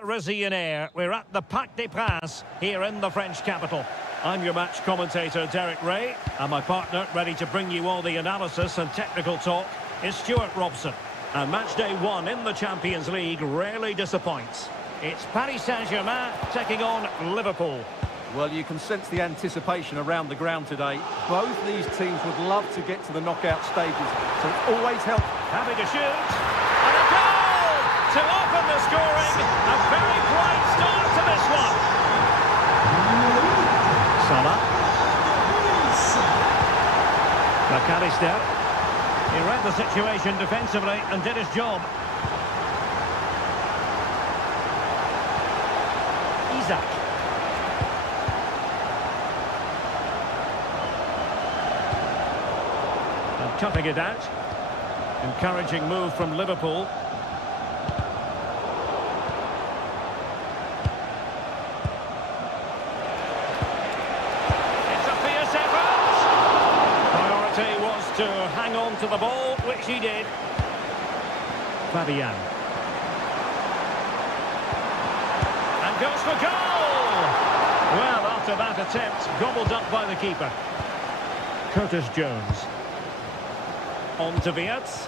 Air. We're at the Parc des Princes here in the French capital. I'm your match commentator, Derek Ray, and my partner, ready to bring you all the analysis and technical talk, is Stuart Robson. And match day one in the Champions League rarely disappoints. It's Paris Saint-Germain taking on Liverpool. Well, you can sense the anticipation around the ground today. Both these teams would love to get to the knockout stages, so it's always helpful. Having to shoot, and a goal to open the scoring. A very bright start to this one. Salah. McAllister. He read the situation defensively and did his job. Isaac. And cutting it out. Encouraging move from Liverpool. To hang on to the ball, which he did. Fabian. And goes for goal! Well, after that attempt, gobbled up by the keeper. Curtis Jones. On to Wirtz.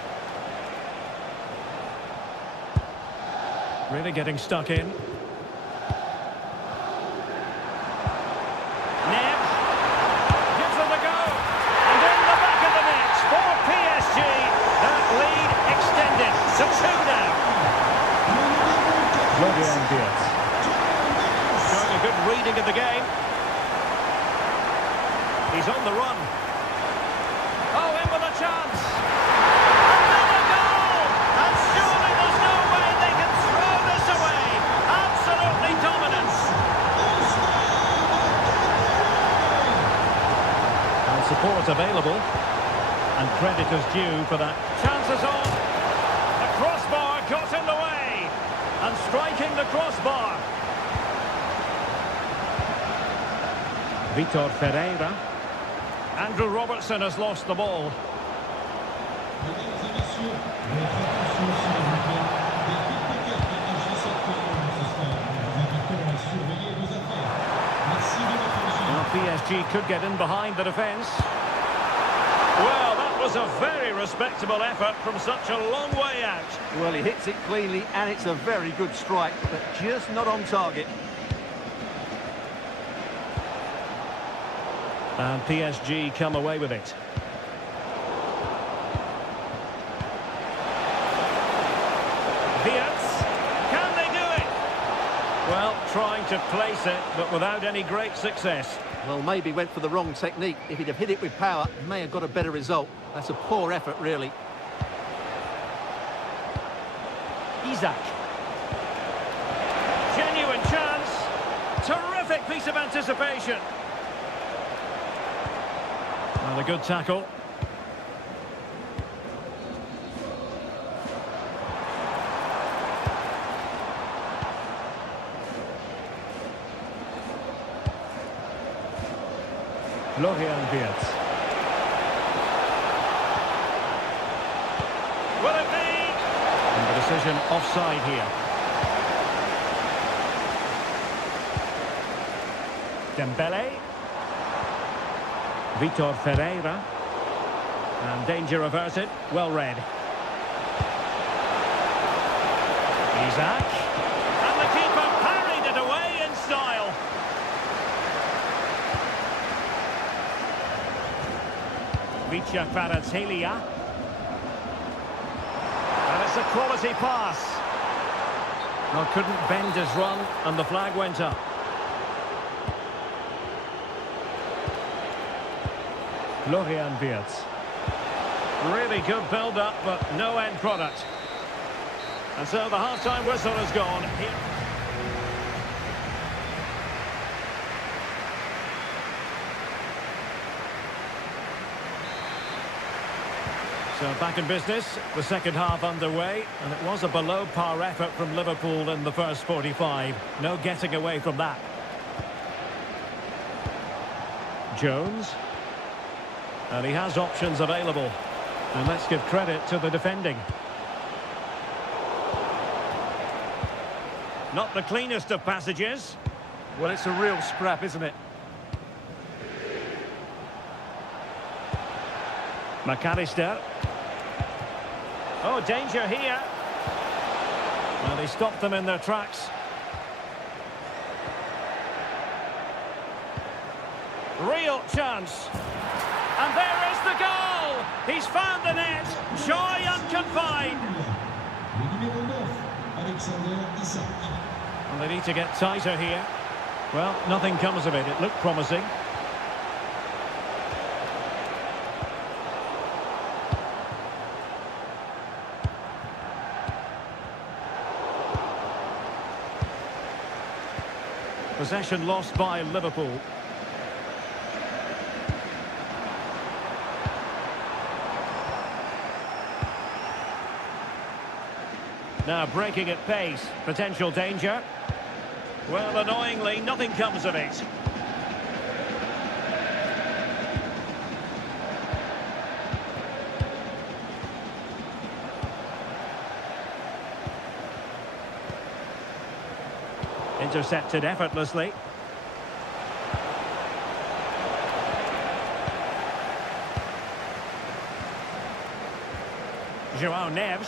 Really getting stuck in. Showing a good reading of the game. He's on the run. Oh, in with a chance. Another goal! And surely there's no way they can throw this away. Absolutely dominant. And support available. And credit is due for that. Chances on. The crossbar got in the way. And striking the crossbar. Vitor Ferreira. Andrew Robertson has lost the ball. Now PSG could get in behind the defence. Well, that was a very respectable effort from such a long way out. Well, he hits it cleanly, and it's a very good strike, but just not on target. And PSG come away with it. Wirtz, can they do it? Well, trying to place it, but without any great success. Well, maybe went for the wrong technique. If he'd have hit it with power, may have got a better result. That's a poor effort, really. Isaac. Genuine chance. Terrific piece of anticipation. And a good tackle. Florian Wirtz. Will it be? And the decision offside here. Dembele. Vitor Ferreira. And danger averted. Well read. Isaac. And the keeper parried it away in style. Vicha Kvaratskhelia. And it's a quality pass. Well, couldn't bend his run, and the flag went up. Florian Wirtz. Really good build-up, but no end product. And so the half-time whistle has gone. Here. So back in business, the second half underway, and it was a below-par effort from Liverpool in the first 45. No getting away from that. Jones. And he has options available. And let's give credit to the defending. Not the cleanest of passages. Well, it's a real scrap, isn't it? McAllister. Oh, danger here. Well, they stopped them in their tracks. Real chance. And there is the goal! He's found the net. Joy unconfined. Well, they need to get tighter here. Well, nothing comes of it. It looked promising. Possession lost by Liverpool. Now breaking at pace. Potential danger. Well, annoyingly, nothing comes of it. Intercepted effortlessly. João Neves.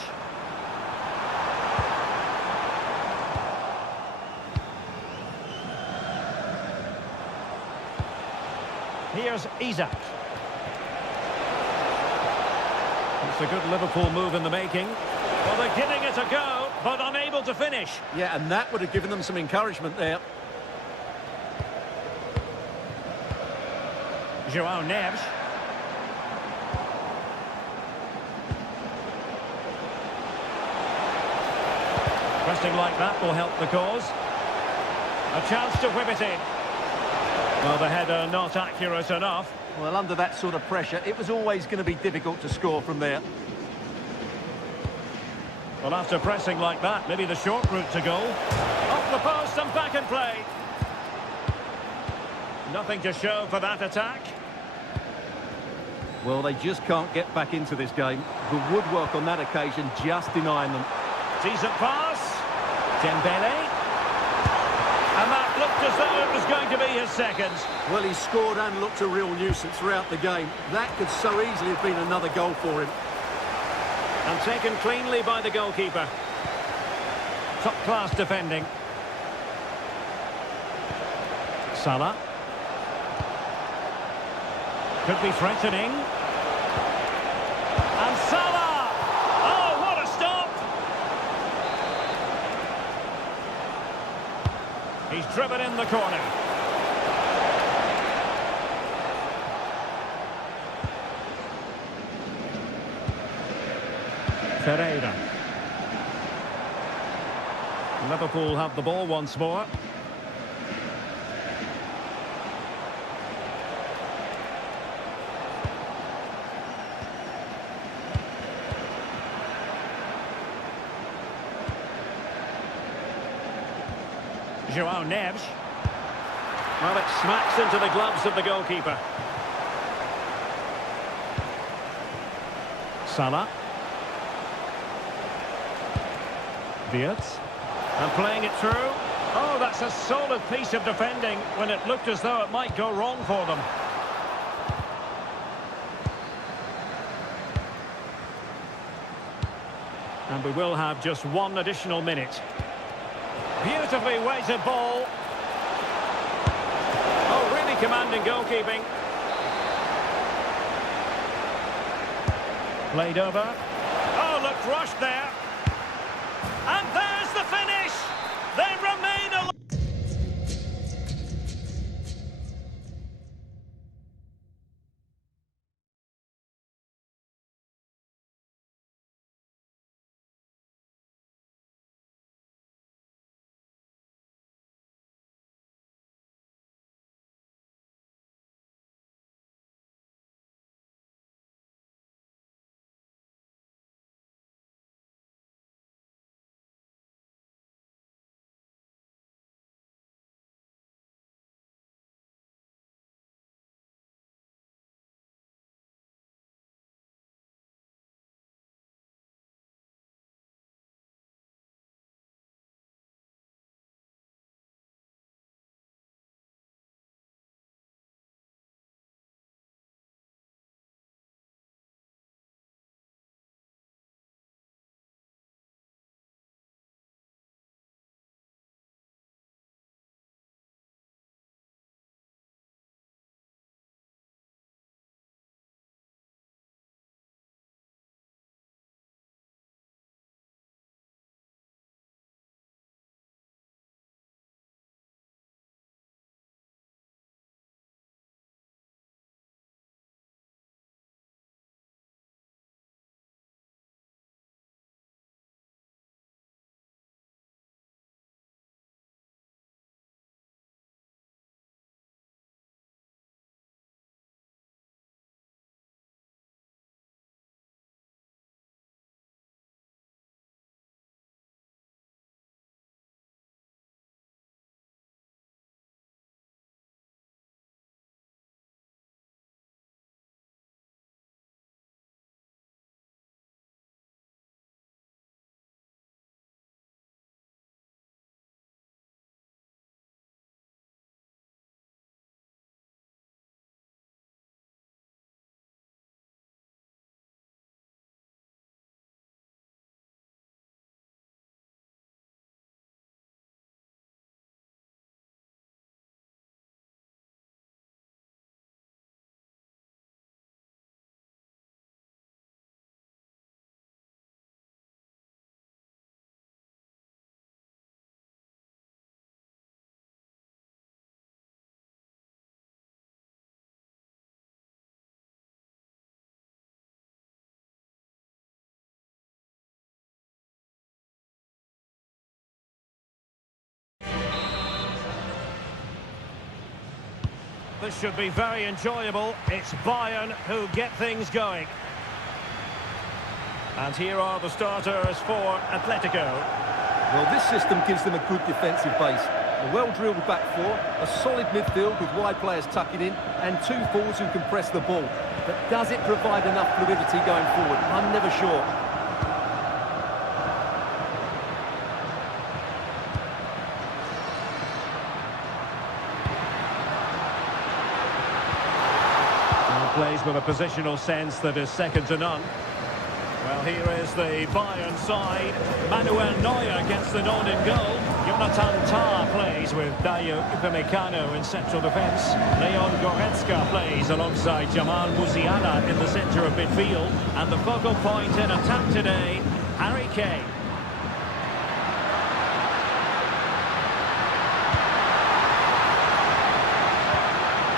Here's Isak. It's a good Liverpool move in the making. Well, they're giving it a go, but unable to finish. Yeah, and that would have given them some encouragement there. João Neves. Pressing like that will help the cause. A chance to whip it in. Well, the header not accurate enough. Well, under that sort of pressure, it was always going to be difficult to score from there. Well, after pressing like that, maybe the short route to goal. Off the post and back in play. Nothing to show for that attack. Well, they just can't get back into this game. The woodwork on that occasion just denying them. Decent pass. Dembele. And that looked as though it was going to be his second. Well, he scored and looked a real nuisance throughout the game. That could so easily have been another goal for him. And taken cleanly by the goalkeeper. Top-class defending. Salah. Could be threatening. And Salah! Oh, what a stop! He's driven in the corner. Ferreira. Liverpool have the ball once more. João Neves. Well, it smacks into the gloves of the goalkeeper. Salah. Wirtz. And playing it through. Oh, that's a solid piece of defending when it looked as though it might go wrong for them. And we will have just one additional minute. Beautifully weighted ball. Oh, really commanding goalkeeping. Played over. Oh, looked rushed there. And there's the finish! They remain alive! this should be very enjoyable. It's Bayern who get things going. And here are the starters for Atletico. Well, this system gives them a good defensive base. A well-drilled back four, a solid midfield with wide players tucking in, and two forwards who can press the ball. But does it provide enough fluidity going forward? I'm never sure. Plays with a positional sense that is second to none. Well, here is the Bayern side. Manuel Neuer gets the nod in goal. Jonathan Tah plays with Dayo Upamecano in central defence. Leon Goretzka plays alongside Jamal Musiala in the centre of midfield. And the focal point in attack today, Harry Kane.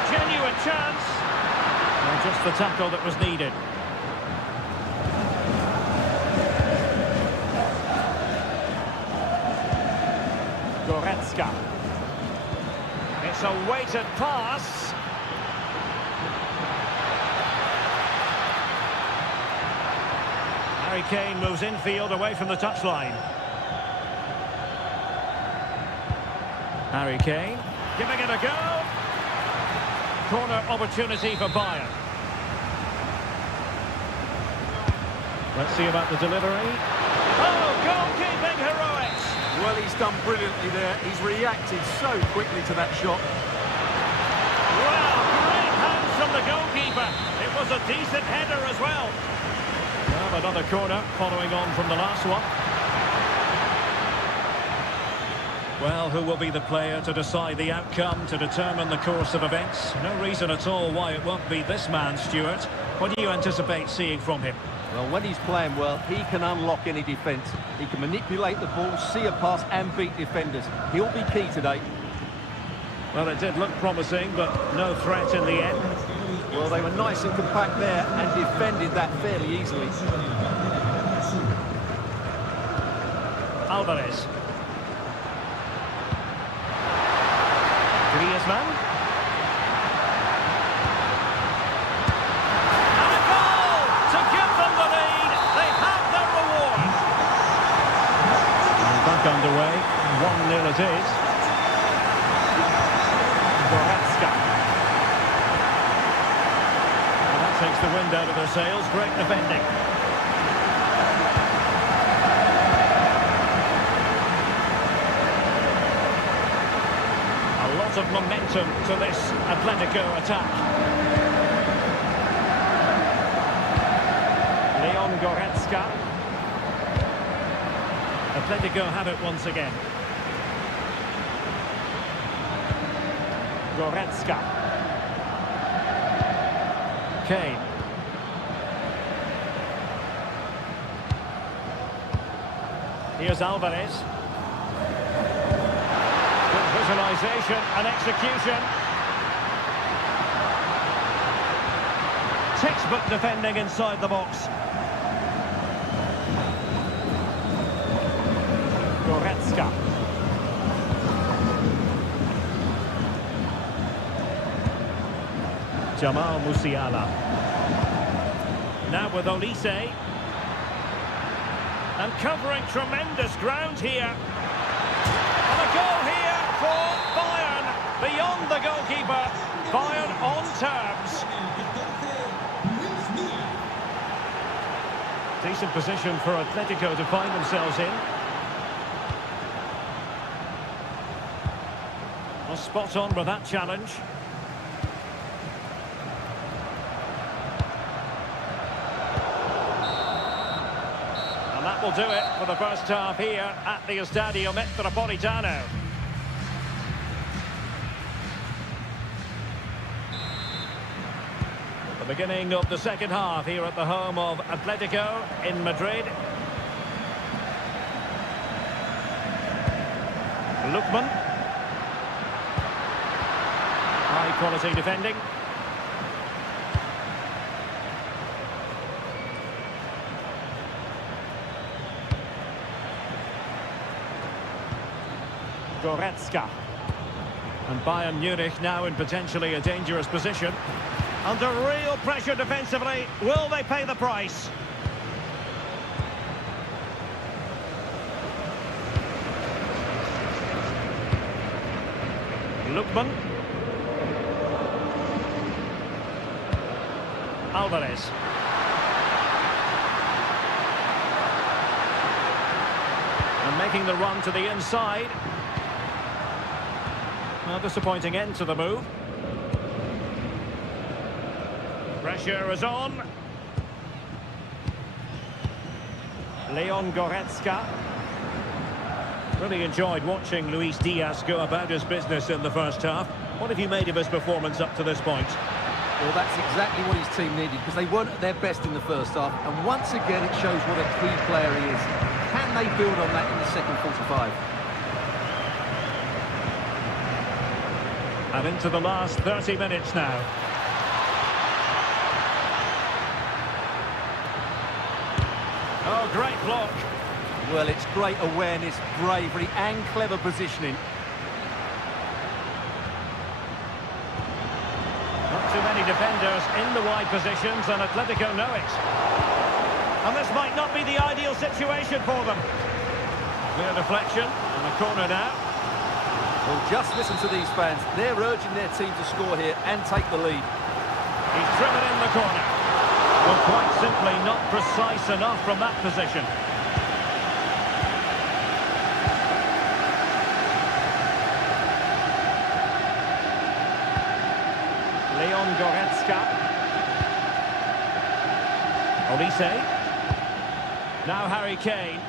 Genuine chance. And just the tackle that was needed. Goretzka. It's a weighted pass. Harry Kane moves infield away from the touchline. Harry Kane giving it a go. Corner opportunity for Bayern. Let's see about the delivery. Oh, goalkeeping heroics! Well, he's done brilliantly there. He's reacted so quickly to that shot. Well, great hands from the goalkeeper. It was a decent header as well. Well, another corner following on from the last one. Well, who will be the player to decide the outcome, to determine the course of events? No reason at all why it won't be this man, Stuart. What do you anticipate seeing from him? Well, when he's playing well, he can unlock any defence. He can manipulate the ball, see a pass and beat defenders. He'll be key today. Well, it did look promising, but no threat in the end. Well, they were nice and compact there and defended that fairly easily. Alvarez. Griezmann. And a goal to give them the lead. They have their reward. And back underway. 1-0 it is. Goretzka. And that takes the wind out of their sails. Great defending. Of momentum to this Atletico attack. Leon Goretzka. Atletico have it once again. Goretzka. Kane. Here's Alvarez. Visualization and execution. Textbook defending inside the box. Goretzka. Jamal Musiala. Now with Olise. And covering tremendous ground here. And a goal here for Bayern. Beyond the goalkeeper. Bayern on terms. Decent position for Atletico to find themselves in. Well, spot on with that challenge. And that will do it for the first half here at the Estadio Metropolitano. The beginning of the second half here at the home of Atletico in Madrid. Lookman. High quality defending. Goretzka. And Bayern Munich now in potentially a dangerous position. Under real pressure defensively, will they pay the price? Lookman. Alvarez. And making the run to the inside. A disappointing end to the move. Pressure is on. Leon Goretzka. Really enjoyed watching Luis Diaz go about his business in the first half. What have you made of his performance up to this point? Well, that's exactly what his team needed, because they weren't at their best in the first half, and once again it shows what a key player he is. Can they build on that in the second 45? And into the last 30 minutes now. Oh, great block. Well, it's great awareness, bravery and clever positioning. Not too many defenders in the wide positions, and Atletico know it. And this might not be the ideal situation for them. Clear deflection, and a corner now. Well, just listen to these fans. They're urging their team to score here and take the lead. He's driven in the corner. Well, quite simply not precise enough from that position. Leon Goretzka. Olise. Now Harry Kane.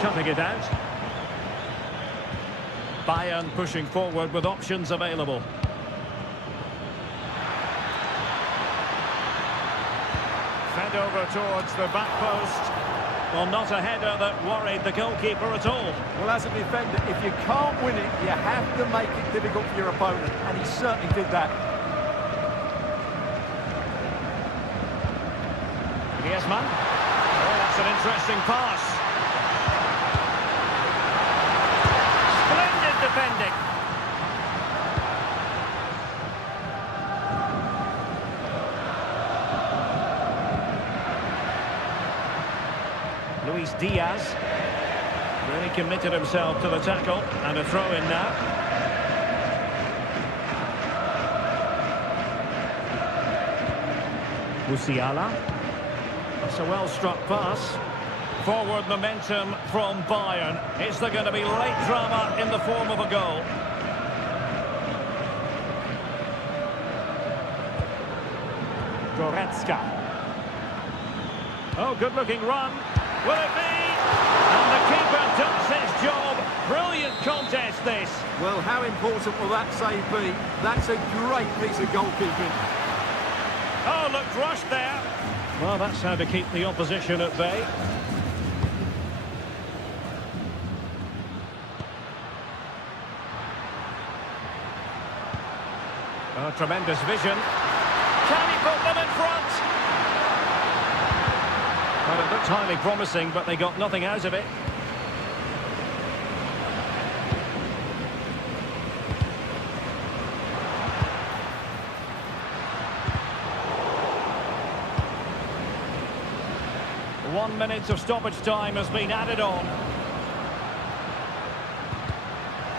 Cutting it out. Bayern pushing forward with options available. Fed over towards the back post. Well, not a header that worried the goalkeeper at all. Well, as a defender, if you can't win it, you have to make it difficult for your opponent, and he certainly did that. Griezmann. Oh, that's an interesting pass. Splendid defending. Luis Diaz really committed himself to the tackle, and a throw in now. Musiala. That's a well-struck pass. Forward momentum from Bayern. Is there going to be late drama in the form of a goal? Goretzka. Oh, good-looking run. Will it be? And the keeper does his job. Brilliant contest, this. Well, how important will that save be? That's a great piece of goalkeeping. Oh, looked rushed there. Well, that's how to keep the opposition at bay. Oh, tremendous vision. Can he put them in front? Well, it looked highly promising, but they got nothing out of it. One minute of stoppage time has been added on.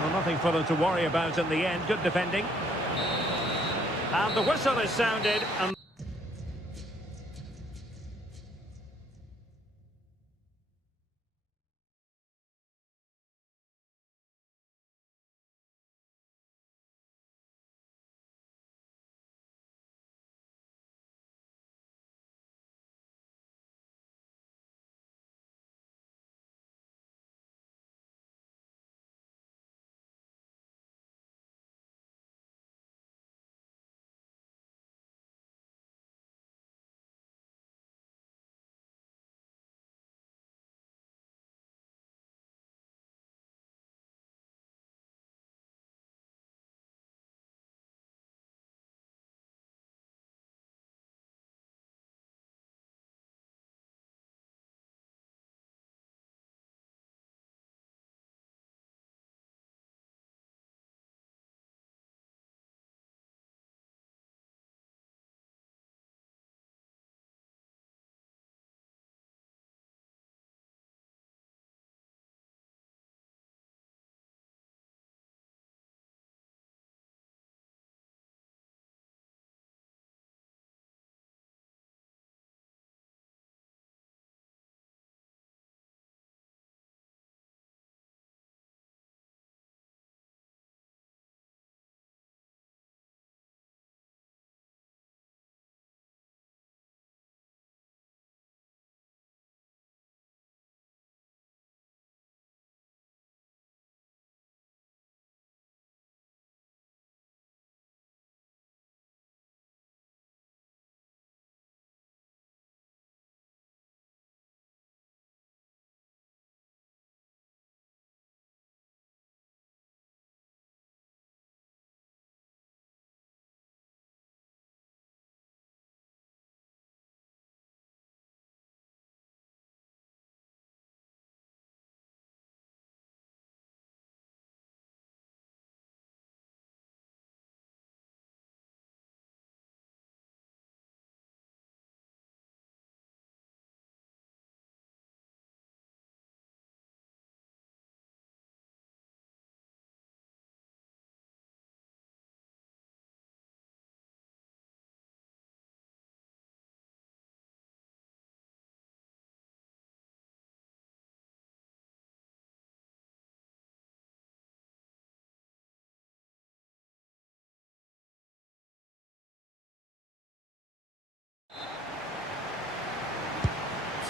Well, nothing for them to worry about in the end. Good defending. And the whistle is sounded, and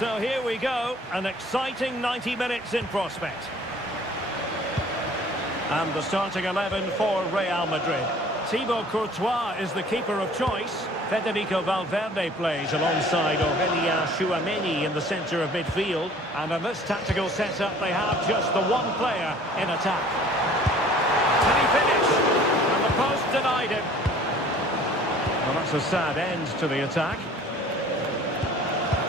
So here we go, an exciting 90 minutes in prospect. And the starting 11 for Real Madrid. Thibaut Courtois is the keeper of choice. Federico Valverde plays alongside Aurélien Tchouaméni in the centre of midfield. And in this tactical setup, they have just the one player in attack. Can he finish? And the post denied him. Well, that's a sad end to the attack.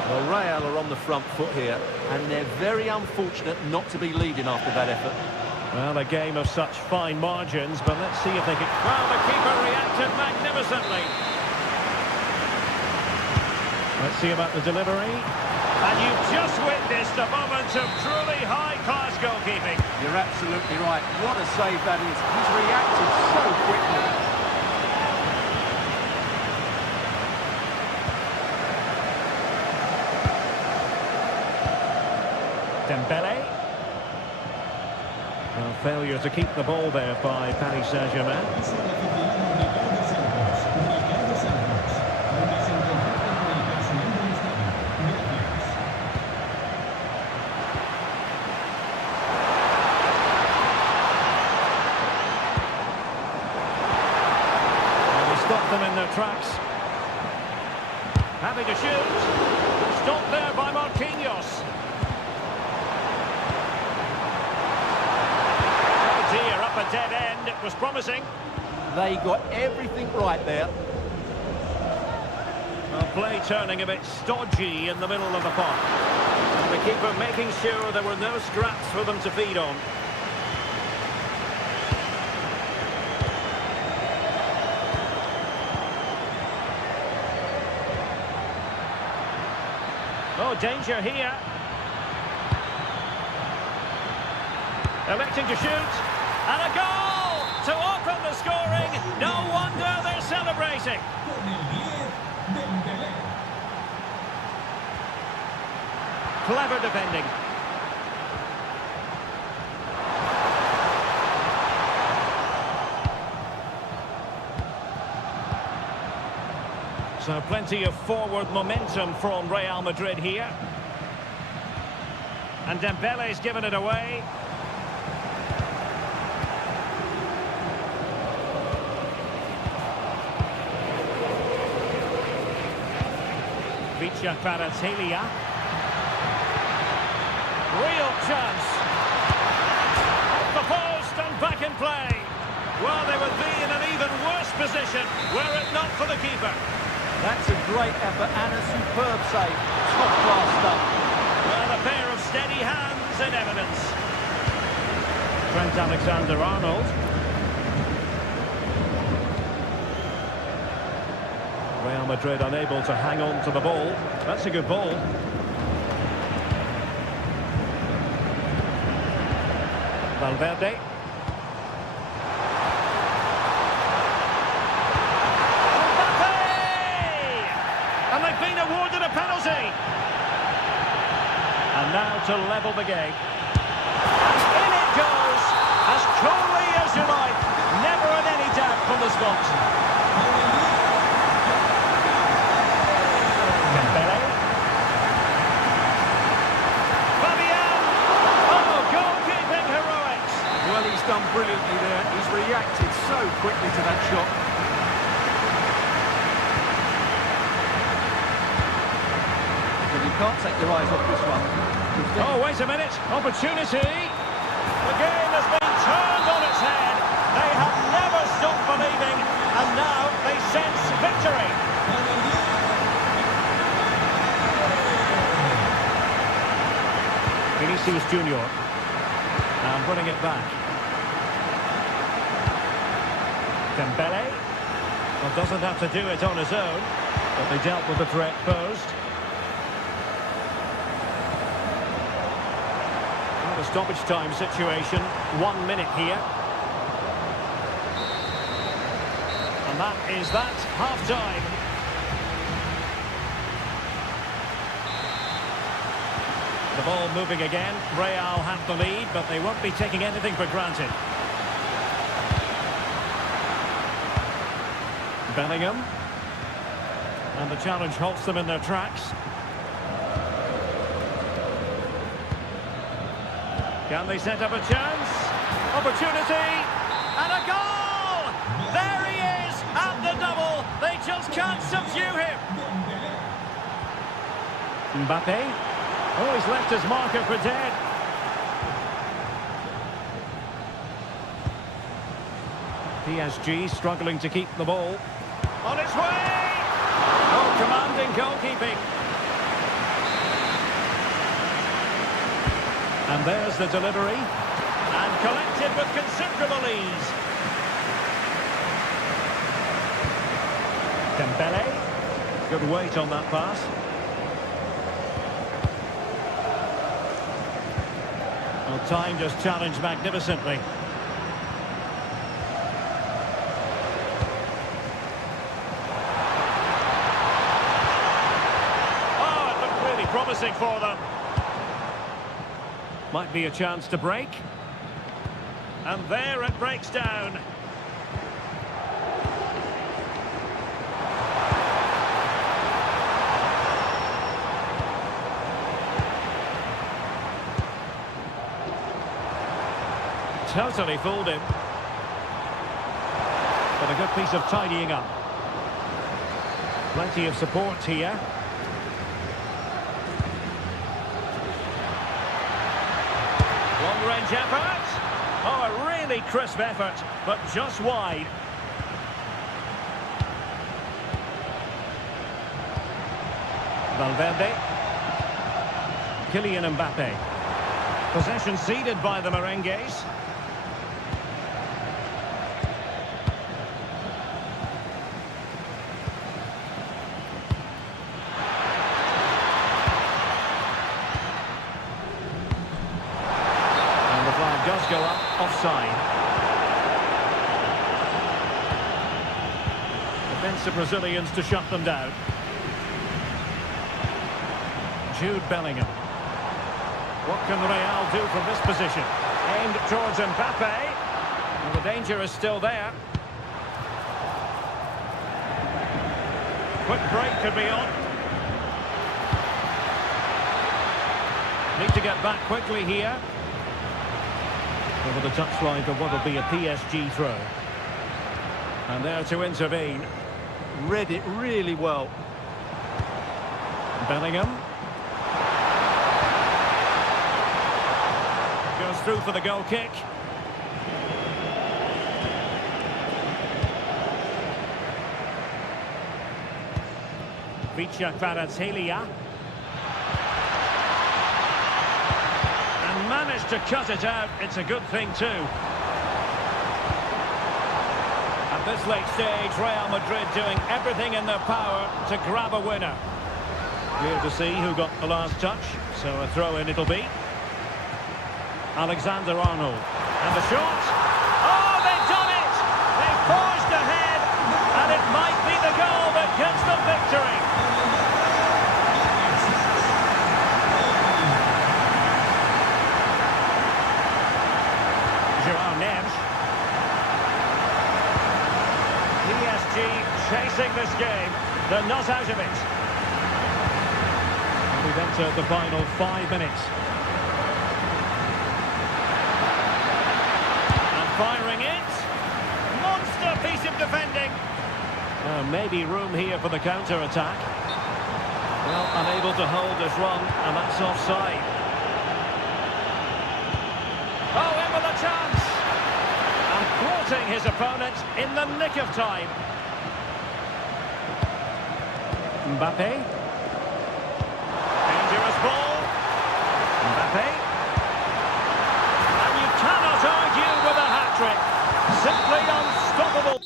Well, Real are on the front foot here, and they're very unfortunate not to be leading after that effort. Well, a game of such fine margins, but let's see if they can... Well, the keeper reacted magnificently. Let's see about the delivery. And you've just witnessed a moment of truly high-class goalkeeping. You're absolutely right. What a save that is. He's reacted so quickly. Dembele. Well, failure to keep the ball there by Paris Saint-Germain. And he stopped them in their tracks. Having to shoot. Stopped there by Marquinhos. Up a dead end, it was promising. They got everything right there. Well, play turning a bit stodgy in the middle of the park. And the keeper making sure there were no scraps for them to feed on. Oh, danger here. Electing to shoot. And a goal to open the scoring. No wonder they're celebrating. Clever defending. So plenty of forward momentum from Real Madrid here. And Dembele's given it away. Kvaratskhelia. Real chance. Off the post and back in play. Well, they would be in an even worse position were it not for the keeper. That's a great effort and a superb save. Top-class stuff. Well, a pair of steady hands in evidence. Trent Alexander-Arnold. Real Madrid unable to hang on to the ball. That's a good ball. Valverde. And they've been awarded a penalty. And now to level the game. In it goes, as coolly as you like. Never had any doubt from the spot. Done brilliantly there. He's reacted so quickly to that shot. But you can't take your eyes off this one. Oh, wait a minute. Opportunity. The game has been turned on its head. They have never stopped believing, and now they sense victory. Vinicius Junior. And putting it back. Dembele. Well, doesn't have to do it on his own, but they dealt with the threat posed. Well, the stoppage time situation, 1 minute here. And that is that, half-time. The ball moving again. Real have the lead, but they won't be taking anything for granted. Bellingham. And the challenge halts them in their tracks. Can they set up a chance? Opportunity! And a goal! There he is at the double. They just can't subdue him. Mbappe. Oh, he's left his marker for dead. PSG struggling to keep the ball. On its way! Oh, commanding goalkeeping. And there's the delivery. And collected with considerable ease. Dembele. Good weight on that pass. Well, time just challenged magnificently. Oh, it looked really promising for them. Might be a chance to break. And there it breaks down. Totally fooled him. But a good piece of tidying up. Plenty of support here. Long-range effort. Oh, a really crisp effort, but just wide. Valverde. Kylian Mbappe. Possession ceded by the Merengues. Does go up offside. Defensive Brazilians to shut them down. Jude Bellingham. What can Real do from this position? Aimed towards Mbappe. Well, the danger is still there. Quick break could be on. Need to get back quickly here. Over the touchline for what will be a PSG throw. And there to intervene. Read it really well. Bellingham. Goes through for the goal kick. Kvaratskhelia. Managed to cut it out. It's a good thing too. At this late stage, Real Madrid doing everything in their power to grab a winner. Clear to see who got the last touch, so a throw-in it'll be. Alexander-Arnold. And the shot. Oh, they've done it! They've forged ahead, and it might be the goal that gets them victory. PSG chasing this game. They're not out of it. We've entered the final 5 minutes. And firing it. Monster piece of defending. Maybe room here for the counter-attack. Well, unable to hold his run, and that's offside. Oh, in with a chance. And thwarting his opponent in the nick of time. Mbappe. Dangerous ball. Mbappe. And you cannot argue with a hat-trick. Simply unstoppable.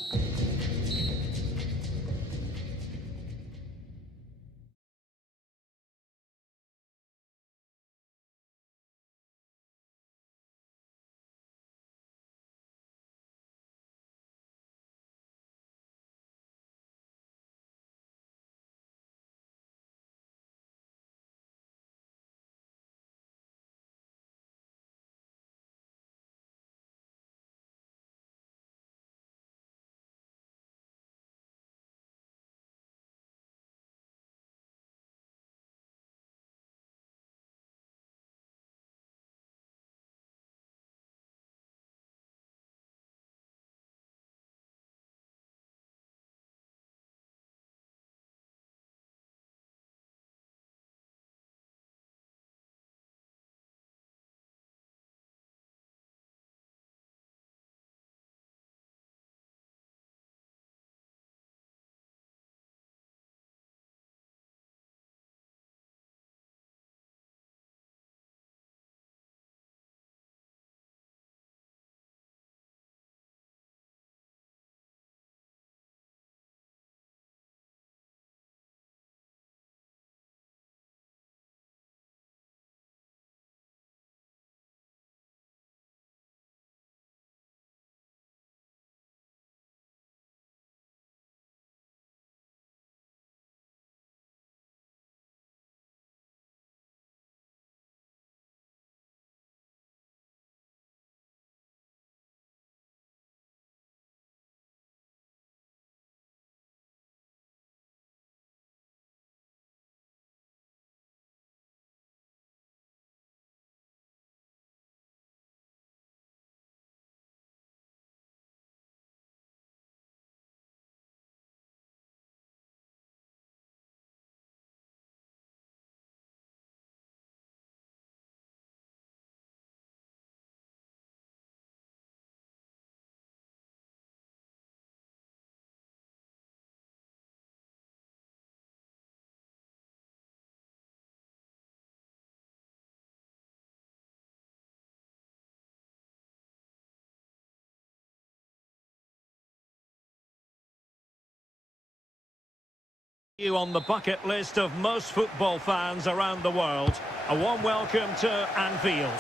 You on the bucket list of most football fans around the world. A warm welcome to Anfield.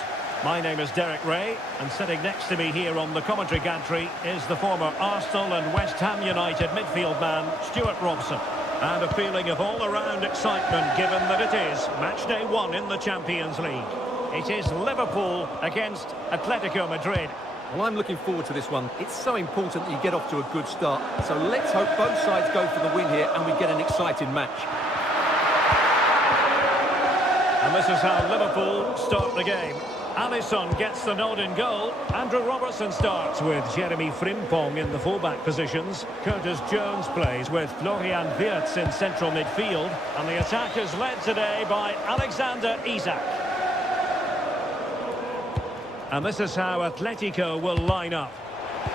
My name is Derek Ray, and sitting next to me here on the commentary gantry is the former Arsenal and West Ham United midfield man, Stuart Robson. And a feeling of all-around excitement given that it is match day 1 in the Champions League. It is Liverpool against Atletico Madrid. Well, I'm looking forward to this one. It's so important that you get off to a good start. So let's hope both sides go for the win here and we get an exciting match. And this is how Liverpool start the game. Alisson gets the nod in goal. Andrew Robertson starts with Jeremy Frimpong in the fullback positions. Curtis Jones plays with Florian Wirtz in central midfield. And the attack is led today by Alexander Isak. And this is how Atletico will line up.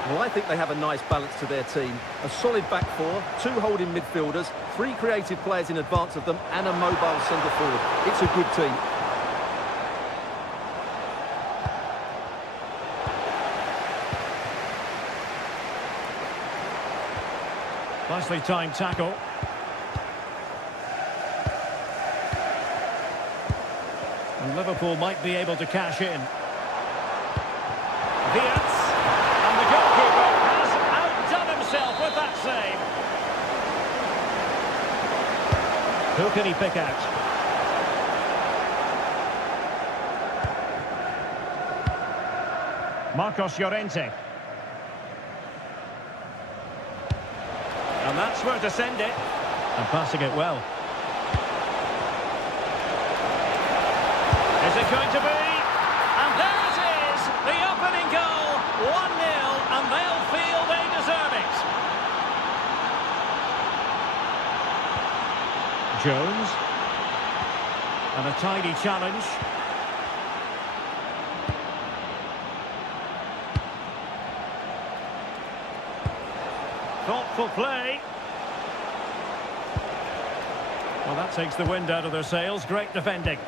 Well, I think they have a nice balance to their team. A solid back four, 2 holding midfielders, 3 creative players in advance of them, and a mobile centre forward. It's a good team. Nicely timed tackle. And Liverpool might be able to cash in. Wirtz, and the goalkeeper has outdone himself with that save. Who can he pick out? Marcos Llorente. And that's where to send it. And passing it well. Is it going to be? And there it is! The opening goal, 1-0, and they'll feel they deserve it. Jones. And a tidy challenge. Thoughtful play. Well, that takes the wind out of their sails. Great defending.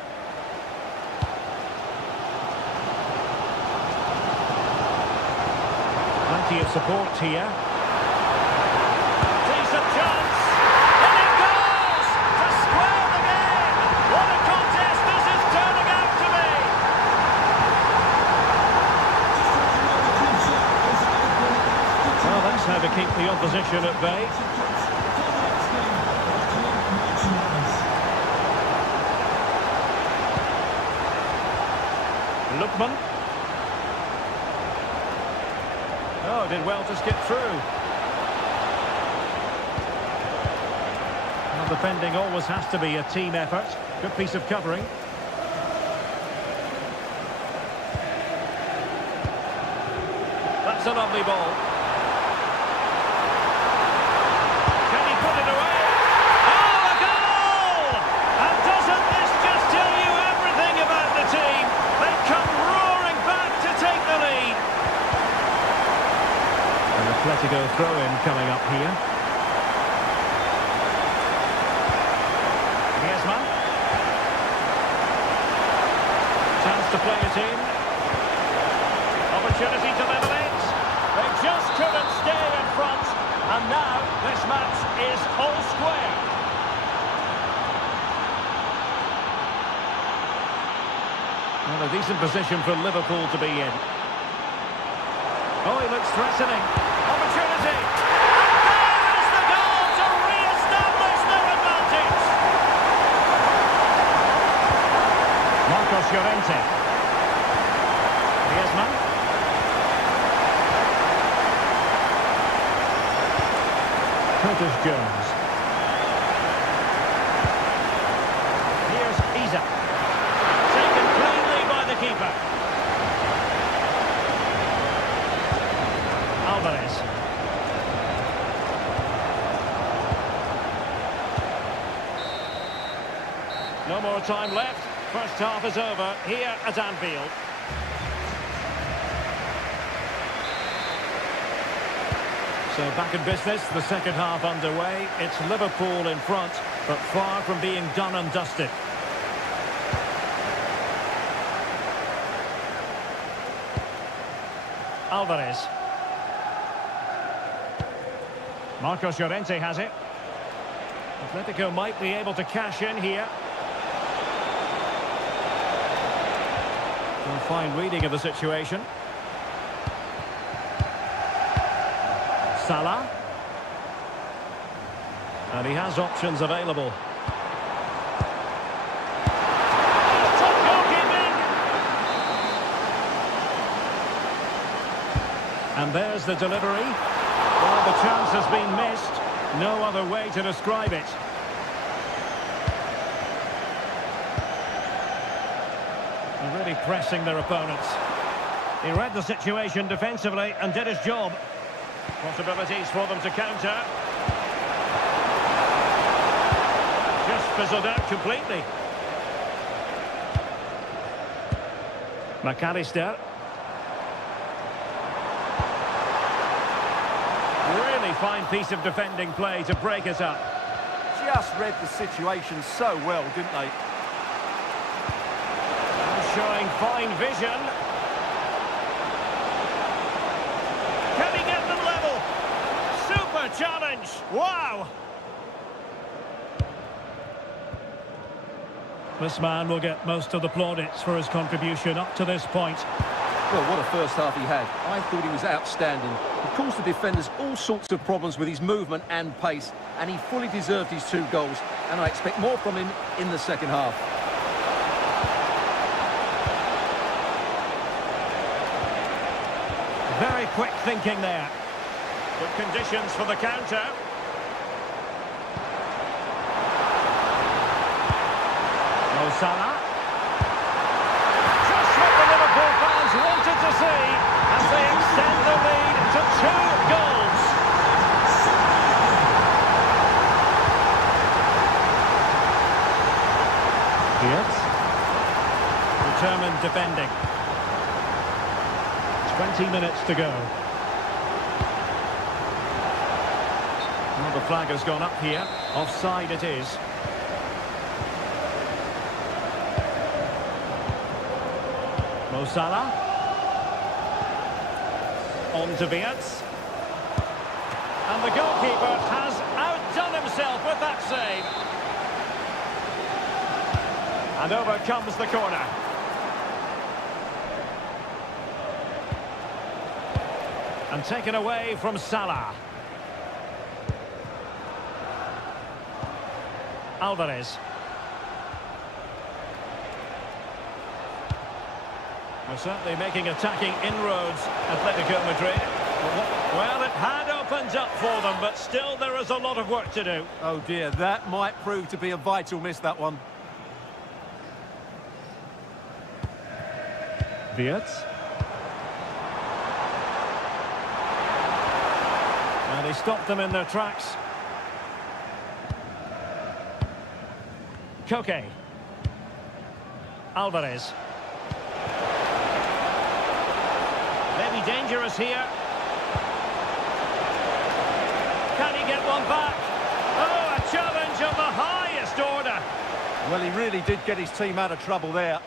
Plenty of support here. Decent chance. And it goes! To square the game! What a contest this is turning out to be! Well, that's how to keep the opposition at bay. Lookman. Oh, did well to skip through. Well, defending always has to be a team effort. Good piece of covering. That's a lovely ball. Can he put it away? Oh, a goal! And doesn't this just tell you everything about the team? They come roaring back to take the lead. An Atletico throw-in coming up here. Griezmann. Chance to play it in. Opportunity to level it. They just couldn't stay in front. And now this match is all square. Well, a decent position for Liverpool to be in. Oh, he looks threatening. Opportunity. And there is the goal to re-establish their advantage. Marcos Llorente. Griezmann. Curtis Jones. Here's Isak. Taken cleanly by the keeper. Alvarez. No more time left. First half is over here at Anfield. So back in business, the second half underway. It's Liverpool in front, but far from being done and dusted. Alvarez. Marcos Llorente has it. Atletico might be able to cash in here. A fine reading of the situation. Salah. And he has options available. Top goalkeeping! And there's the delivery. Well, the chance has been missed. No other way to describe it. They're really pressing their opponents. He read the situation defensively and did his job. Possibilities for them to counter. Just fizzled out completely. McAllister. Really fine piece of defending play to break it up. Just read the situation so well, didn't they? Showing fine vision. Can he get them level? Super challenge. Wow. This man will get most of the plaudits for his contribution up to this point. Well, what a first half he had. I thought he was outstanding. He caused the defenders all sorts of problems with his movement and pace, and he fully deserved his 2 goals, and I expect more from him in the second half. Very quick thinking there. Good conditions for the counter. Mo Salah. Just what the Liverpool fans wanted to see as they extend the lead to 2 goals. Yes. Determined defending. 20 minutes to go. Well, the flag has gone up here. Offside it is. Mo Salah. On to Viets. And the goalkeeper has outdone himself with that save. And over comes the corner. And taken away from Salah. Alvarez. They're certainly making attacking inroads, Atletico Madrid. Well, it had opened up for them, but still there is a lot of work to do. Oh dear, that might prove to be a vital miss, that one. Viets. And he stopped them in their tracks. Koke. Alvarez. Maybe dangerous here. Can he get one back? Oh, a challenge of the highest order. Well, he really did get his team out of trouble there.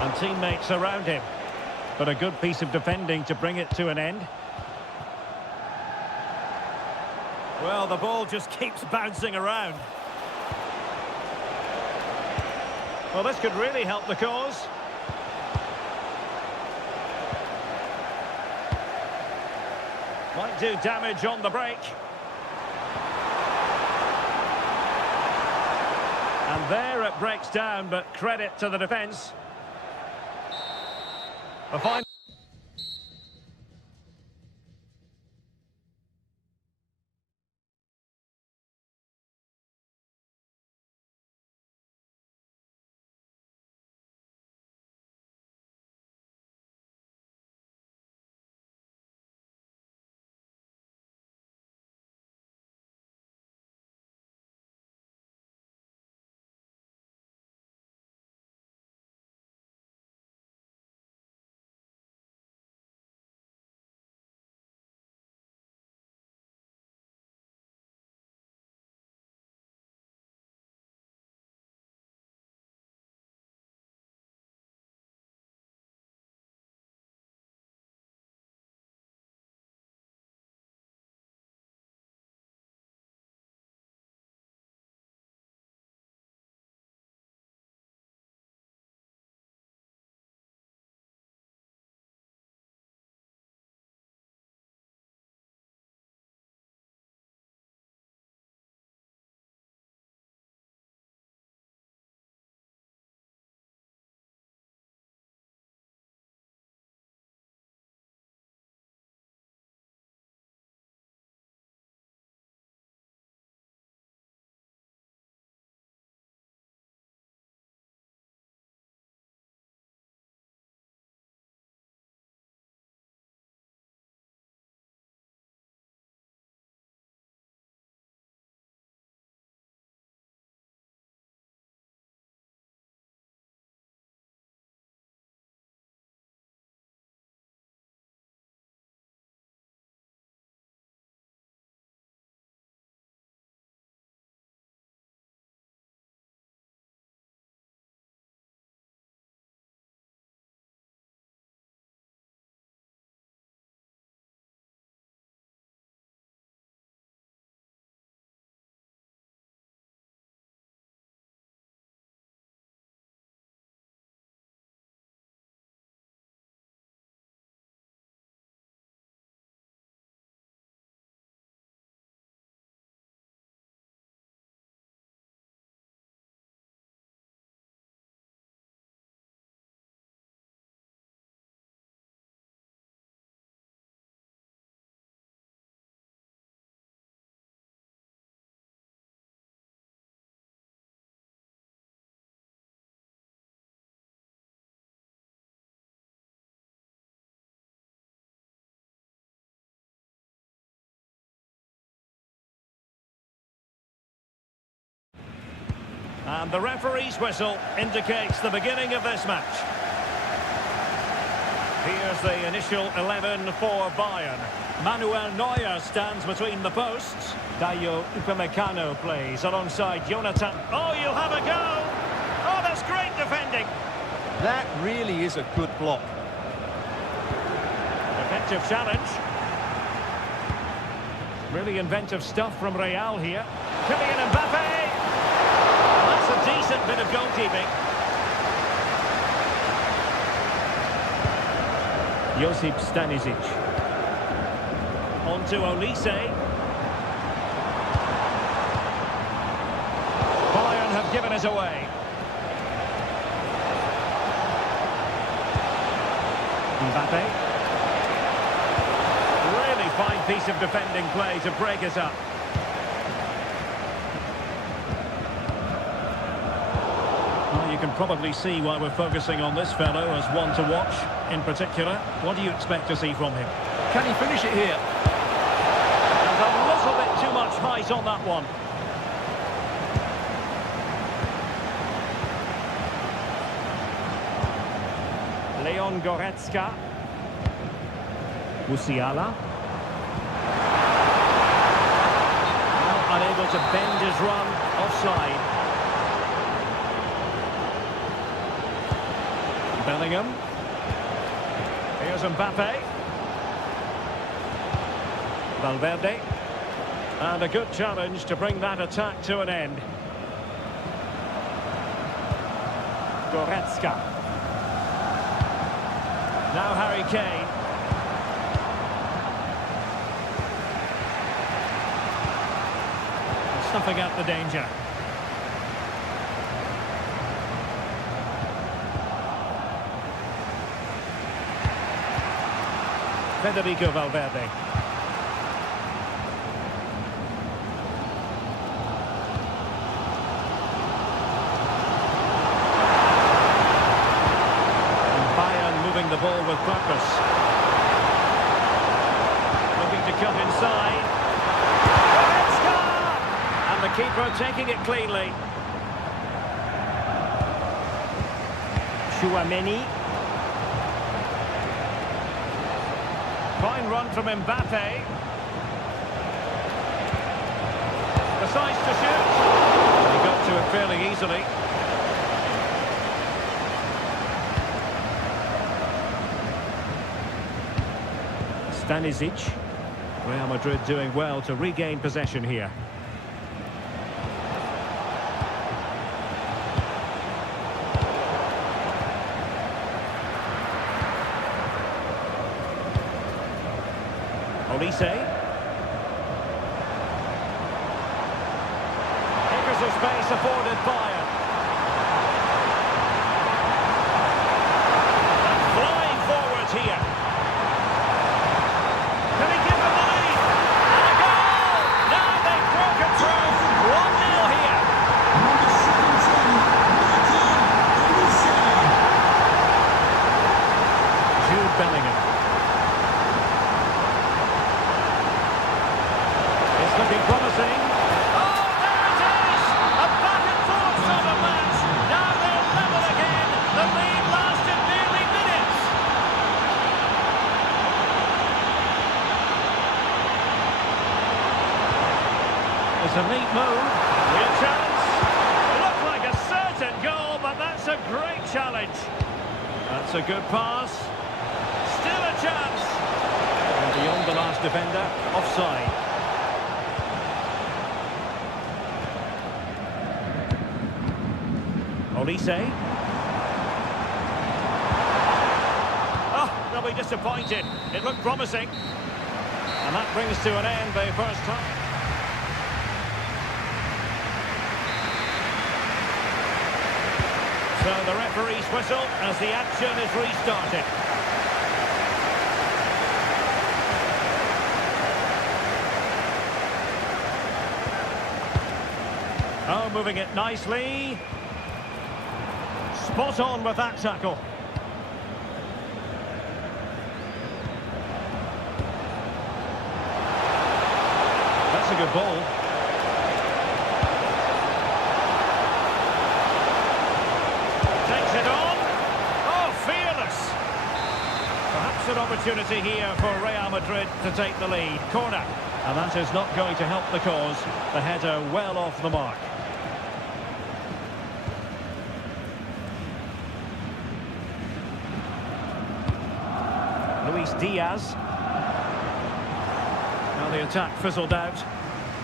And teammates around him. But a good piece of defending to bring it to an end. Well, the ball just keeps bouncing around. Well, this could really help the cause. Might do damage on the break. And there it breaks down, but credit to the defence. The final. And the referee's whistle indicates the beginning of this match. Here's the initial 11 for Bayern. Manuel Neuer stands between the posts. Dayo Upamecano plays alongside Jonathan. Oh, you'll have a go! Oh, that's great defending! That really is a good block. Effective challenge. Really inventive stuff from Real here. Kylian Mbappe! That's a decent bit of goalkeeping. Josip Stanisic. On to Olise. Bayern have given it away. Mbappe. Really fine piece of defending play to break us up. Well, you can probably see why we're focusing on this fellow as one to watch in particular. What do you expect to see from him? Can he finish it here? There's a little bit too much height on that one. Leon Goretzka. Musiala. Well, unable to bend his run. Offside. Bellingham. Here's Mbappe. Valverde. And a good challenge to bring that attack to an end. Goretzka. Now Harry Kane. Snuffing out the danger. Federico Valverde. The ball with purpose. Looking to cut inside. Goretzka! And the keeper taking it cleanly. Chouameni. Fine run from Mbappe. Decides to shoot. He got to it fairly easily. Stanisic. Real Madrid doing well to regain possession here. Olise. Acres of space afforded Bayern. And flying forwards here. Can he give them the lead? And a goal! Now they've broken through. 1-0 here. Jude Bellingham. It's looking promising. Oh, there it is! A back and forth sort of match. Now they're level again. The lead lasted nearly minutes. It's a neat move. Real chance. Looked like a certain goal, but that's a great challenge. That's a good pass. Still a chance. And beyond the last defender, offside. Olise. Oh, they'll be disappointed. It looked promising. And that brings to an end the first half. So the referee's whistle as the action is restarted. Oh, moving it nicely. Spot on with that tackle. That's a good ball. opportunity here for Real Madrid to take the lead. Corner. And that is not going to help the cause. The header well off the mark. Luis Diaz. Now the attack fizzled out.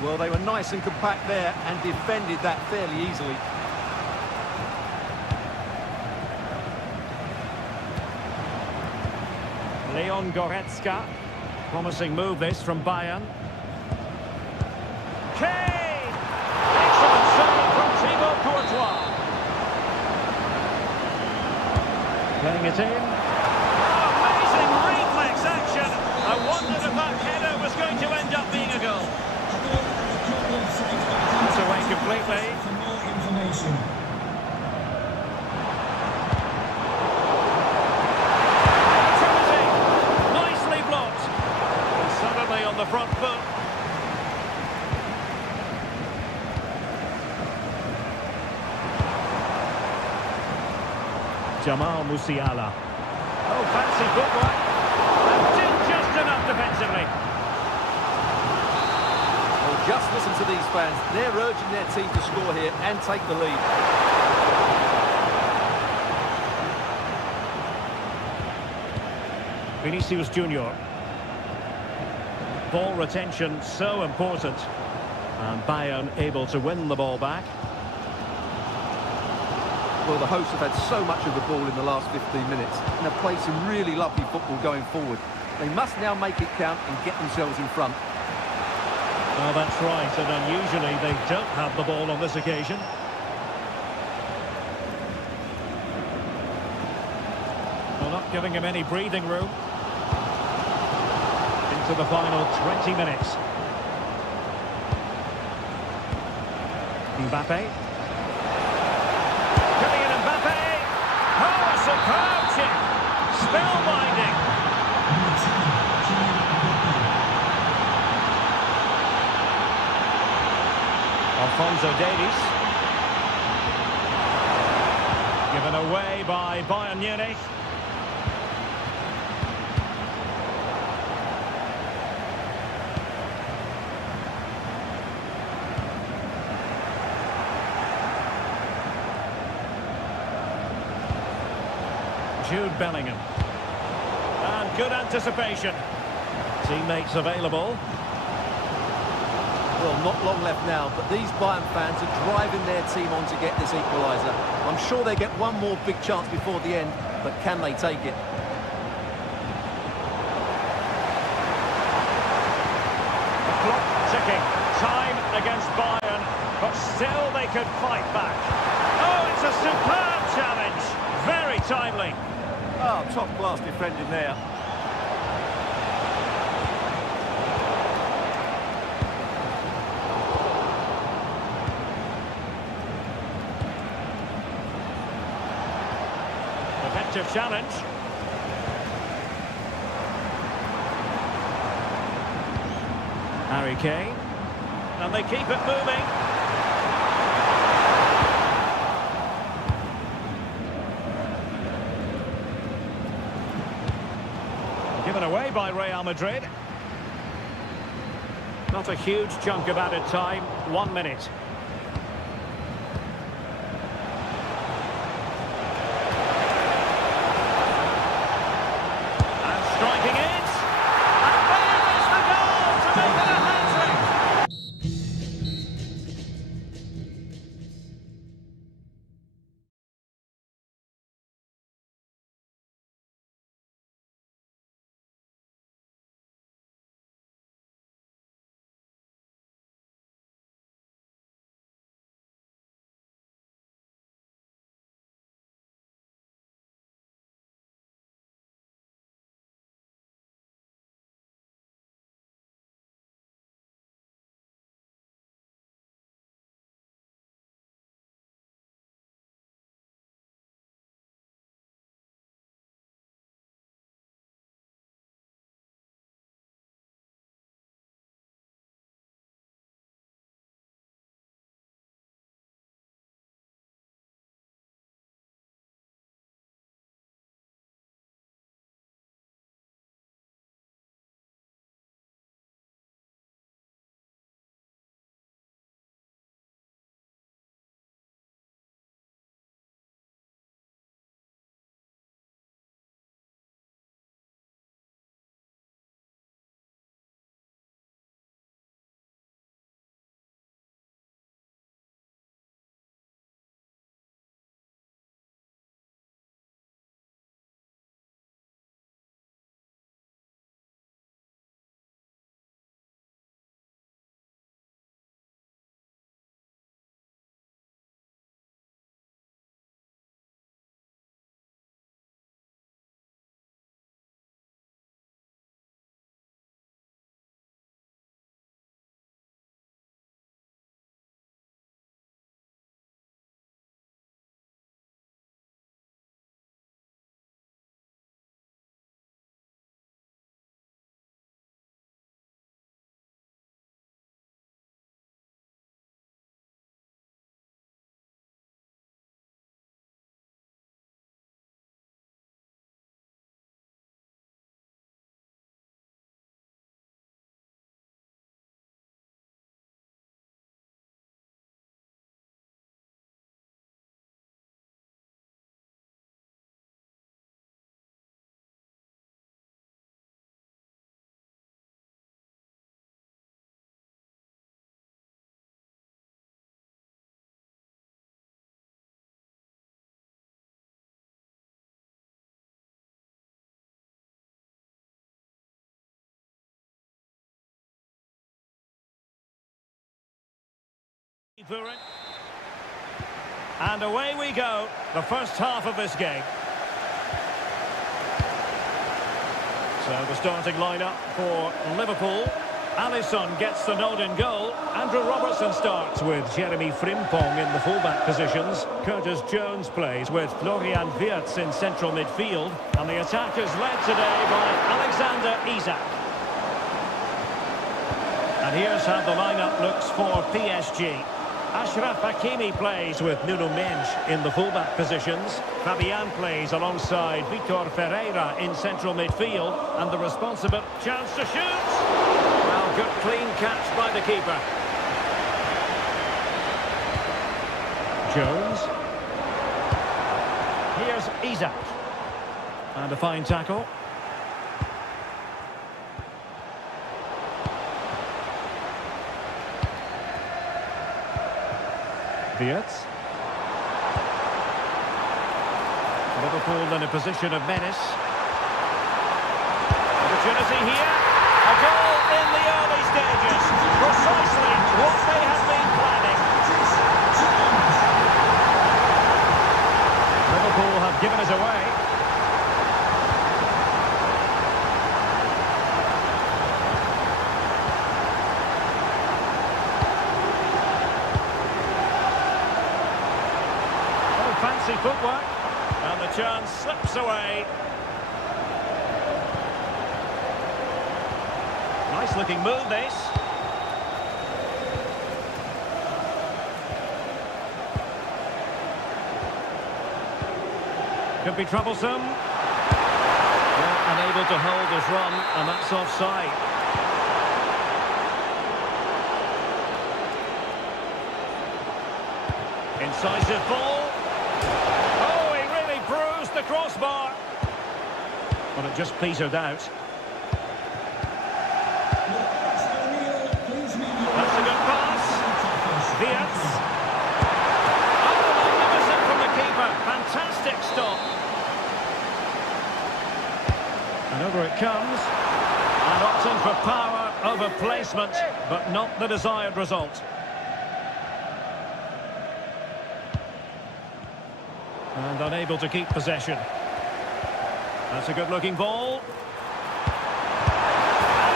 Well, they were nice and compact there and defended that fairly easily. Leon Goretzka. Promising move this from Bayern. Kane! Excellent save from Thibaut Courtois. Playing it in. Oh, amazing reflex action. I wondered if that header was going to end up being a goal. It's away completely. For more information. Nicely blocked. And suddenly on the front foot. Jamal Musiala. Oh, fancy footwork. And did just enough defensively. Well, just listen to these fans. They're urging their team to score here and take the lead. Vinicius Junior. Ball retention so important. And Bayern able to win the ball back. Well, the hosts have had so much of the ball in the last 15 minutes and have played some really lovely football going forward. They must now make it count and get themselves in front. Well, that's right, and unusually they don't have the ball on this occasion. Well, not giving him any breathing room. Into the final 20 minutes. Mbappe. Oh, a superb chip! Spellbinding! Alphonso Davies. Given away by Bayern Munich. Jude Bellingham. And good anticipation. Teammates available. Well, not long left now, but these Bayern fans are driving their team on to get this equaliser. I'm sure they get one more big chance before the end, but can they take it? The clock ticking. Time against Bayern, but still they could fight back. Oh, it's a superb challenge. Very timely. Oh, top-class defending there. Effective challenge. Harry Kane. And they keep it moving. Given away by Real Madrid. Not a huge chunk of added time. 1 minute. And away we go, the first half of this game. So the starting lineup for Liverpool. Alisson gets the nod in goal. Andrew Robertson starts with Jeremy Frimpong in the fullback positions. Curtis Jones plays with Florian Wirtz in central midfield. And the attack is led today by Alexander Isak. And here's how the lineup looks for PSG. Ashraf Hakimi plays with Nuno Mendes in the fullback positions. Fabian plays alongside Vitor Ferreira in central midfield. And the responsible chance to shoot. Well, good clean catch by the keeper. Jones. Here's Isak. And a fine tackle. Wirtz. Liverpool in a position of menace. Opportunity here. A goal in the early stages. Precisely what they have been planning. Liverpool have given us away. Fancy footwork, and the chance slips away. Nice looking move, this. Could be troublesome. Well, unable to hold his run, and that's offside. Incisive ball. The crossbar, but it just petered out. That's a good pass. Wirtz. Oh, magnificent from the keeper. Fantastic stop. And over it comes. And opting for power over placement, but not the desired result. And unable to keep possession. That's a good-looking ball. And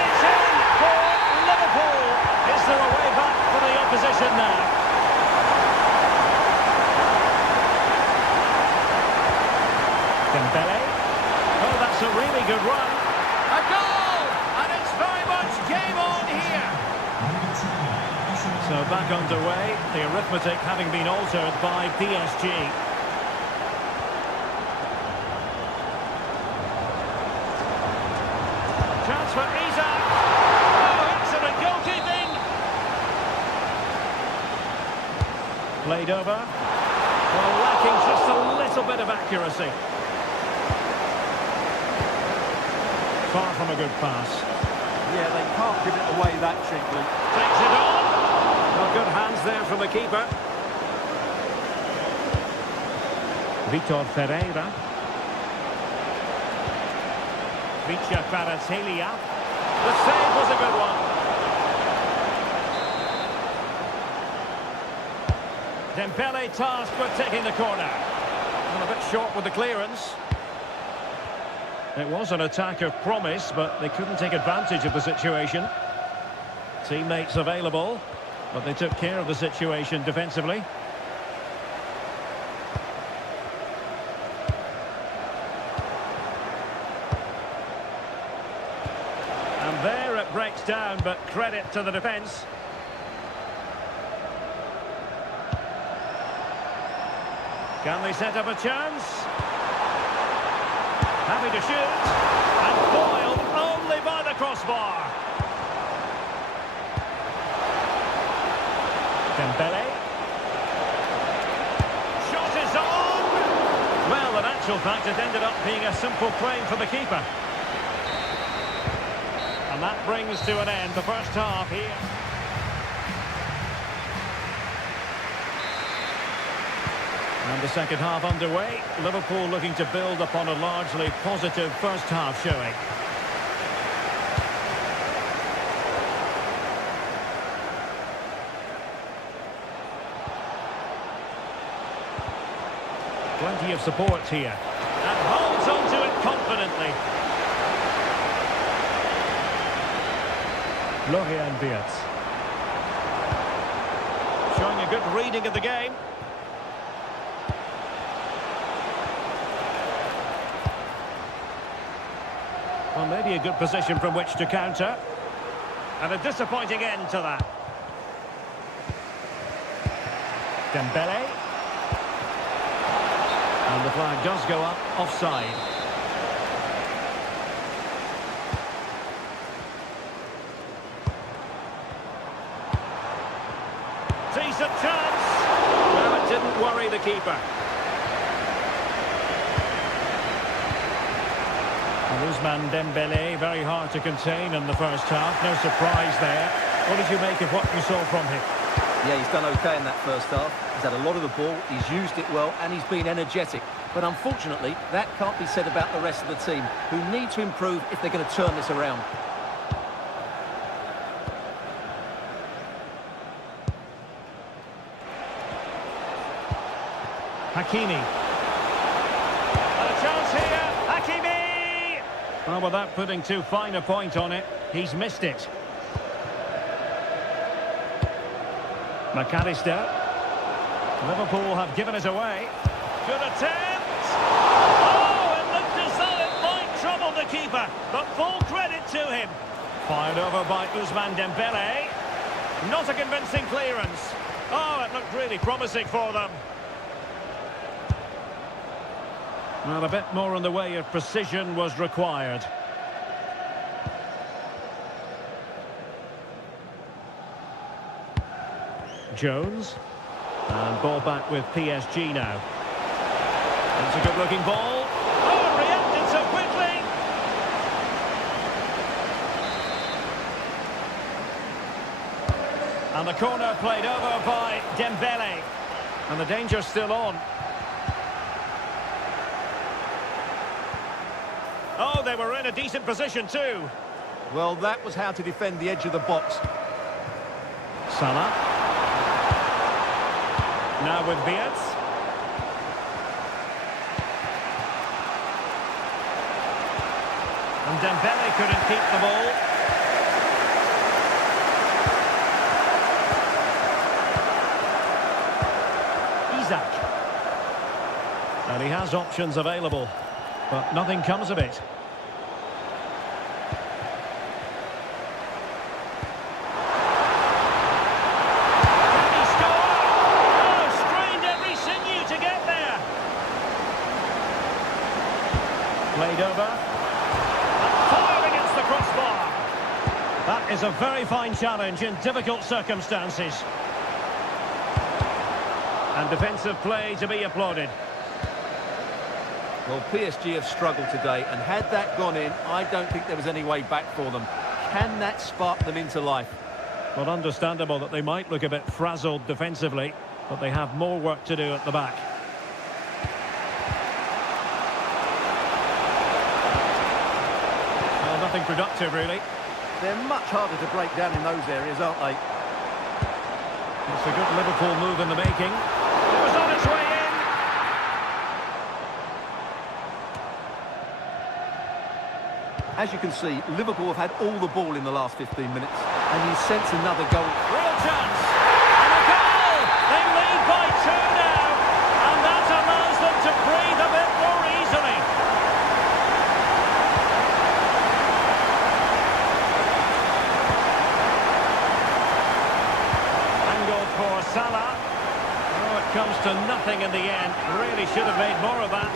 it's in for Liverpool. Is there a way back for the opposition now? Dembele. Oh, that's a really good run. A goal! And it's very much game on here. So back underway. The arithmetic having been altered by PSG. For Isak. Oh, excellent goalkeeping. Played over. Well, lacking just a little bit of accuracy. Far from a good pass. Yeah, they can't give it away that cheaply. Takes it on. Well, good hands there from the keeper. Vitor Ferreira. Vicha Kvaratskhelia. The save was a good one. Dembele tasked with taking the corner. And a bit short with the clearance. It was an attack of promise, but they couldn't take advantage of the situation. Teammates available, but they took care of the situation defensively. There it breaks down, but credit to the defence. Can they set up a chance? Happy to shoot. And foiled only by the crossbar. Dembele. Shot is on! Well, in actual fact, it ended up being a simple claim for the keeper. And that brings to an end the first half here. And the second half underway. Liverpool looking to build upon a largely positive first half showing. Plenty of support here. And holds onto it confidently. Florian Wirtz. Showing a good reading of the game. Well, maybe a good position from which to counter. And a disappointing end to that. Dembele. And the flag does go up, offside. Decent chance. Well, it didn't worry the keeper. Ousmane Dembele, very hard to contain in the first half. No surprise there. What did you make of what you saw from him? Yeah, he's done okay in that first half. He's had a lot of the ball, he's used it well, and he's been energetic. But unfortunately, that can't be said about the rest of the team, who need to improve if they're going to turn this around. Hakimi. And a chance here. Hakimi! Well, without putting too fine a point on it, he's missed it. McAllister. Liverpool have given it away. Good attempt! Oh, it looked as though it might trouble the keeper, but full credit to him. Fired over by Ousmane Dembele. Not a convincing clearance. Oh, it looked really promising for them. Well, a bit more in the way of precision was required. Jones. And ball back with PSG now. It's a good-looking ball. Oh, it reacted so quickly! And the corner played over by Dembele. And the danger's still on. Oh, they were in a decent position too. Well, that was how to defend the edge of the box. Salah. Now with Wirtz. And Dembele couldn't keep the ball. Isaac. And he has options available, but nothing comes of it. Played over. And fired against the crossbar. That is a very fine challenge in difficult circumstances. And defensive play to be applauded. Well, PSG have struggled today, and had that gone in, I don't think there was any way back for them. Can that spark them into life? Well, understandable that they might look a bit frazzled defensively, but they have more work to do at the back. Nothing productive, really. They're much harder to break down in those areas, aren't they? It's a good Liverpool move in the making. It was on its way in. As you can see, Liverpool have had all the ball in the last 15 minutes, and you sense another goal. Real chance. And a goal! They lead by 2 now, and that allows them to breathe a bit more easily. For Salah. Oh, it comes to nothing in the end. Really should have made more of that.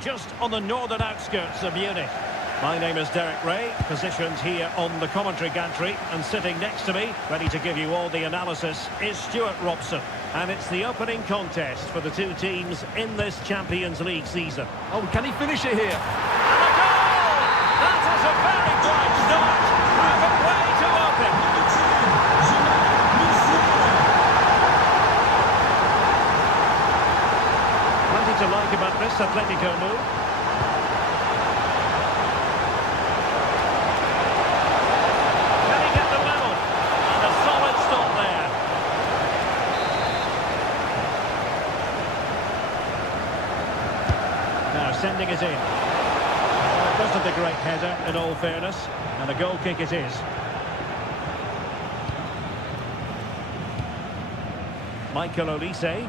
Just on the northern outskirts of Munich. My name is Derek Ray, positioned here on the commentary gantry, and sitting next to me, ready to give you all the analysis, is Stuart Robson. And it's the opening contest for the two teams in this Champions League season. Oh, can he finish it here? And a goal! That is a very bright start. Prove it way to open. Plenty to like about this Atletico move. Can he get the level? And a solid stop there. Now sending it in. It wasn't a great header in all fairness, and a goal kick it is. Michael Olise.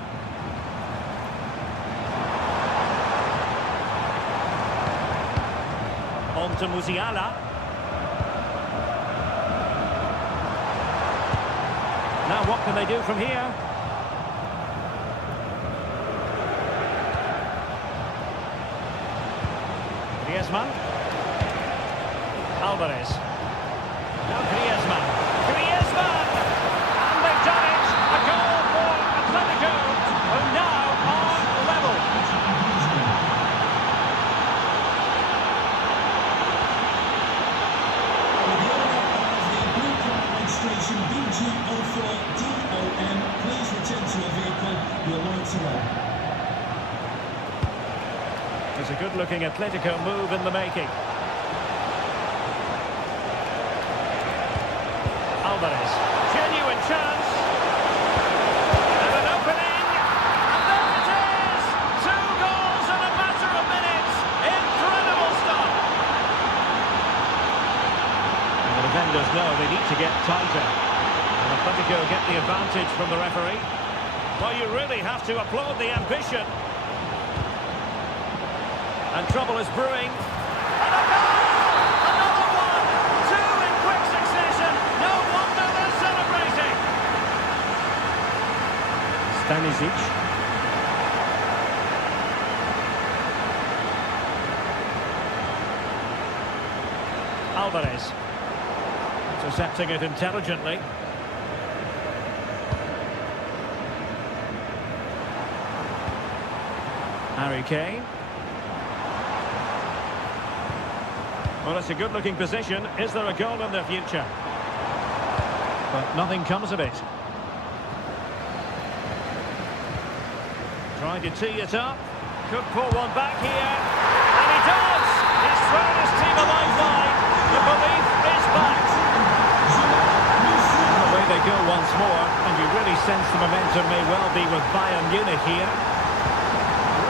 On to Musiala. Now what can they do from here? Griezmann. Alvarez. Now Griezmann. Griezmann! And they've done it! A goal for Atletico, who now are level. Registration BG04DOM. Please return to your vehicle. Your lights are on. It's a good-looking Atletico move in the making. Alvarez. Genuine chance. And an opening. And there it is! 2 goals in a matter of minutes. Incredible stuff. And the defenders know they need to get tighter. And Atletico get the advantage from the referee. Well, you really have to applaud the ambition. And trouble is brewing. And a goal! Another one! 2 in quick succession. No wonder they're celebrating. Stanisic. Alvarez. Intercepting it intelligently. Harry Kane. Well, it's a good-looking position. Is there a goal in the future? But nothing comes of it. Trying to tee it up. Could pull one back here. And he does! He's thrown his team a lifeline. The belief is back. Away they go once more, and you really sense the momentum may well be with Bayern Munich here.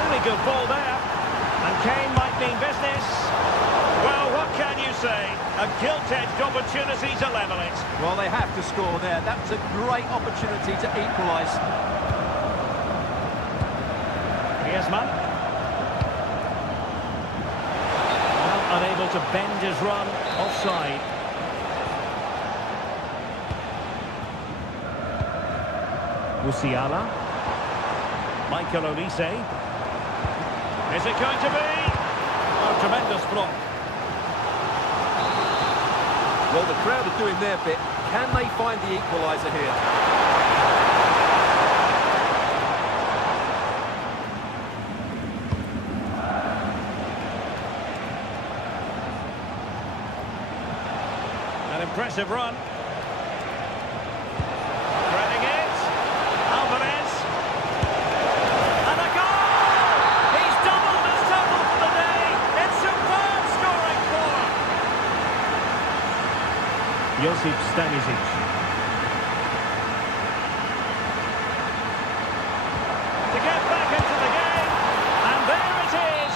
Really good ball there. And Kane might mean business. Well, what can you say? A gilt-edged opportunity to level it. Well, they have to score there. That was a great opportunity to equalise. Griezmann. Well, unable to bend his run. Offside. Musiala. Michael Olise. Is it going to be? Oh, tremendous block. Well, the crowd are doing their bit. Can they find the equaliser here? An impressive run. Threading it. Alvarez. And a goal! He's doubled his total for the day. It's superb scoring form. Josip Stanisic. To get back into the game. And there it is.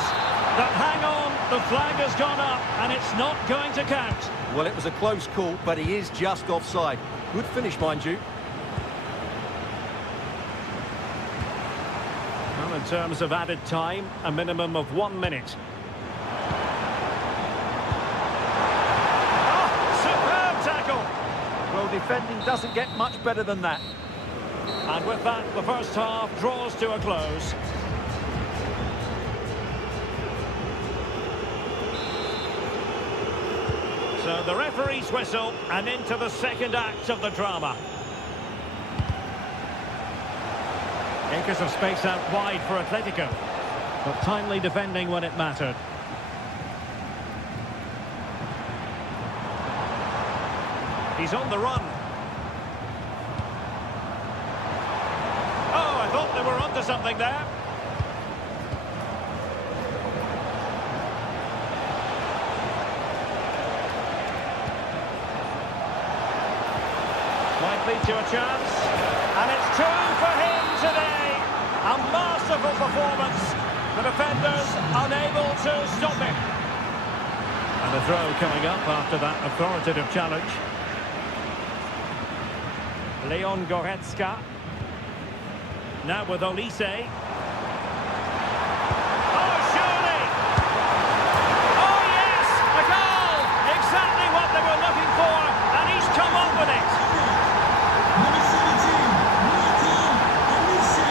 But hang on, the flag has gone up and it's not going to count. Well, it was a close call, but he is just offside. Good finish, mind you. Well, in terms of added time, a minimum of 1 minute. Well, defending doesn't get much better than that. And with that, the first half draws to a close. So the referee's whistle and into the second act of the drama. Acres of space out wide for Atletico, but timely defending when it mattered. He's on the run. Oh, I thought they were onto something there. Might lead to a chance. And it's two for him today. A masterful performance. The defenders unable to stop him. And a throw coming up after that authoritative challenge. Leon Goretzka. Now with Olise. Oh, surely! Oh, yes! A goal! Exactly what they were looking for, and he's come up with it. Number 17, Michael Olise.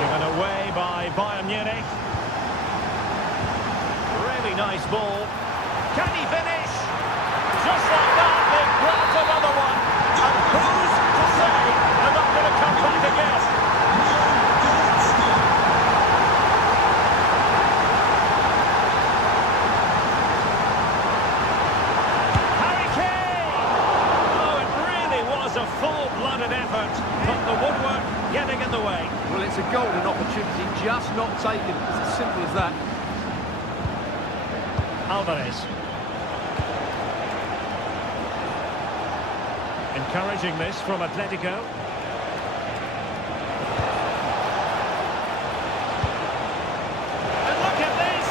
Given away by Bayern Munich. Really nice ball. Can he finish? Just like that, they've grabbed another one. And who's to say they're not going to come back again? Harry Kane! Oh, it really was a full-blooded effort, but the woodwork getting in the way. Well, it's a golden opportunity, just not taken. It's as simple as that. Alvarez. Encouraging this from Atletico. And look at this!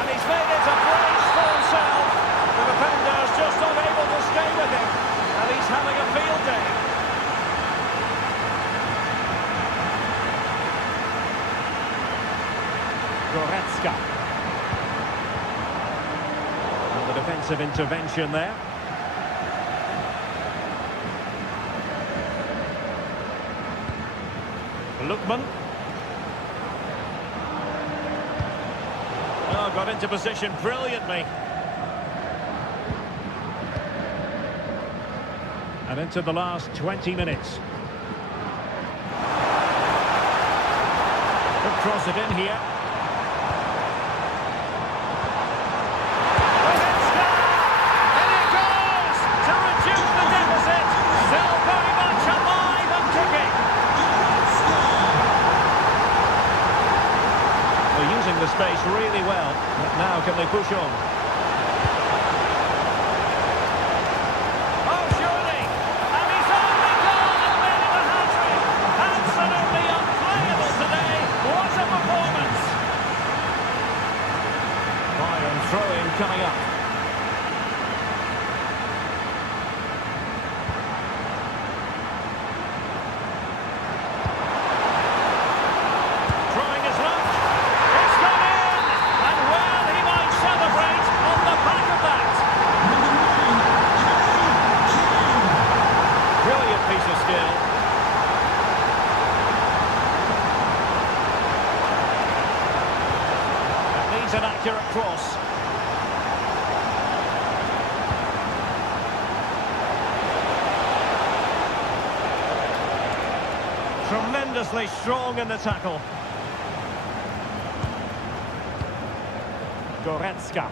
And he's made it a brace for himself. The defender's just unable to stay with him. And he's having a field day. Goretzka. And the defensive intervention there. Lookman. Oh, got into position brilliantly. And into the last 20 minutes. Could cross it in here. Goretzka! And it goes to reduce the deficit. Still very much alive and kicking. They're using the space really well, but now can they push on? Oh, surely! And he's only gone and made it a hat-trick! Absolutely unplayable today! What a performance! Bayern throw-in coming up. Trying his luck. It's gone in! And well, he might celebrate on the back of that. Brilliant piece of skill. That needs an accurate cross. Tremendously strong in the tackle. Goretzka.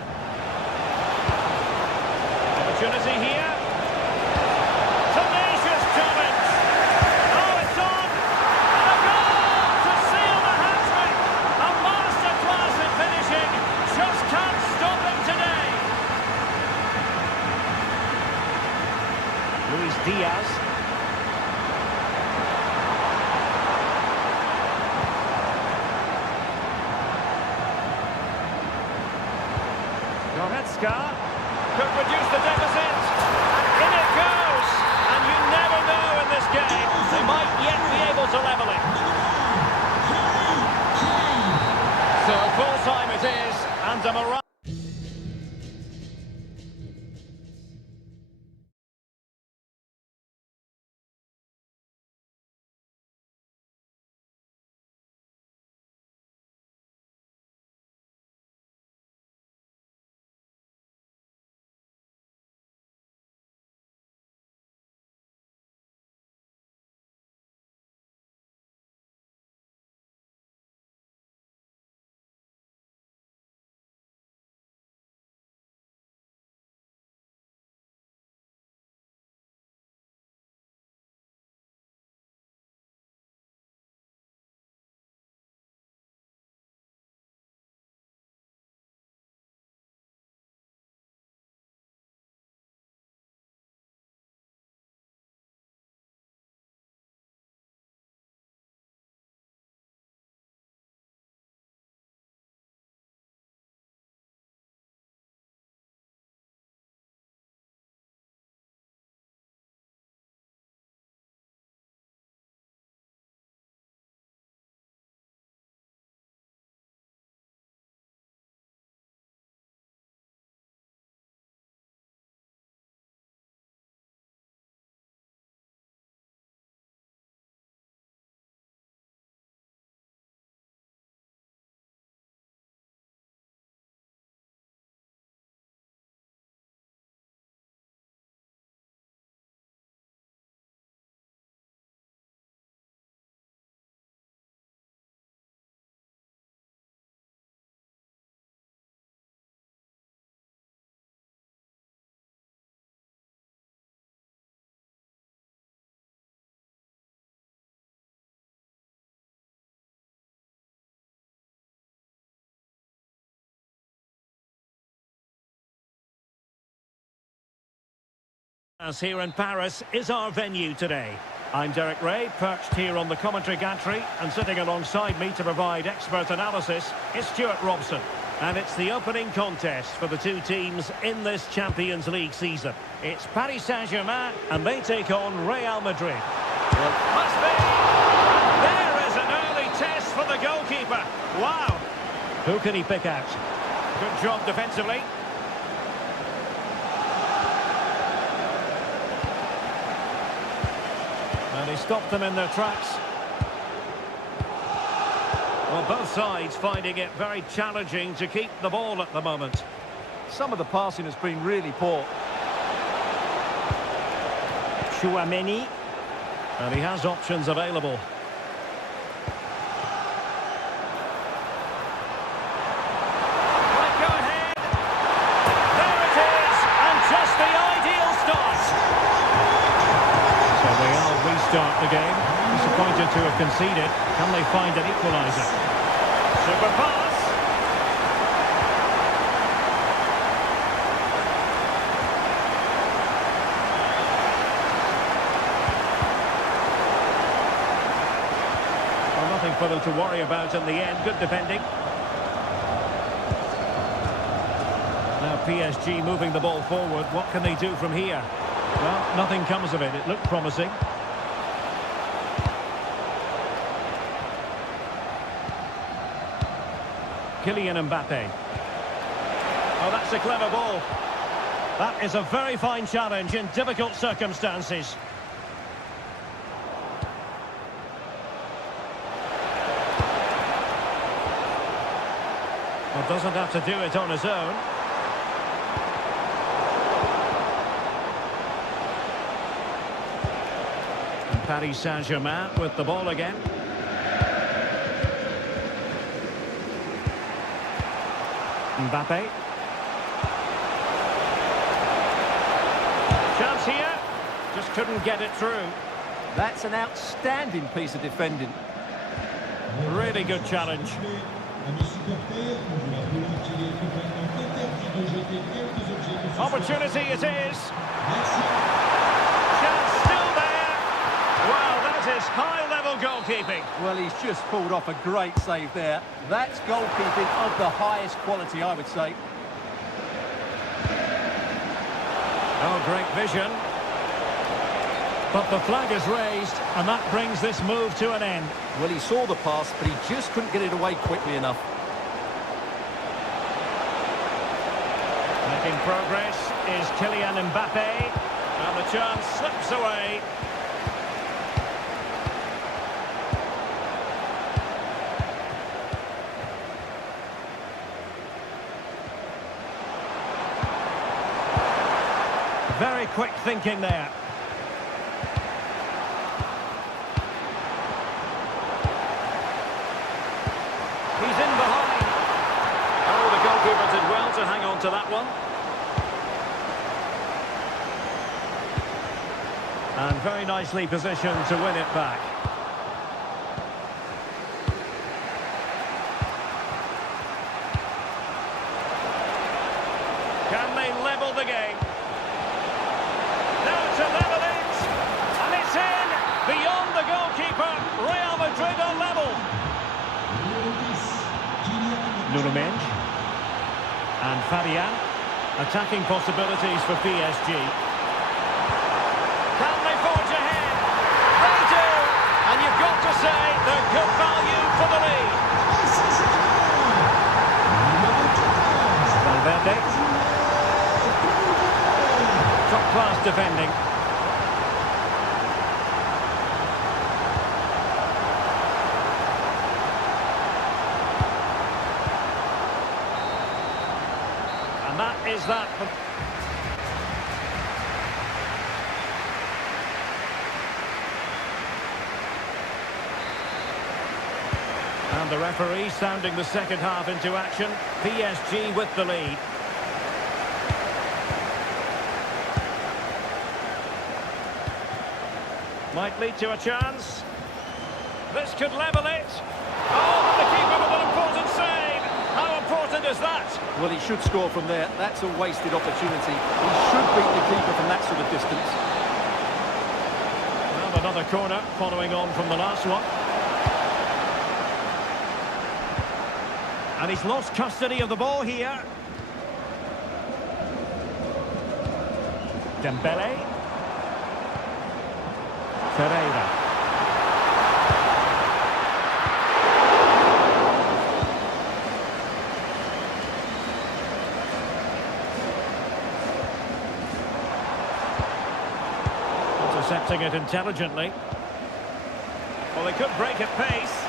Opportunity here. Tenacious challenge. Oh, it's on. And a goal to seal the hat-trick. A masterclass in finishing. Just can't stop him today. Luis Diaz. Goretzka could reduce the deficit, and in it goes. And you never know in this game, they might yet be able to level it. So full time it is, and a morale. As here in Paris is our venue today. I'm Derek Ray, perched here on the commentary gantry, and sitting alongside me to provide expert analysis is Stuart Robson. And it's the opening contest for the two teams in this Champions League season. It's Paris Saint-Germain, and they take on Real Madrid. Must be! There is an early test for the goalkeeper. Wow! Who can he pick out? Good job defensively. And he stopped them in their tracks. Well, both sides finding it very challenging to keep the ball at the moment. Some of the passing has been really poor. Chouameni. And he has options available. Right, go ahead. There it is. And just the ideal start. So Real restart the game. Disappointed to have conceded. Can they find an equaliser? Super pass. Well, nothing for them to worry about in the end. Good defending. Now PSG moving the ball forward. What can they do from here? Well, nothing comes of it. It looked promising. Kylian Mbappe. Oh, that's a clever ball. That is a very fine challenge in difficult circumstances. Well, doesn't have to do it on his own. And Paris Saint-Germain with the ball again. Mbappe. Chance here. Just couldn't get it through. That's an outstanding piece of defending. Really good challenge. Opportunity it is. Chance still there. Wow, that is high-level goalkeeping. Well, he's just pulled off a great save there. That's goalkeeping of the highest quality, I would say. Oh, great vision. But the flag is raised, and that brings this move to an end. Well, he saw the pass, but he just couldn't get it away quickly enough. Making progress is Kylian Mbappe, and the chance slips away. Very quick thinking there. He's in behind. Oh, the goalkeeper did well to hang on to that one. And very nicely positioned to win it back. Can they level the game? Now to level it. And it's in. Beyond the goalkeeper. Real Madrid are level. Nuno Mendes. And Fabian. Attacking possibilities for PSG. Can they forge ahead? They do. And you've got to say they're good value for the lead. Valverde. Top-class defending. And that is that. And the referee sounding the second half into action. PSG with the lead. Might lead to a chance. This could level it. Oh, but the keeper with an important save. How important is that? Well, he should score from there. That's a wasted opportunity. He should beat the keeper from that sort of distance. Another corner following on from the last one. And he's lost custody of the ball here. Dembele. Ferreira. Intercepting it intelligently. Well, they could break at pace.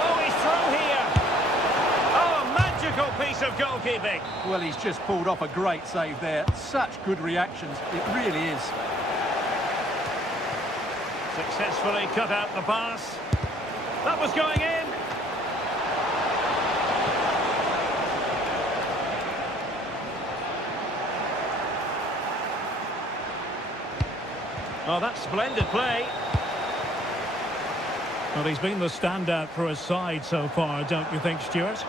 Oh, he's through here. Oh, a magical piece of goalkeeping. Well, he's just pulled off a great save there. Such good reactions. It really is. Successfully cut out the pass. That was going in. Oh, that's splendid play. Well, he's been the standout for his side so far, don't you think, Stuart?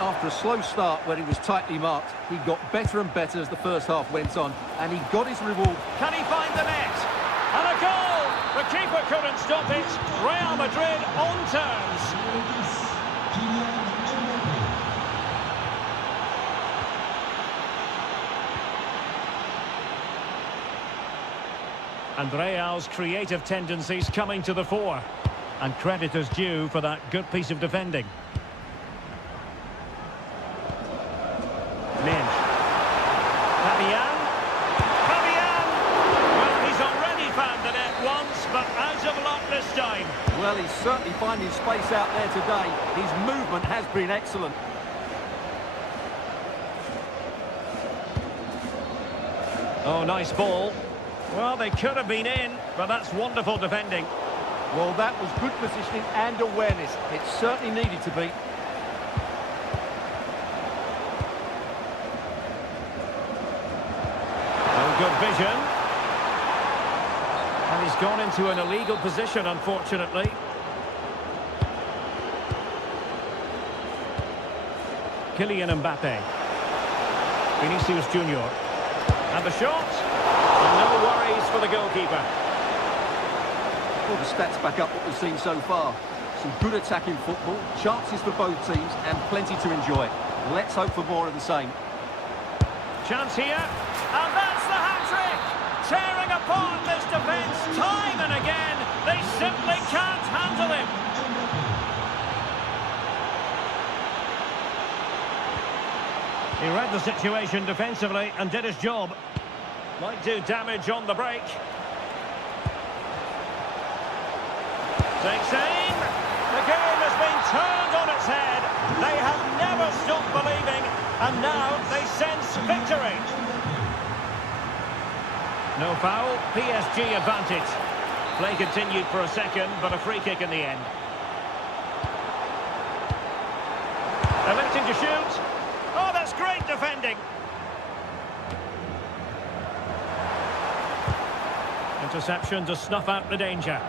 After a slow start where he was tightly marked, he got better and better as the first half went on, and he got his reward. Can he find the net? And a goal! The keeper couldn't stop it. Real Madrid on terms. And Real's creative tendencies coming to the fore. And credit is due for that good piece of defending. Minch. Fabian. Fabian! Well, he's already found the net once, but out of luck this time. Well, he's certainly finding space out there today. His movement has been excellent. Oh, nice ball. Well, they could have been in, but that's wonderful defending. Well, that was good positioning and awareness. It certainly needed to be. Oh, good vision. And he's gone into an illegal position, unfortunately. Kylian Mbappe. Vinicius Junior. And the shot. And no worries for the goalkeeper. Well, the stats back up what we've seen so far. Some good attacking football, chances for both teams, and plenty to enjoy. Let's hope for more of the same. Chance here. And that's the hat-trick! Tearing apart this defence time and again. They simply can't handle him. He read the situation defensively and did his job. Might do damage on the break. Takes aim. The game has been turned on its head. They have never stopped believing, and now they sense victory. No foul, PSG advantage. Play continued for a second, but a free kick in the end. Electing to shoot. Oh, that's great defending. Interception to snuff out the danger.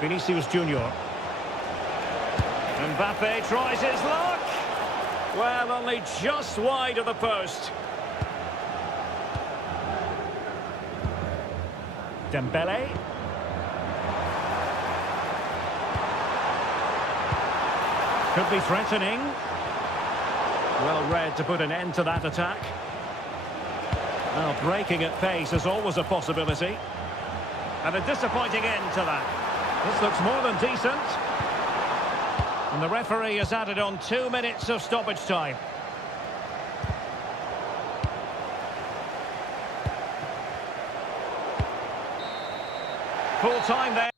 Vinicius Junior. Mbappe tries his luck. Well, only just wide of the post. Dembele. Could be threatening. Well read to put an end to that attack. Well, breaking at pace is always a possibility. And a disappointing end to that. This looks more than decent. And the referee has added on 2 minutes of stoppage time. Full time there.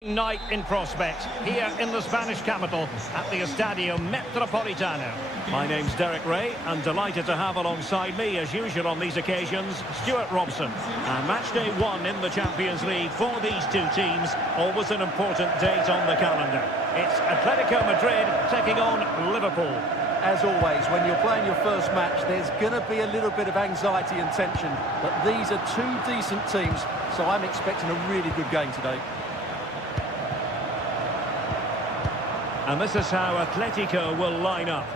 Night in prospect here in the Spanish capital at the Estadio Metropolitano. My name's Derek Ray and delighted to have alongside me as usual on these occasions Stuart Robson. And match day 1 in the Champions League for these two teams, always an important date on the calendar. It's Atletico Madrid taking on Liverpool. As always, when you're playing your first match, there's going to be a little bit of anxiety and tension, but these are two decent teams, so I'm expecting a really good game today. And this is how Atletico will line up.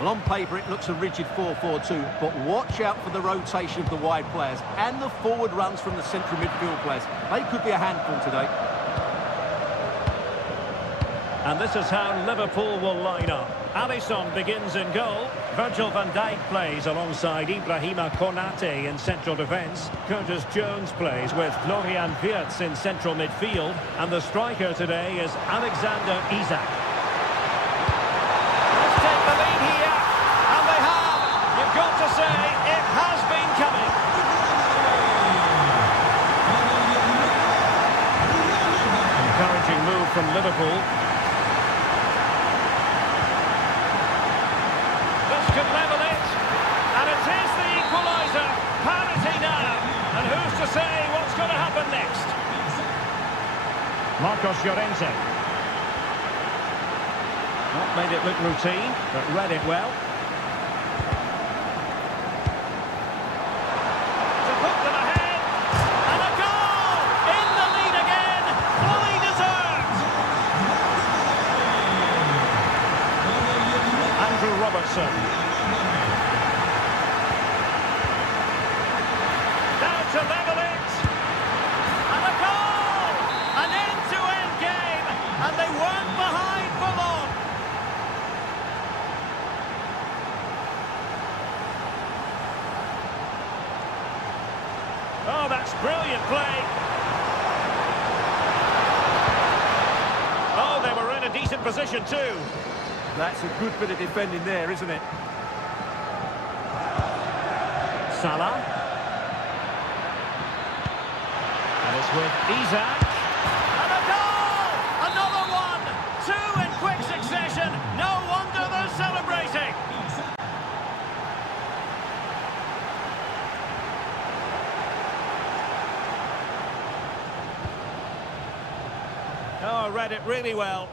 Well, on paper it looks a rigid 4-4-2, but watch out for the rotation of the wide players and the forward runs from the central midfield players. They could be a handful today. And this is how Liverpool will line up. Alisson begins in goal. Virgil van Dijk plays alongside Ibrahima Konate in central defence. Curtis Jones plays with Florian Wirtz in central midfield. And the striker today is Alexander Isak. Let's take the lead here. And they have. You've got to say, it has been coming. Encouraging move from Liverpool. Could level it, and it is the equaliser. Parity now, and who's to say what's going to happen next? Marcos Llorente. Not made it look routine, but read it well. To put them ahead, and a goal! In the lead again, fully deserved. Andrew Robertson. To level it, and a goal! An end-to-end game, and they weren't behind for long. Oh, that's brilliant play. Oh, they were in a decent position too. That's a good bit of defending there, isn't it? Salah. With Isak, and a goal! Another one! Two in quick succession. No wonder they're celebrating. Oh, I read it really well.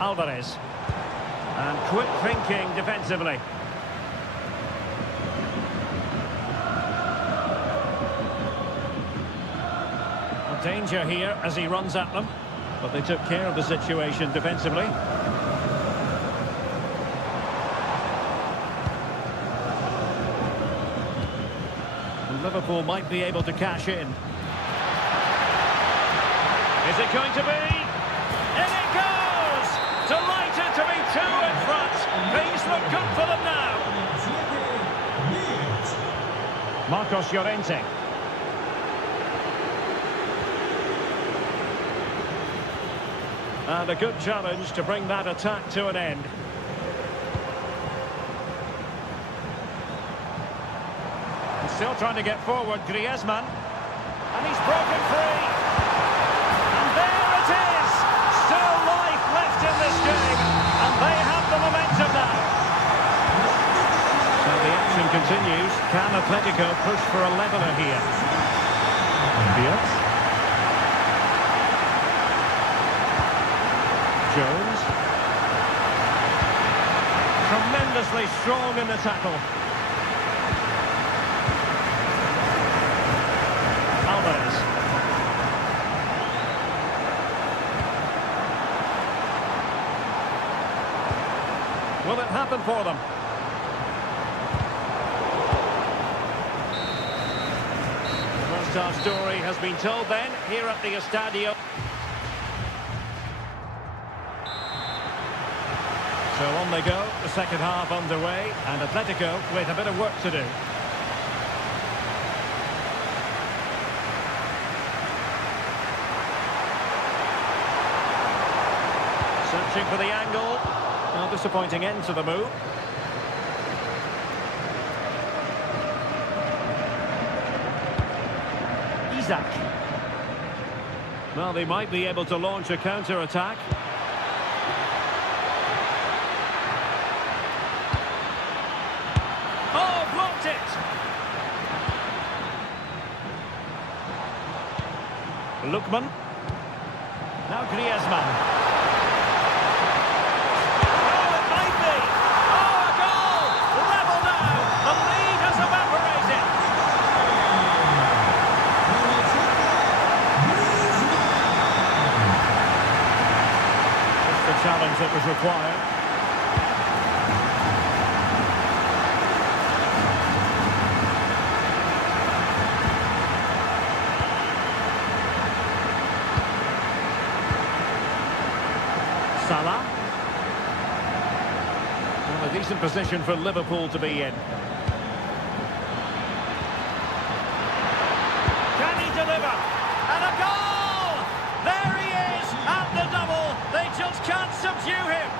Alvarez. And quick thinking defensively. Danger here as he runs at them, but they took care of the situation defensively. And Liverpool might be able to cash in. Is it going to be? In it goes! Delighted to be two in front. Things look good for them now. Marcos Llorente. And a good challenge to bring that attack to an end. He's still trying to get forward, Griezmann. And he's broken free. And there it is! Still life left in this game. And they have the momentum now. So the action continues. Can Atletico push for a leveller here? Wirtz. Jones. Tremendously strong in the tackle. Alvarez. Will it happen for them? The first half story has been told then, here at the Estadio. So on they go, the second half underway, and Atletico with a bit of work to do. Searching for the angle. No disappointing end to the move. Isak. Well, they might be able to launch a counter-attack. Oh, blocked it! Lookman. Now Griezmann. Oh, it might be! Oh, a goal! Level now! The lead has evaporated! Just the challenge that was required. Salah. Well, a decent position for Liverpool to be in. Can he deliver? And a goal! There he is at the double. They just can't subdue him.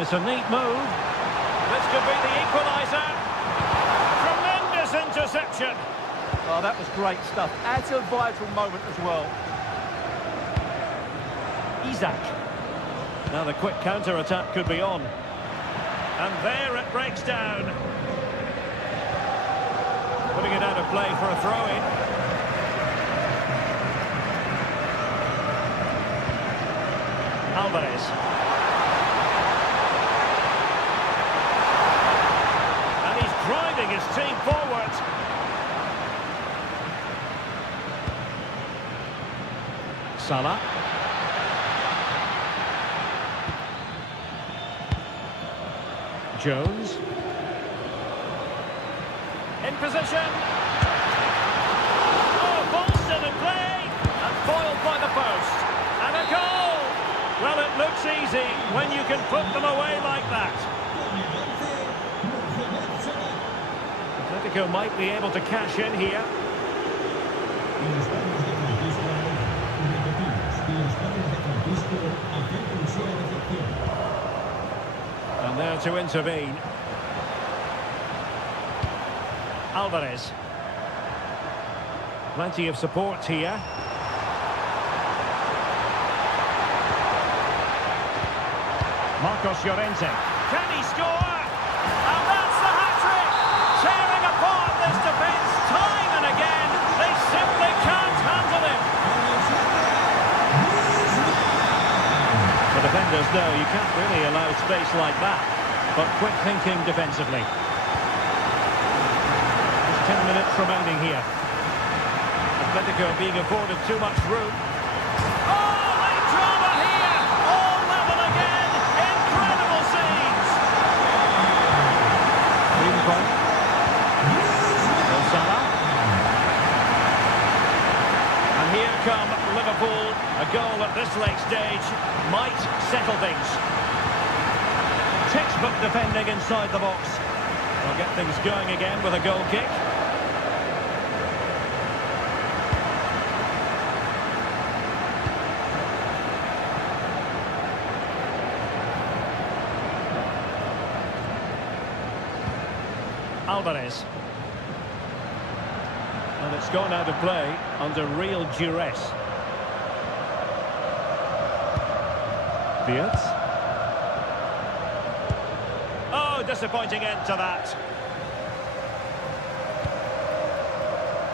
It's a neat move. This could be the equaliser. Tremendous interception. Oh, that was great stuff. At a vital moment as well. Isak. Now the quick counter-attack could be on. And there it breaks down. Putting it out of play for a throw-in. Alvarez. And he's driving his team forward. Salah. Jones. In position. Oh, ball still in play. And foiled by the post. And a goal. Well, it looks easy when you can put them away like that. Atletico might be able to cash in here. And there to intervene. Alvarez. Plenty of support here. Marcos Llorente. Can he score? And that's the hat-trick! Tearing apart this defence time and again. They simply can't handle him. The defenders know you can't really allow space like that, but quick thinking defensively. There's 10 minutes remaining here. Atletico being afforded too much room. Oh, late drama here! All level again! Incredible scenes! Greenpoint. Salah. And here come Liverpool. A goal at this late stage might settle things. Textbook defending inside the box. They'll get things going again with a goal kick. Alvarez. And it's gone out of play under real duress. Fields. Oh, disappointing end to that.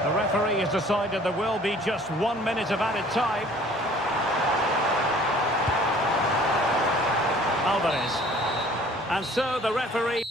The referee has decided there will be just 1 minute of added time. Alvarez. And so the referee...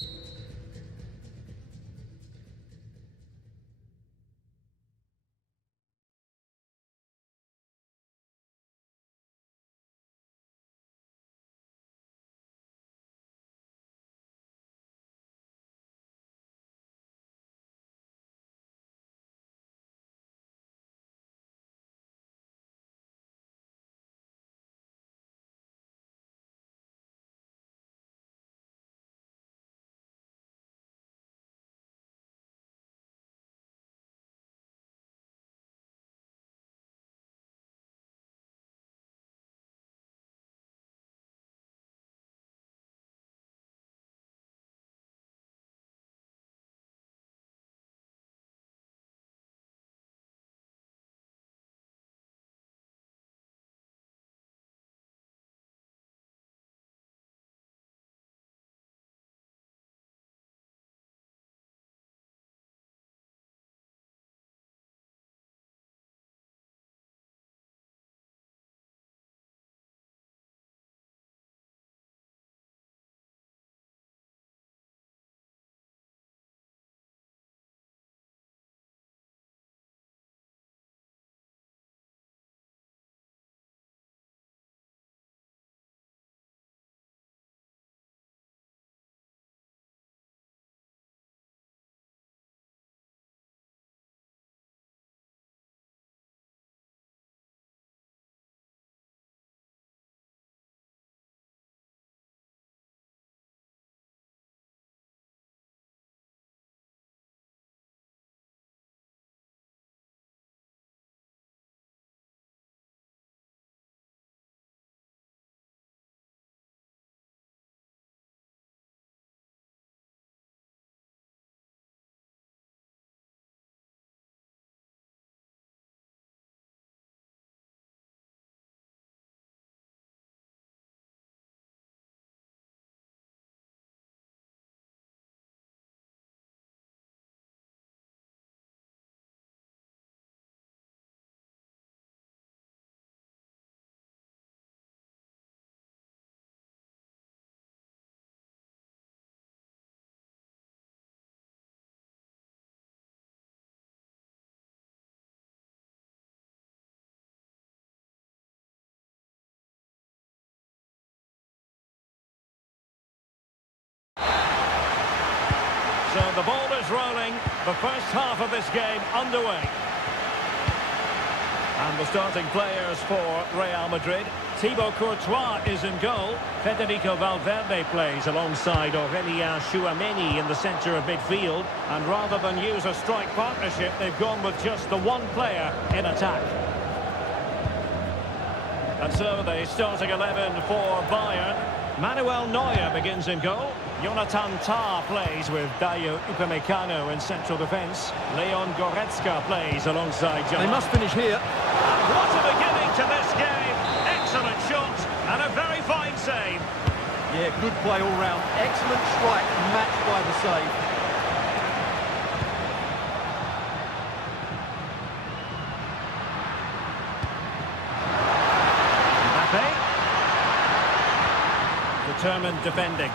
So the ball is rolling. The first half of this game underway. And the starting players for Real Madrid. Thibaut Courtois is in goal. Federico Valverde plays alongside Aurélien Tchouameni in the centre of midfield. And rather than use a strike partnership, they've gone with just the one player in attack. And so the starting 11 for Bayern. Manuel Neuer begins in goal. Jonathan Tah plays with Dayo Upamecano in central defence. Leon Goretzka plays alongside Jamal. They must finish here. What a beginning to this game. Excellent shot and a very fine save. Yeah, good play all round. Excellent strike, matched by the save. Mbappe. Determined defending.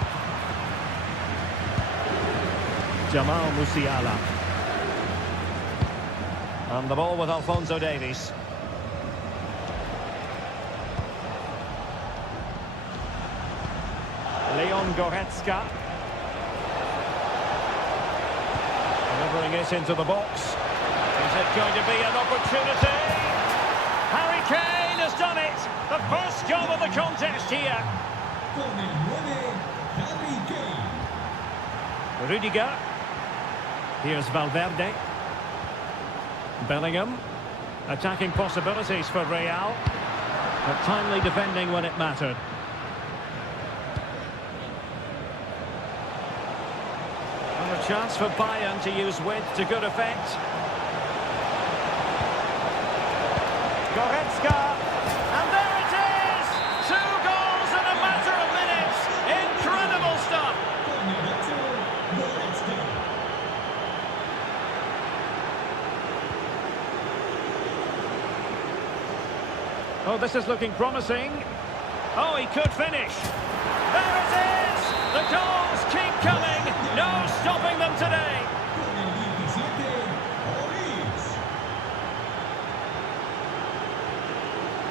Jamal Musiala. And the ball with Alphonso Davies. Leon Goretzka. Delivering it into the box. Is it going to be an opportunity? Harry Kane has done it. The first goal of the contest here. Con el 9, Harry Kane. Rudiger. Here's Valverde. Bellingham. Attacking possibilities for Real. But timely defending when it mattered. And a chance for Bayern to use width to good effect. Goretzka. And there it is! 2 goals in a matter of minutes. Incredible stuff. Con el 8, Goretzka. Oh, this is looking promising. Oh, he could finish. There it is! The goals keep coming. No stopping them today. Con el 17, Ortiz.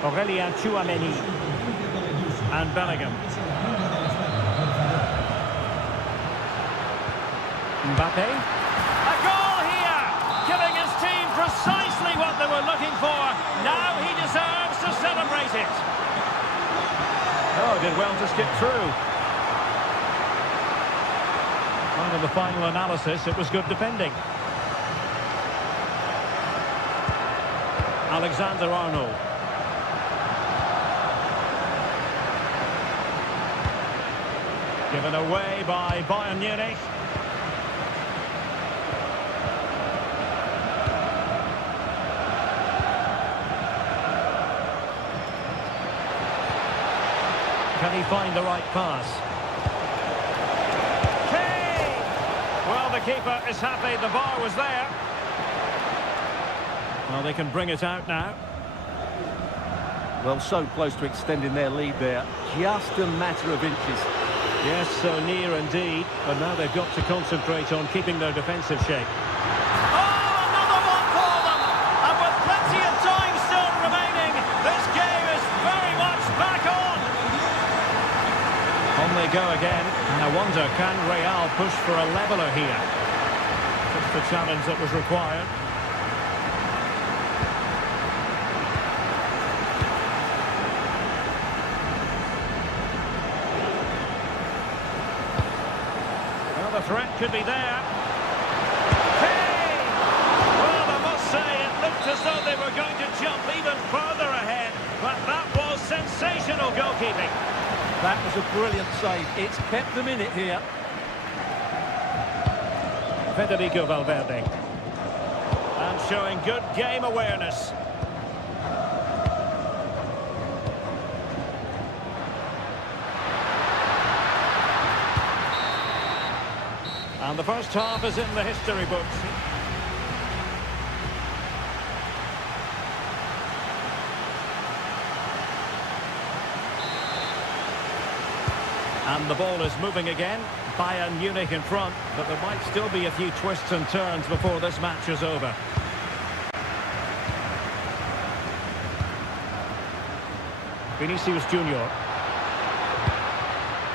Aurélien Tchouameni and Bellingham. Mbappe. A goal here! Giving his team precisely what they were looking for. Now he deserves to celebrate it. Oh, did well to skip through. Well, in the final analysis, it was good defending. Alexander-Arnold. Given away by Bayern Munich. Can he find the right pass? Kane! Well, the keeper is happy the bar was there. Well, they can bring it out now. Well, so close to extending their lead there. Just a matter of inches. Yes, so near indeed. But now they've got to concentrate on keeping their defensive shape. Oh, another one for them! And with plenty of time still remaining, this game is very much back on. On they go again. And I wonder, can Real push for a leveller here? Just the challenge that was required. The threat could be there. Hey! Well, I must say, it looked as though they were going to jump even further ahead. But that was sensational goalkeeping. That was a brilliant save. It's kept them in it here. Federico Valverde. And showing good game awareness. And the first half is in the history books. And the ball is moving again. Bayern Munich in front, but there might still be a few twists and turns before this match is over. Vinicius Junior.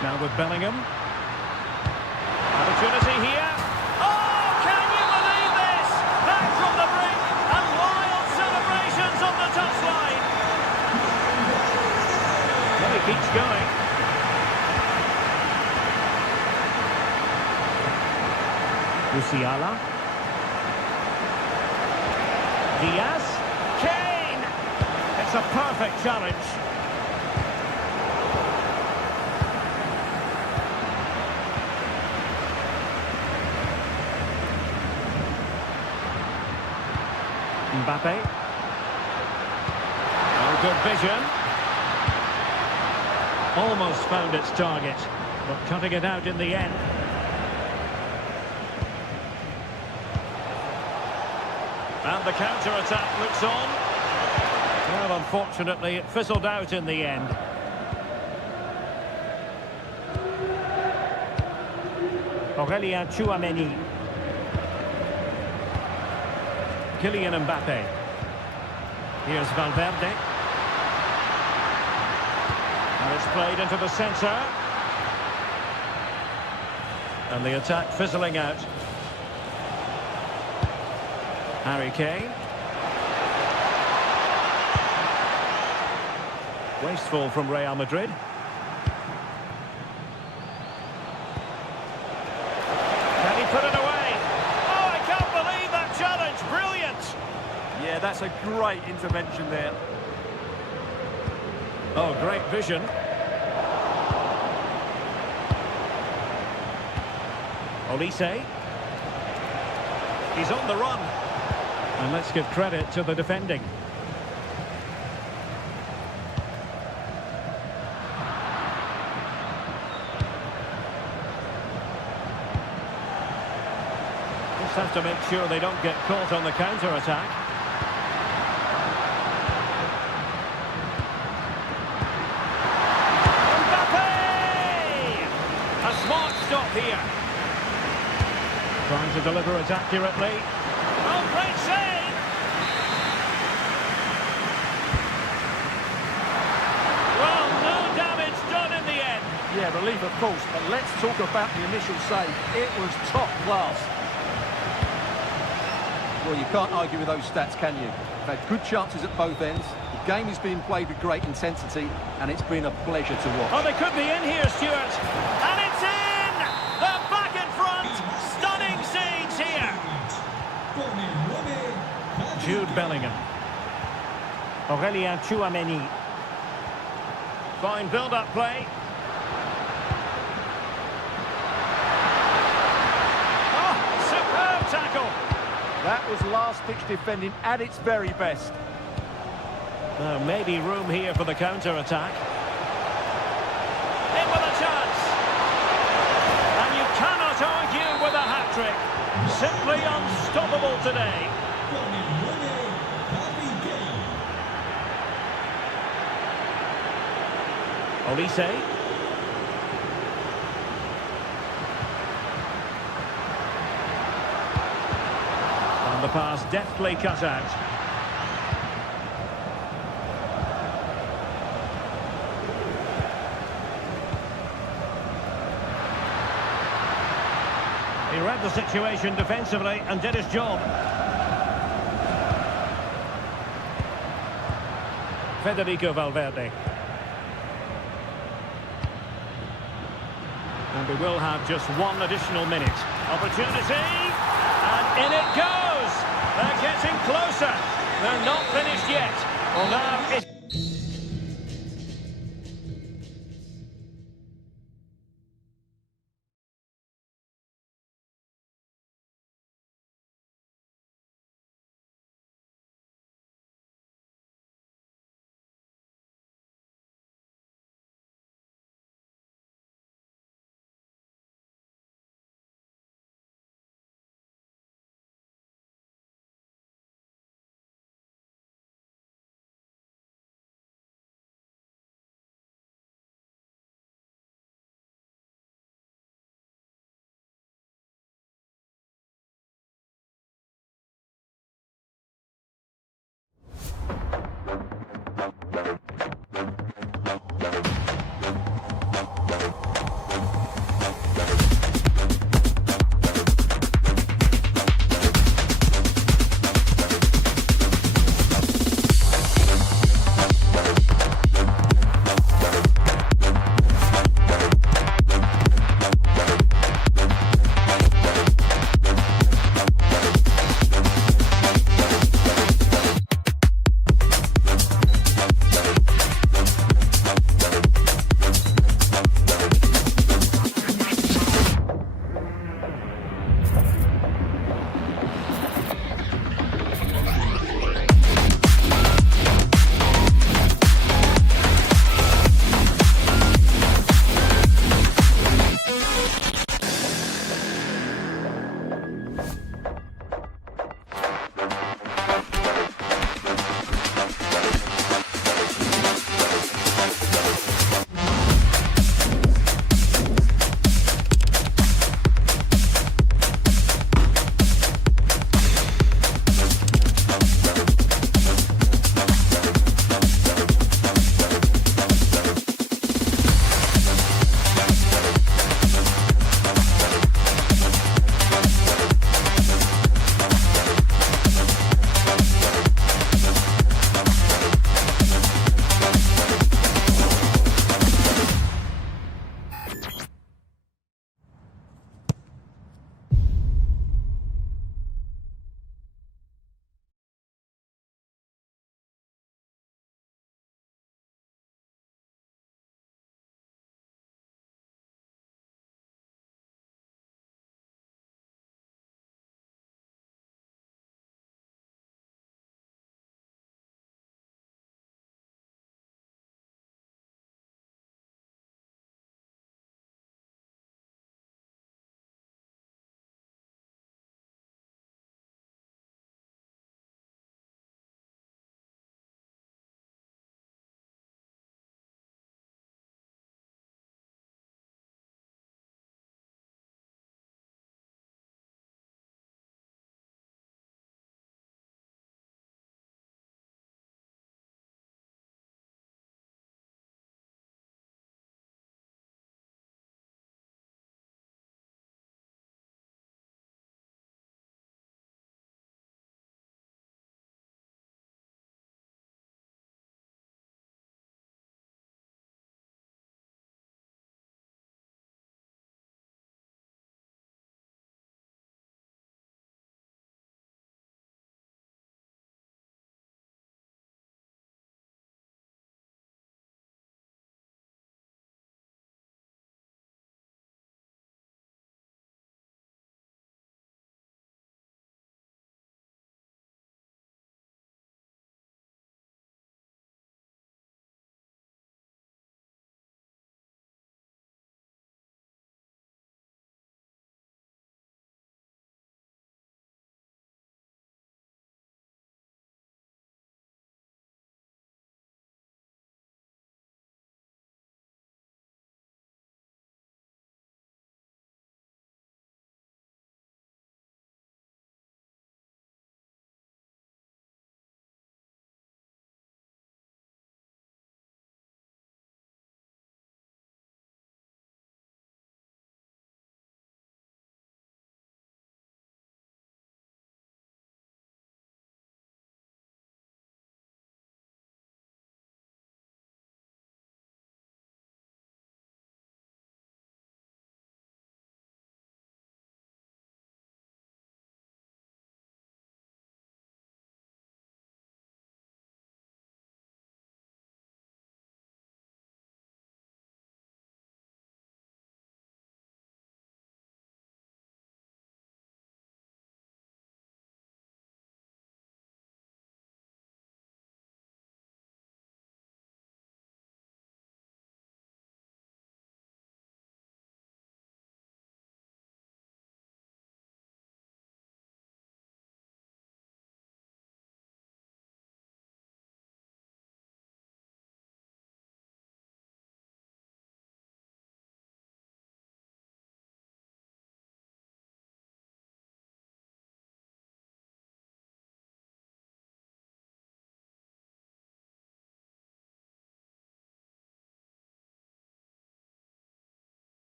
Now with Bellingham. Opportunity here. Oh, keeps going. Musiala. Diaz. Kane! It's a perfect challenge. Mbappe. Oh, good vision. Almost found its target, but cutting it out in the end. And the counter-attack looks on. Well, unfortunately, it fizzled out in the end. Aurélien Tchouameni. Kylian Mbappe. Here's Valverde. And it's played into the centre. And the attack fizzling out. Harry Kane. Wasteful from Real Madrid. Can he put it away? Oh, I can't believe that challenge. Brilliant. Yeah, that's a great intervention there. Oh, great vision. Olise. He's on the run. And let's give credit to the defending. Just have to make sure they don't get caught on the counter-attack. Mbappe! A smart stop here. Trying to deliver it accurately. Oh, great save! Well, no damage done in the end. Yeah, relief of course, but let's talk about the initial save. It was top class. Well, you can't argue with those stats, can you? They've had good chances at both ends. The game is being played with great intensity, and it's been a pleasure to watch. Oh, they could be in here, Stuart. And it's in! They're back in front! Stunning scenes here! Jude Bellingham. Aurélien Tchouameni. Fine build-up play. Oh, superb tackle! That was last-pitch defending at its very best. Now, maybe room here for the counter-attack. In with a chance! And you cannot argue with a hat-trick. Simply unstoppable today. Olise. And the pass deftly cut out. He read the situation defensively and did his job. Federico Valverde. And we will have just one additional minute. Opportunity, and in it goes! They're getting closer. They're not finished yet. Well, now it's...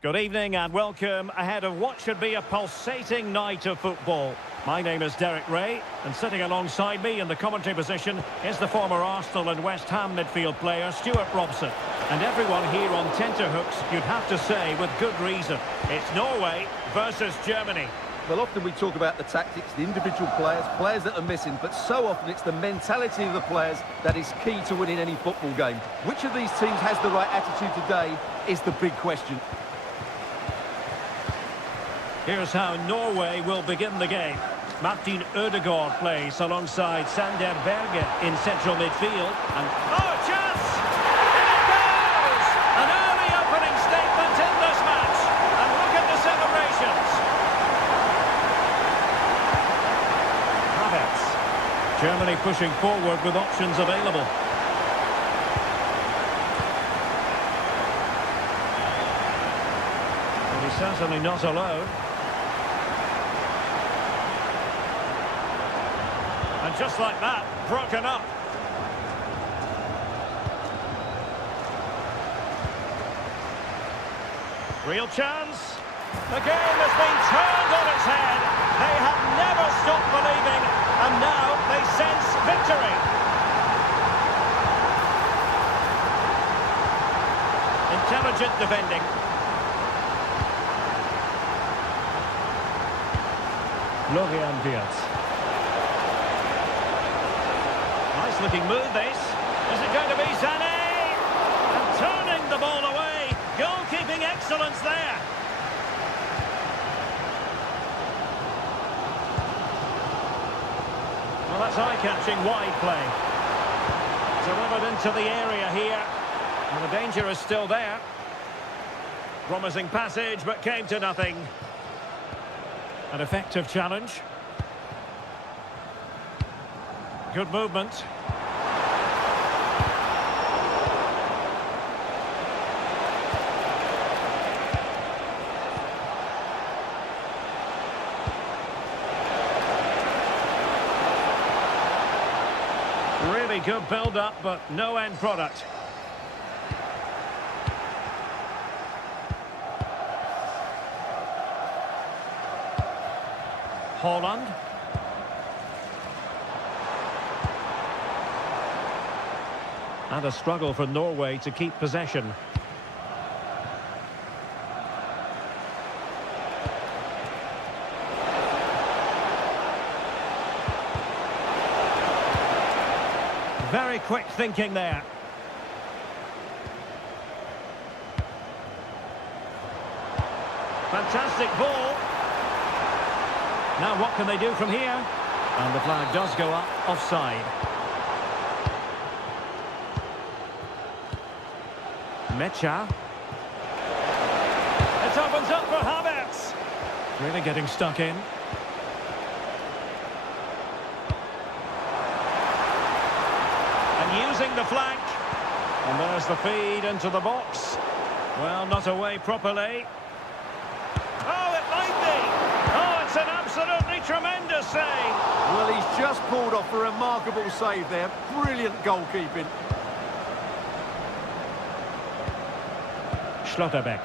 Good evening and welcome ahead of what should be a pulsating night of football. My name is Derek Ray, and sitting alongside me in the commentary position is the former Arsenal and West Ham midfield player Stuart Robson. And everyone here on tenterhooks, you'd have to say with good reason. It's Norway versus Germany. Well, often we talk about the tactics, the individual players that are missing, but so often it's the mentality of the players that is key to winning any football game. Which of these teams has the right attitude today is the big question. Here's how Norway will begin the game. Martin Ødegaard plays alongside Sander Berge in central midfield. And oh, chance! And it goes! An early opening statement in this match. And look at the celebrations. Havertz. Germany pushing forward with options available. And he's certainly not alone. And just like that, broken up. Real chance. The game has been turned on its head. They have never stopped believing, and now they sense victory. Intelligent defending. Florian Wirtz. Nice looking move this. Is it going to be Sané? And turning the ball away. Goalkeeping excellence there. Well, that's eye-catching wide play. Delivered into the area here. And the danger is still there. Promising passage, but came to nothing. An effective challenge. Good movement. Really good build-up, but no end product. Holland. And a struggle for Norway to keep possession. Very quick thinking there. Fantastic ball. Now what can they do from here? And the flag does go up, offside. Mecha. It opens up for Havertz. Really getting stuck in. And using the flank. And there's the feed into the box. Well, not away properly. Oh, it might be. Oh, it's an absolutely tremendous save. Well, he's just pulled off a remarkable save there. Brilliant goalkeeping. Schlotterbeck.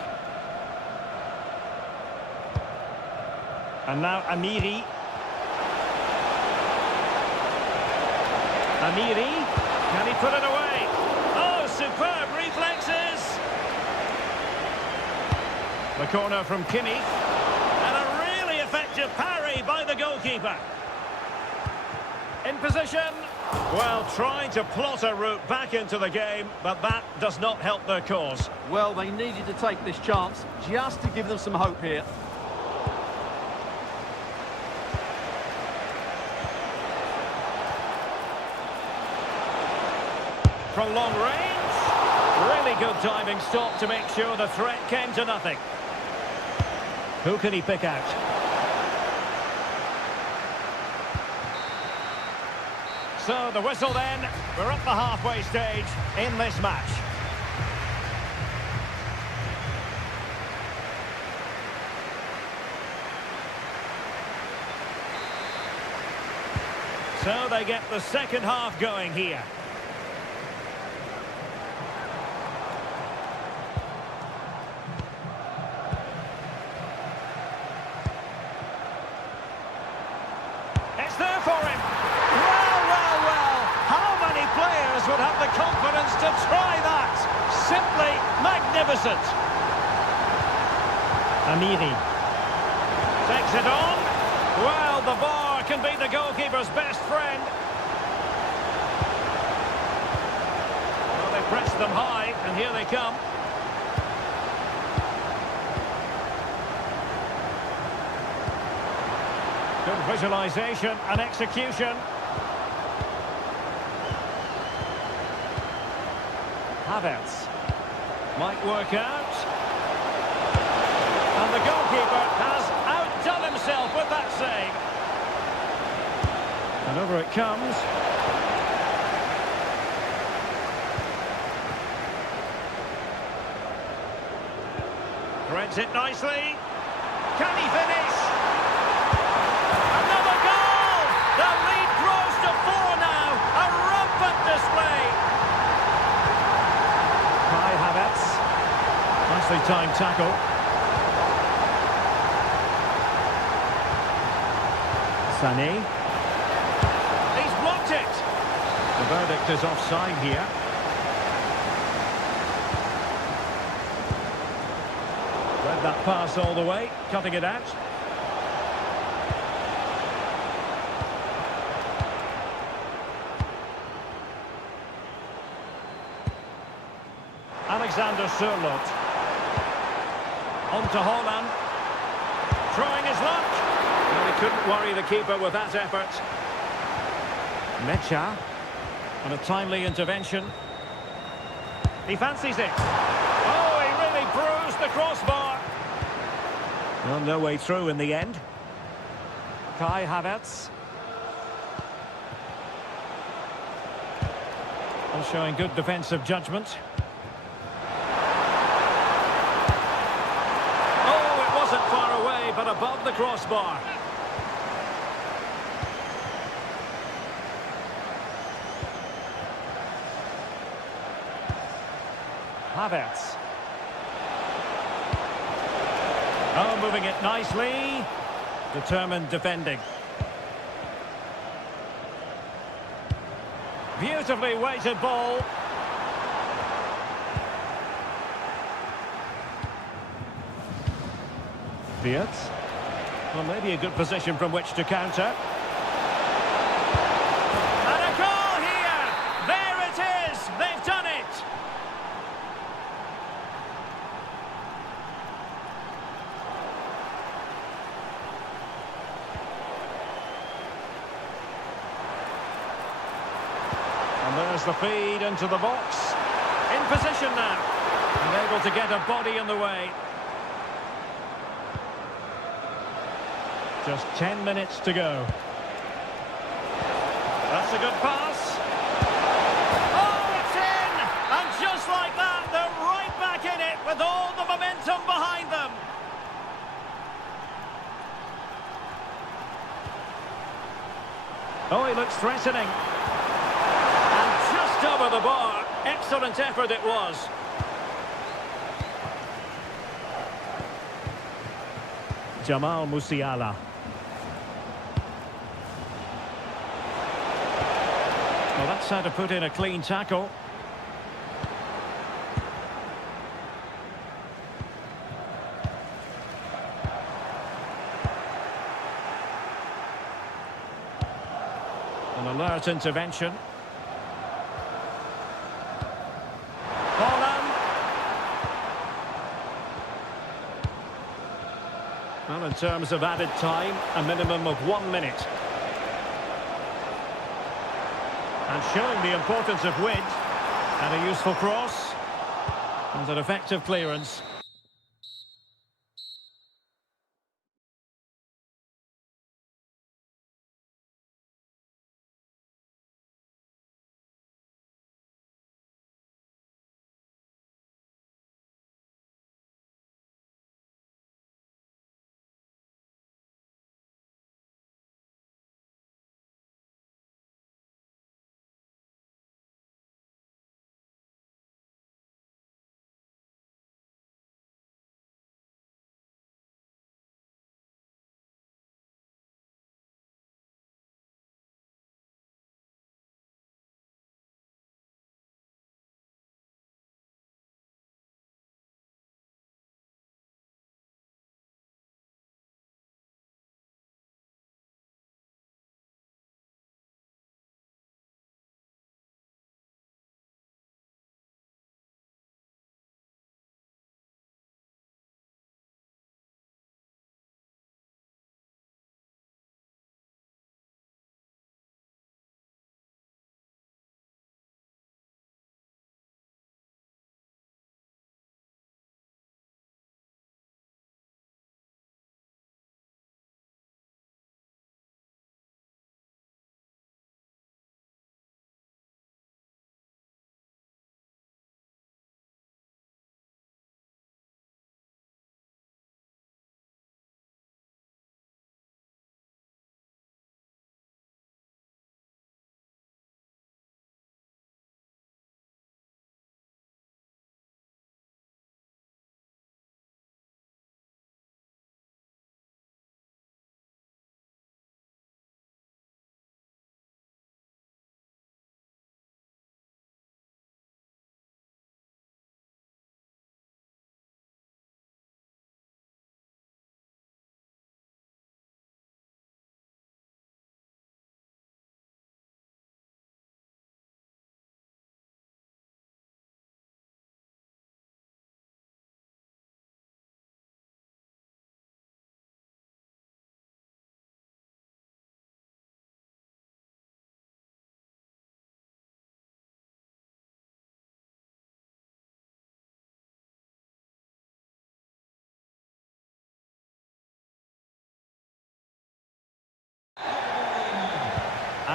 And now Amiri. Amiri. Can he put it away? Oh, superb reflexes. The corner from Kimmich. And a really effective parry by the goalkeeper. In position. Well, trying to plot a route back into the game, but that does not help their cause. Well, they needed to take this chance just to give them some hope here. From long range. Really good diving stop to make sure the threat came to nothing. Who can he pick out? So the whistle then. We're at the halfway stage in this match. So they get the second half going here. It's there for him. Well, well, well. How many players would have the confidence to try that? Simply magnificent. Amiri takes it on. Well, the bar can be the goalkeeper's best friend. Well, they pressed them high, and here they come. Good visualization and execution. Havertz might work out. And the goalkeeper has outdone himself with that save. And over it comes. Threads it nicely. Can he finish? Another goal! The lead grows to 4 now. A rampant display. Kai Havertz. Nicely timed tackle. Sané. He's blocked it. The verdict is offside here. Read that pass all the way, cutting it out. Alexander Sørloth. On to Haaland. Trying his luck. Well, he couldn't worry the keeper with that effort. Mecha. And a timely intervention. He fancies it. Oh, he really bruised the crossbar. Well, no way through in the end. Kai Havertz. Well, showing good defensive judgment. Oh, it wasn't far away, but above the crossbar. Havertz. Oh, moving it nicely. Determined defending. Beautifully weighted ball. Fiat. Well, maybe a good position from which to counter. And a goal here! There it is! They've done it! And there's the feed into the box. In position now. And able to get a body in the way. Just 10 minutes to go. That's a good pass. Oh, it's in! And just like that, they're right back in it with all the momentum behind them. Oh, he looks threatening. Over the bar. Excellent effort it was. Jamal Musiala. Well, that's how to put in a clean tackle. An alert intervention. Well, in terms of added time, a minimum of 1 minute. And showing the importance of width. And a useful cross. And an effective clearance.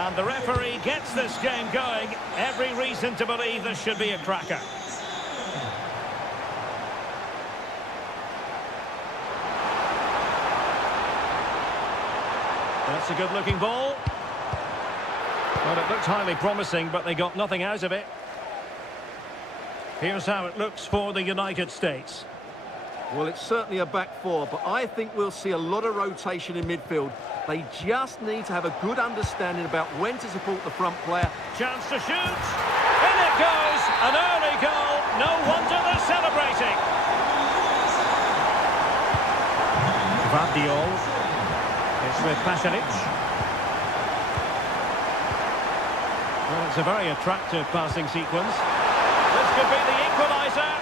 And the referee gets this game going. Every reason to believe this should be a cracker. That's a good-looking ball. Well, it looked highly promising, but they got nothing out of it. Here's how it looks for the United States. Well, it's certainly a back four, but I think we'll see a lot of rotation in midfield. They just need to have a good understanding about when to support the front player. Chance to shoot. In it goes. An early goal. No wonder they're celebrating. Vardiol. It's with Pasalic. Well, it's a very attractive passing sequence. This could be the equaliser.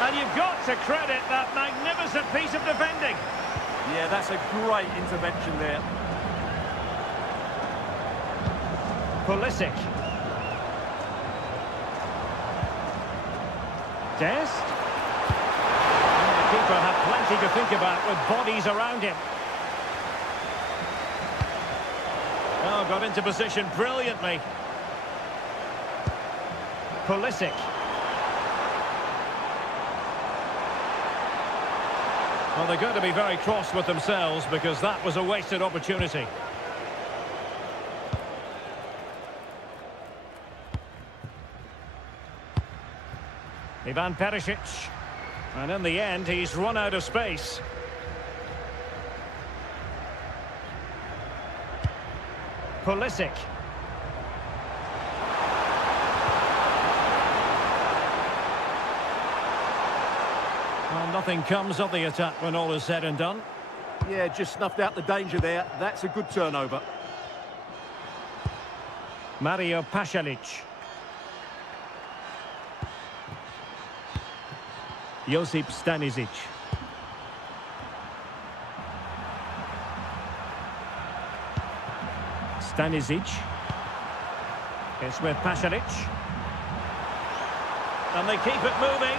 And you've got to credit that magnificent piece of defending. Yeah, that's a great intervention there. Pulisic. Dest. And the keeper had plenty to think about with bodies around him. Oh, got into position brilliantly. Pulisic. Well, they're going to be very cross with themselves because that was a wasted opportunity. Ivan Perisic. And in the end, he's run out of space. Pulisic. Well, nothing comes of the attack when all is said and done. Yeah, just snuffed out the danger there. That's a good turnover. Mario Pasalic. Josip Stanisic. Stanisic. It's with Pasalic. And they keep it moving.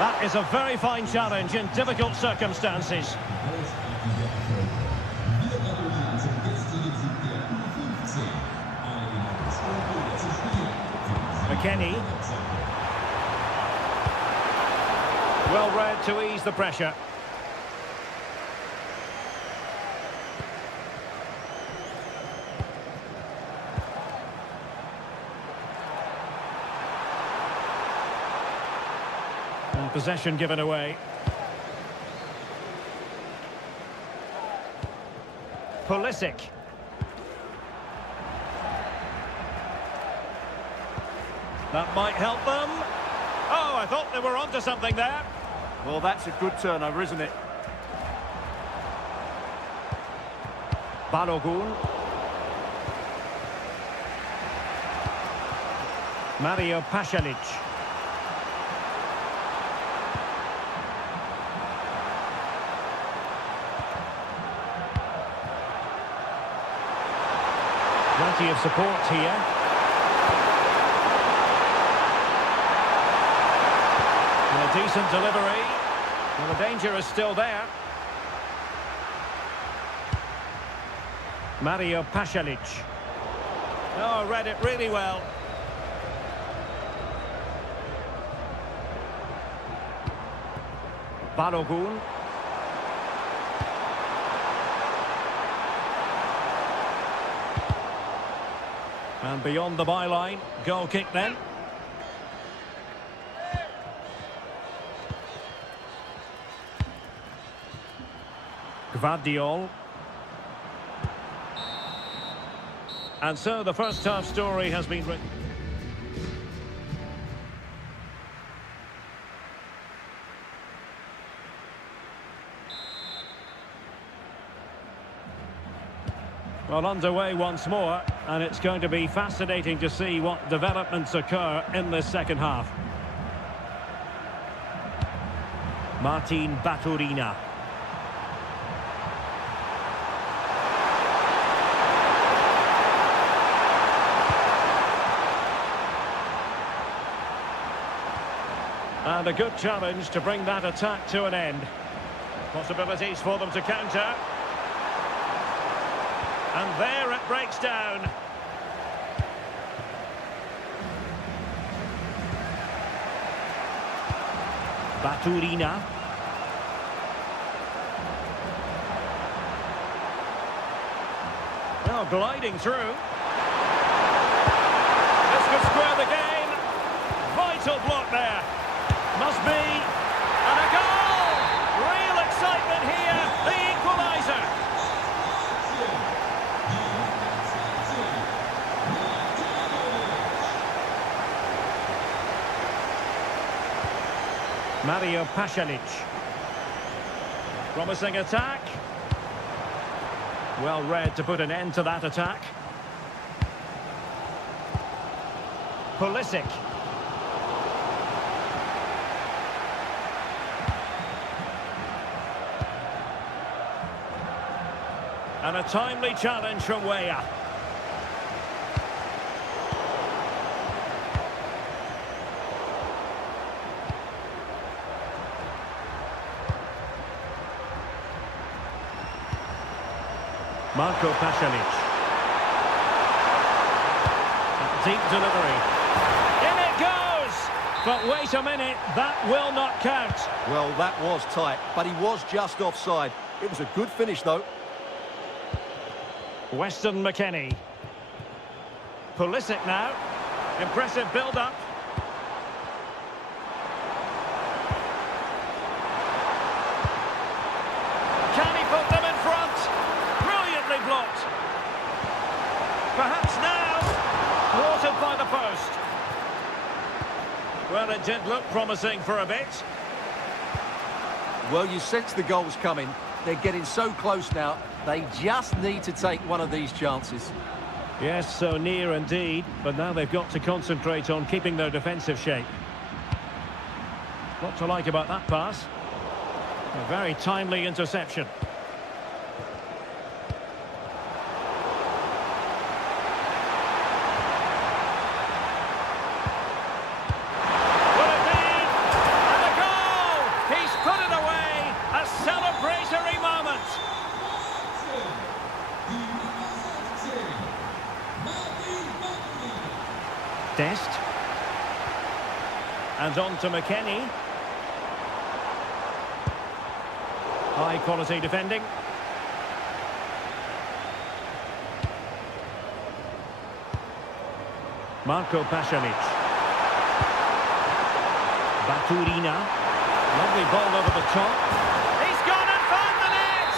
That is a very fine challenge in difficult circumstances. McKennie. Well read to ease the pressure. And possession given away. Pulisic. That might help them. Oh, I thought they were onto something there. Well, that's a good turnover, isn't it? Balogun. Mario Pasalic. Plenty of support here. And a decent delivery. Well, the danger is still there. Mario Pasalic. Oh, read it really well. Balogun. And beyond the byline, goal kick then. Vardiol. And so the first half story has been written. Well, underway once more, and it's going to be fascinating to see what developments occur in this second half. Martin Baturina. And a good challenge to bring that attack to an end. Possibilities for them to counter. And there it breaks down. Baturina. Now gliding through. This could square the game. Vital block there. Must be. And a goal! Real excitement here. The equaliser. Mario Pasalic. Promising attack. Well read to put an end to that attack. Pulisic. And a timely challenge from Weah. Marco Pasalic. Deep delivery. In it goes! But wait a minute, that will not count. Well, that was tight, but he was just offside. It was a good finish, though. Weston McKennie. Pulisic now. Impressive build-up. Can he put them in front? Brilliantly blocked. Perhaps now. Thwarted by the post. Well, it did look promising for a bit. Well, you sense the goal's coming. They're getting so close now. They just need to take one of these chances. Yes, so near indeed, but now they've got to concentrate on keeping their defensive shape. What to like about that pass? A very timely interception. Will it be? And a goal! He's put it away! A celebratory moment! Dest. And on to McKennie. High quality defending. Marco Pasalic. Baturina. Lovely ball over the top. He's gone and found the net!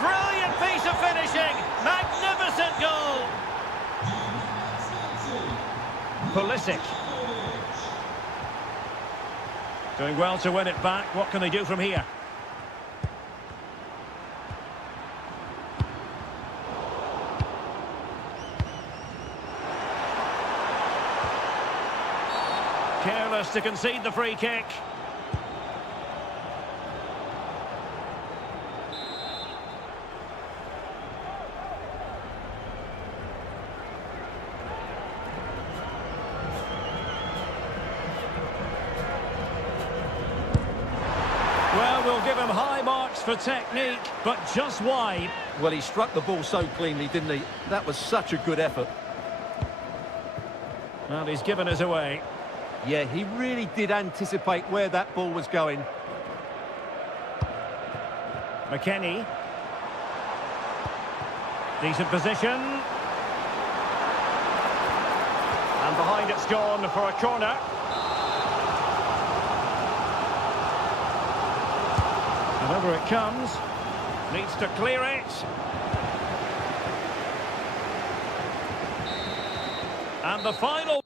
Brilliant piece of finishing! Magnificent goal! Pulisic. Doing well to win it back. What can they do from here? Careless to concede the free kick. Well, we'll give him high marks for technique, but just wide. Well, he struck the ball so cleanly, didn't he? That was such a good effort. Well, he's given us away. Yeah, he really did anticipate where that ball was going. McKennie. Decent position. And behind it's gone for a corner. And over it comes. Needs to clear it. And the final...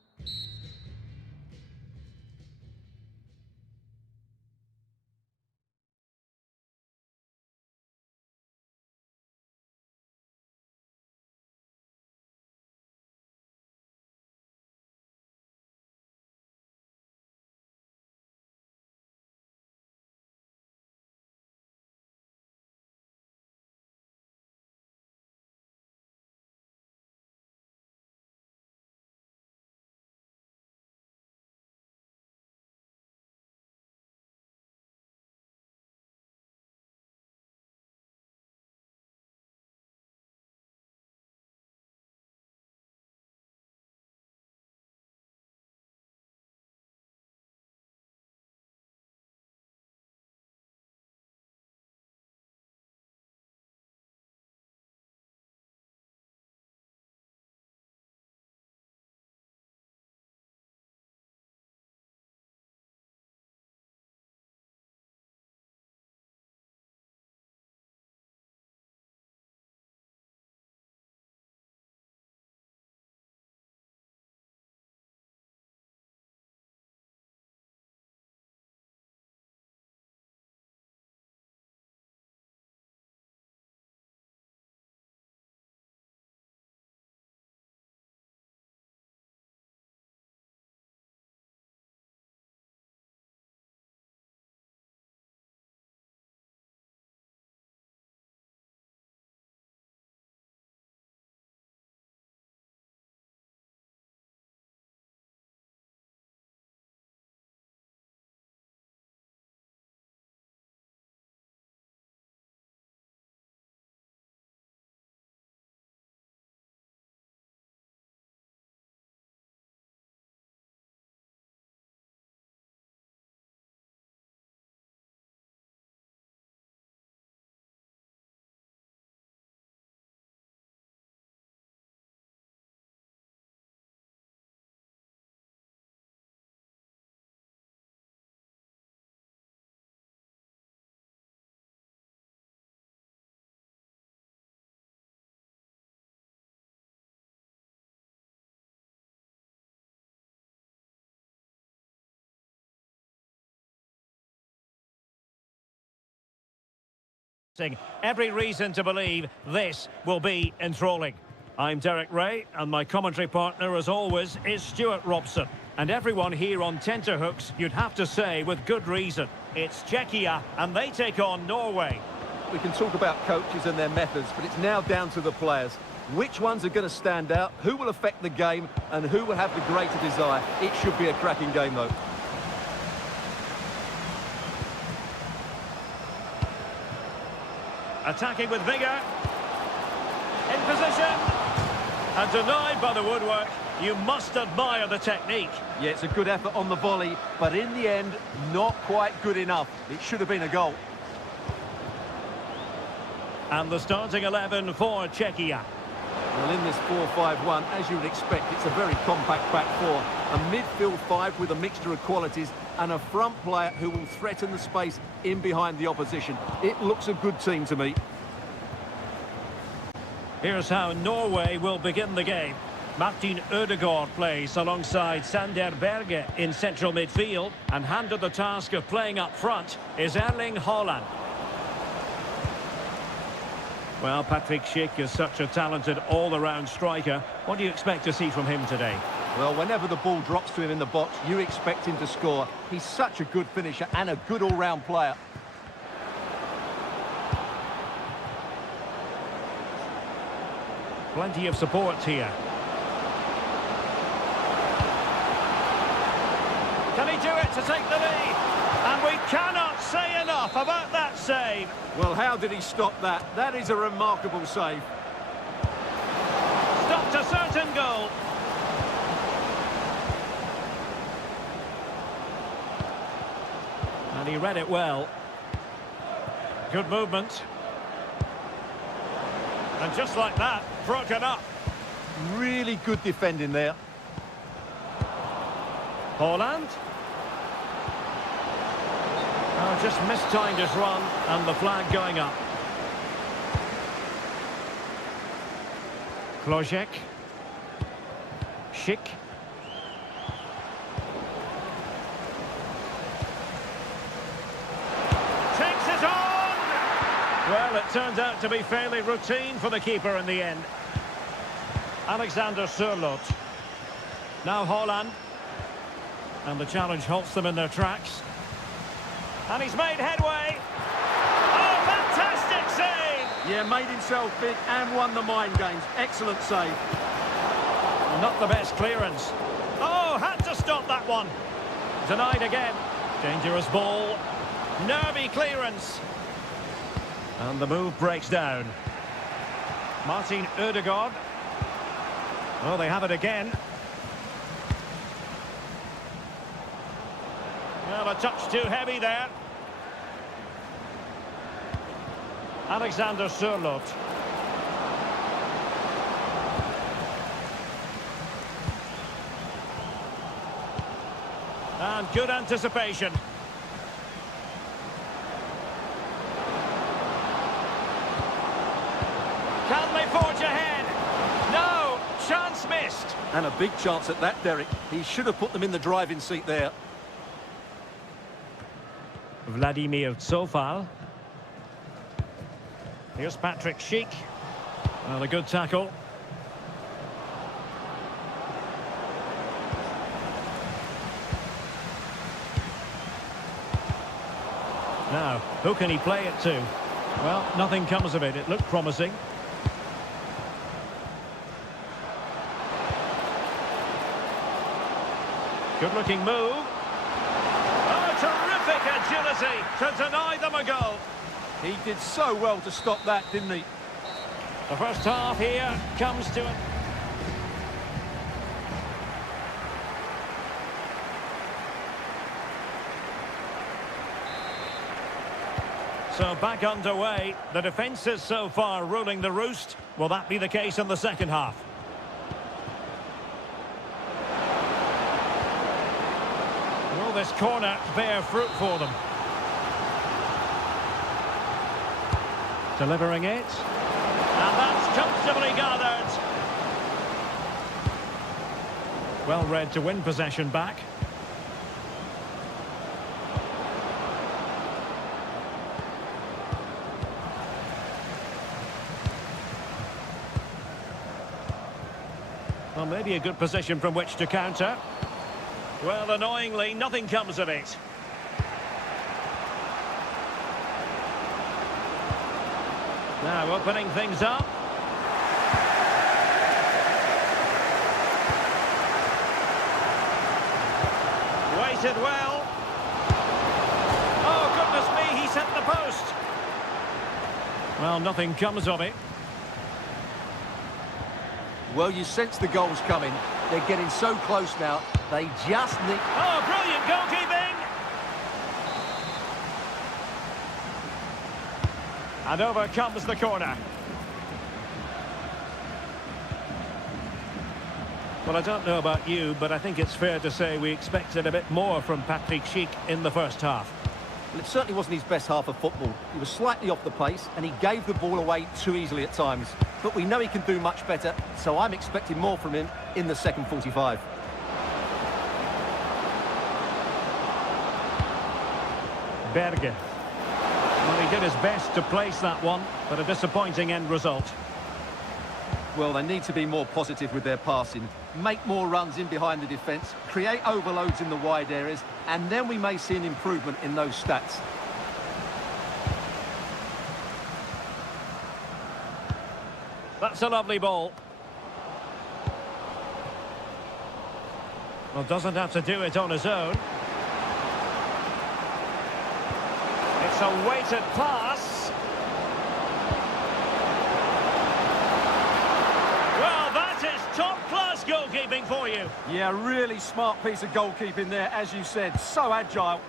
Every reason to believe this will be enthralling. I'm Derek Ray, and my commentary partner, as always, is Stuart Robson. And everyone here on tenterhooks, you'd have to say with good reason. It's Czechia, and they take on Norway. We can talk about coaches and their methods, but it's now down to the players. Which ones are going to stand out, who will affect the game, and who will have the greater desire? It should be a cracking game, though. Attacking with vigour. In position. And denied by the woodwork. You must admire the technique. Yeah, it's a good effort on the volley, but in the end, not quite good enough. It should have been a goal. And the starting 11 for Czechia. Well, in this 4-5-1, as you would expect, it's a very compact back four. A midfield five with a mixture of qualities and a front player who will threaten the space in behind the opposition. It looks a good team to me. Here's how Norway will begin the game. Martin Ødegaard plays alongside Sander Berge in central midfield, and handed the task of playing up front is Erling Haaland. Well, Patrick Schick is such a talented all-around striker. What do you expect to see from him today? Well, whenever the ball drops to him in the box, you expect him to score. He's such a good finisher and a good all-round player. Plenty of support here. Can he do it to take the lead? And we cannot say enough about that save. Well, how did he stop that? That is a remarkable save. Stopped a certain goal. And he read it well. Good movement. And just like that, broken up. Really good defending there. Haaland. Oh, just mistimed his run, and the flag going up. Klojek. Schick. Takes it on! Well, it turns out to be fairly routine for the keeper in the end. Alexander Sørloth. Now Haaland. And the challenge halts them in their tracks. And he's made headway. Oh, fantastic save! Yeah, made himself big and won the mind games. Excellent save. Not the best clearance. Oh, had to stop that one. Denied again. Dangerous ball. Nervy clearance. And the move breaks down. Martin Ødegaard. Oh, they have it again. Well, a touch too heavy there. Alexander Sørloth. And good anticipation. Can they forge ahead? No, chance missed. And a big chance at that, Derek. He should have put them in the driving seat there. Vladimir Zofal. Here's Patrick Schick. Well, a good tackle. Now, who can he play it to? Well, nothing comes of it. It looked promising. Good-looking move. Oh, terrific agility to deny them a goal. He did so well to stop that, didn't he? The first half here comes to it. So back underway. The defence is so far ruling the roost. Will that be the case in the second half? Will this corner bear fruit for them? Delivering it. And that's comfortably gathered. Well read to win possession back. Well, maybe a good position from which to counter. Well, annoyingly, nothing comes of it. Now opening things up. Waited well. Oh, goodness me, he's hit the post. Well, nothing comes of it. Well, you sense the goals coming. They're getting so close now. They just need... Oh, brilliant goalkeeping! And over comes the corner. Well, I don't know about you, but I think it's fair to say we expected a bit more from Patrick Schick in the first half. Well, it certainly wasn't his best half of football. He was slightly off the pace, and he gave the ball away too easily at times. But we know he can do much better, so I'm expecting more from him in the second 45. Berge. Well, he did his best to place that one, but a disappointing end result. Well, they need to be more positive with their passing, make more runs in behind the defence, create overloads in the wide areas, and then we may see an improvement in those stats. That's a lovely ball. Well, doesn't have to do it on his own. It's a weighted pass. Well, that is top-class goalkeeping for you. Yeah, really smart piece of goalkeeping there, as you said. So agile.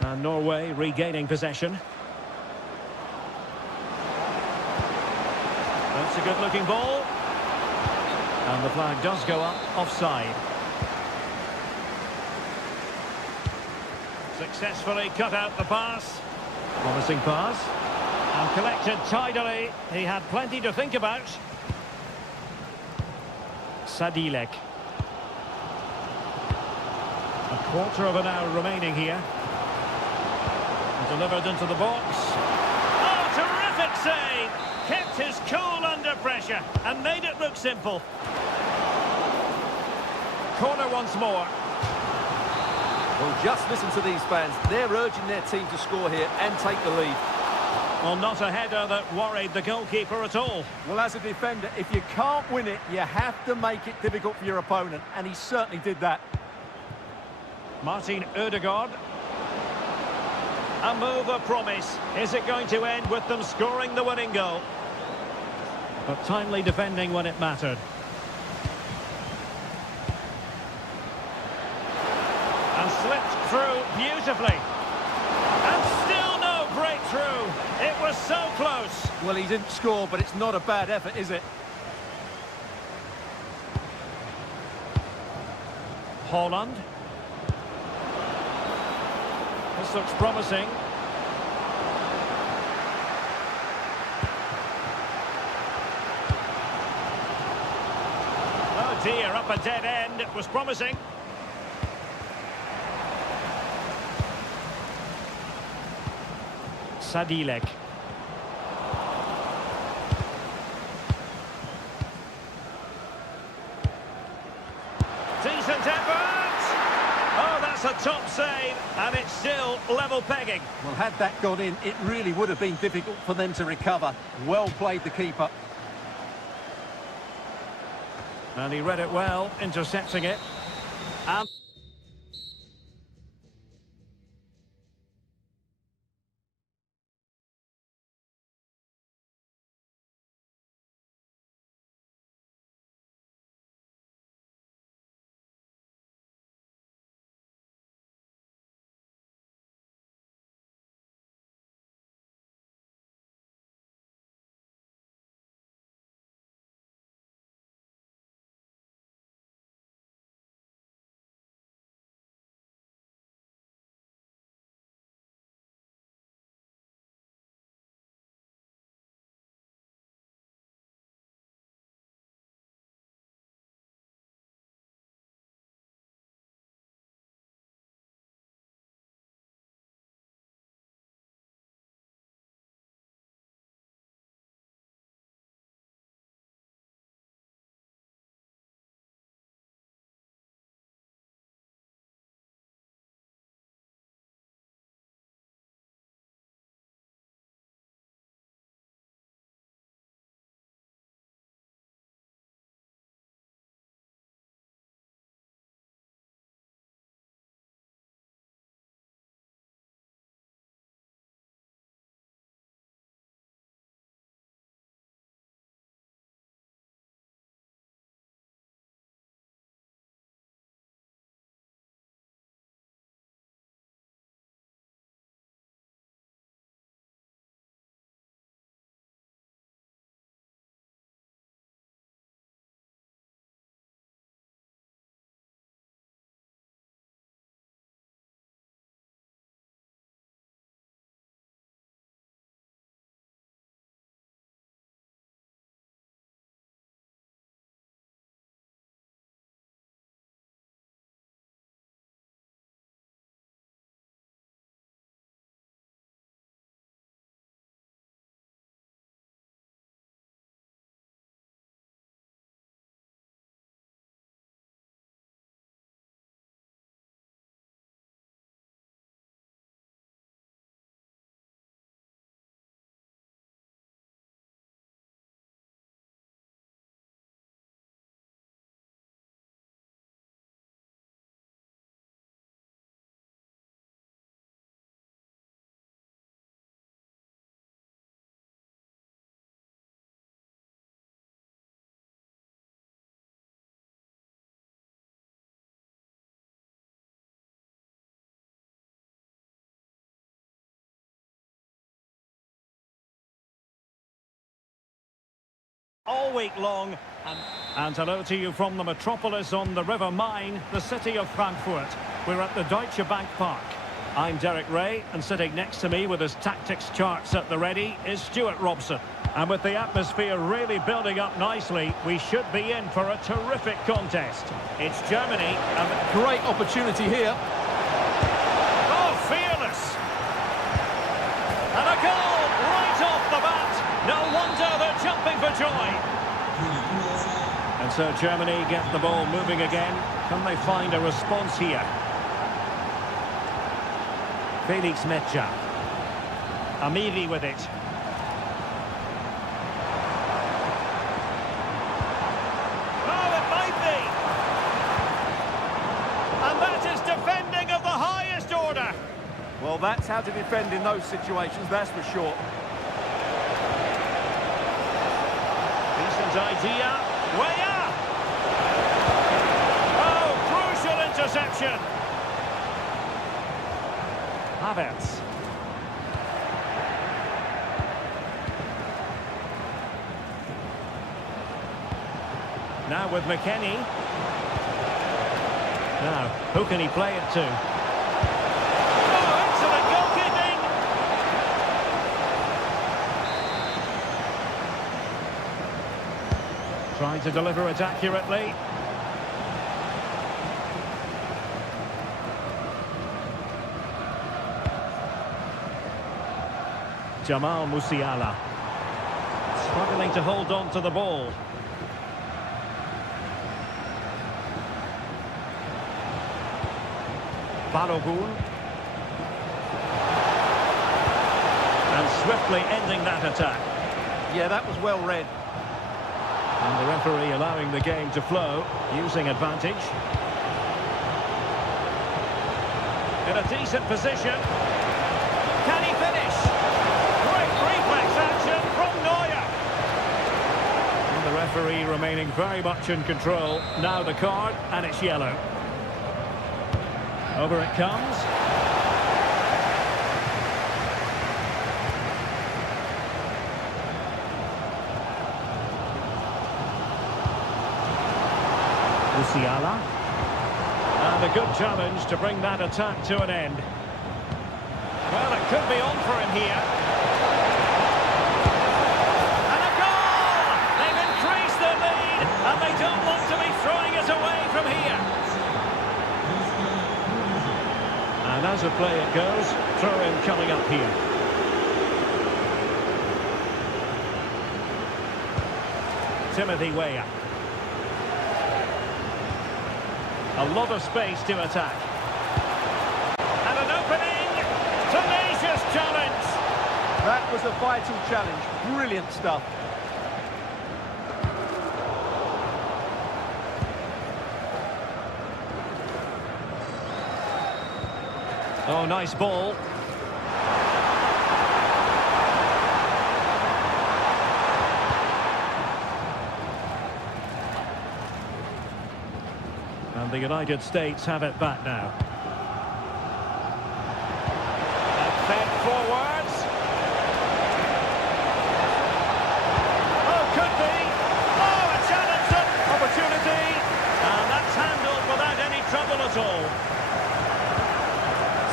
And Norway regaining possession. That's a good-looking ball. And the flag does go up offside. Successfully cut out the pass. Promising pass. And collected tidily. He had plenty to think about. Sadilek. A quarter of an hour remaining here. Delivered into the box. Oh, terrific save! Kept his cool under pressure and made it look simple. Corner once more. Well, just listen to these fans. They're urging their team to score here and take the lead. Well, not a header that worried the goalkeeper at all. Well, as a defender, if you can't win it, you have to make it difficult for your opponent, and he certainly did that. Martin Ødegaard. A move of promise. Is it going to end with them scoring the winning goal? But timely defending when it mattered. And slipped through beautifully. And still no breakthrough. It was so close. Well, he didn't score, but it's not a bad effort, is it? Holland. This looks promising. Oh dear, up a dead end. It was promising. Sadilek. Decent effort! Oh, that's a top save, and it's still level pegging. Well, had that gone in, it really would have been difficult for them to recover. Well played, the keeper. And he read it well, intercepting it. And all week long. And hello to you from the metropolis on the River Main, the city of Frankfurt. We're at the Deutsche Bank Park. I'm Derek Ray, and sitting next to me with his tactics charts at the ready is Stuart Robson. And with the atmosphere really building up nicely, we should be in for a terrific contest. It's Germany and... Great opportunity here. Oh, fearless! And a goal right off the bat. No wonder they're jumping for joy. And so Germany get the ball moving again. Can they find a response here? Felix Metscher. Amiri with it. Oh, it might be. And that is defending of the highest order. Well, that's how to defend in those situations, that's for sure. Decent idea. Way up. Oh, crucial interception. Havertz. Now with McKennie. Now, who can he play it to? Oh, excellent goalkeeping! Trying to deliver it accurately. Jamal Musiala. Struggling to hold on to the ball. Balogun. And swiftly ending that attack. Yeah, that was well read. And the referee allowing the game to flow, using advantage. In a decent position. Can he finish? Great reflex action from Neuer. And the referee remaining very much in control. Now the card, and it's yellow. Over it comes. Musiala. And a good challenge to bring that attack to an end. Well, it could be on for him here. And a goal! They've increased their lead, and they don't want to be throwing it away from here. And as a play it goes, throw-in coming up here. Timothy Weah. A lot of space to attack. And an opening! Tenacious challenge! That was a vital challenge. Brilliant stuff. Oh, nice ball. And the United States have it back now. And fed forwards. Oh, could be. Oh, a challenge, opportunity. And that's handled without any trouble at all.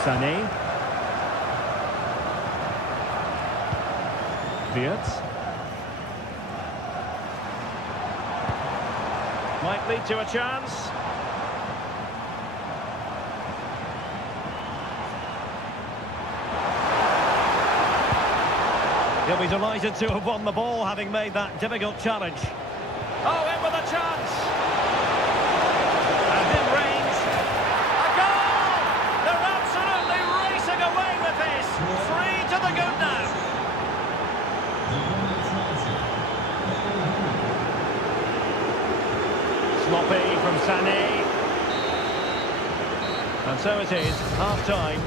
Sané. Wirtz. Might lead to a chance. He'll be delighted to have won the ball, having made that difficult challenge. Oh, in with a chance! And in range. A goal! They're absolutely racing away with this. 3 to the good now. Sloppy from Sané. And so it is, half-time.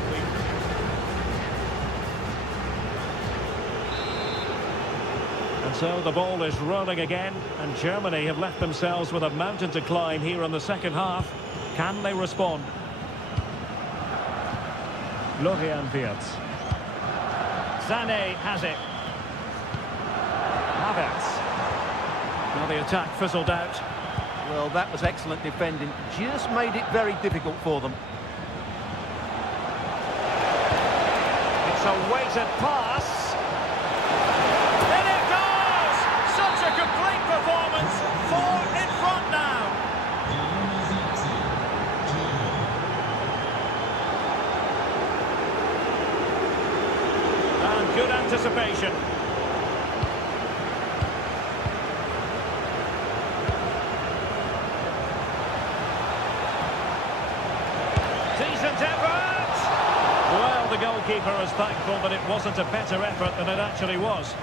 And so the ball is rolling again, and Germany have left themselves with a mountain to climb here in the second half. Can they respond? Florian Wirtz. Sané has it. Havertz. Well, the attack fizzled out. Well, that was excellent defending. Just made it very difficult for them. It's a weighted pass. In it goes! Such a complete performance. 4 in front now. And good anticipation. Decent effort! Well, the goalkeeper is thankful that it wasn't a better effort than it actually was.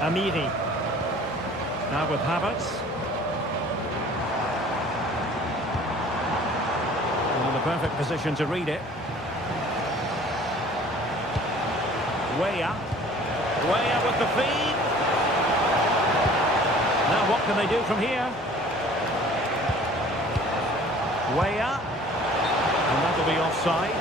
Amiri. Now with Havertz. In the perfect position to read it. Weah. Weah with the feed. Now what can they do from here? Weah. And that'll be offside.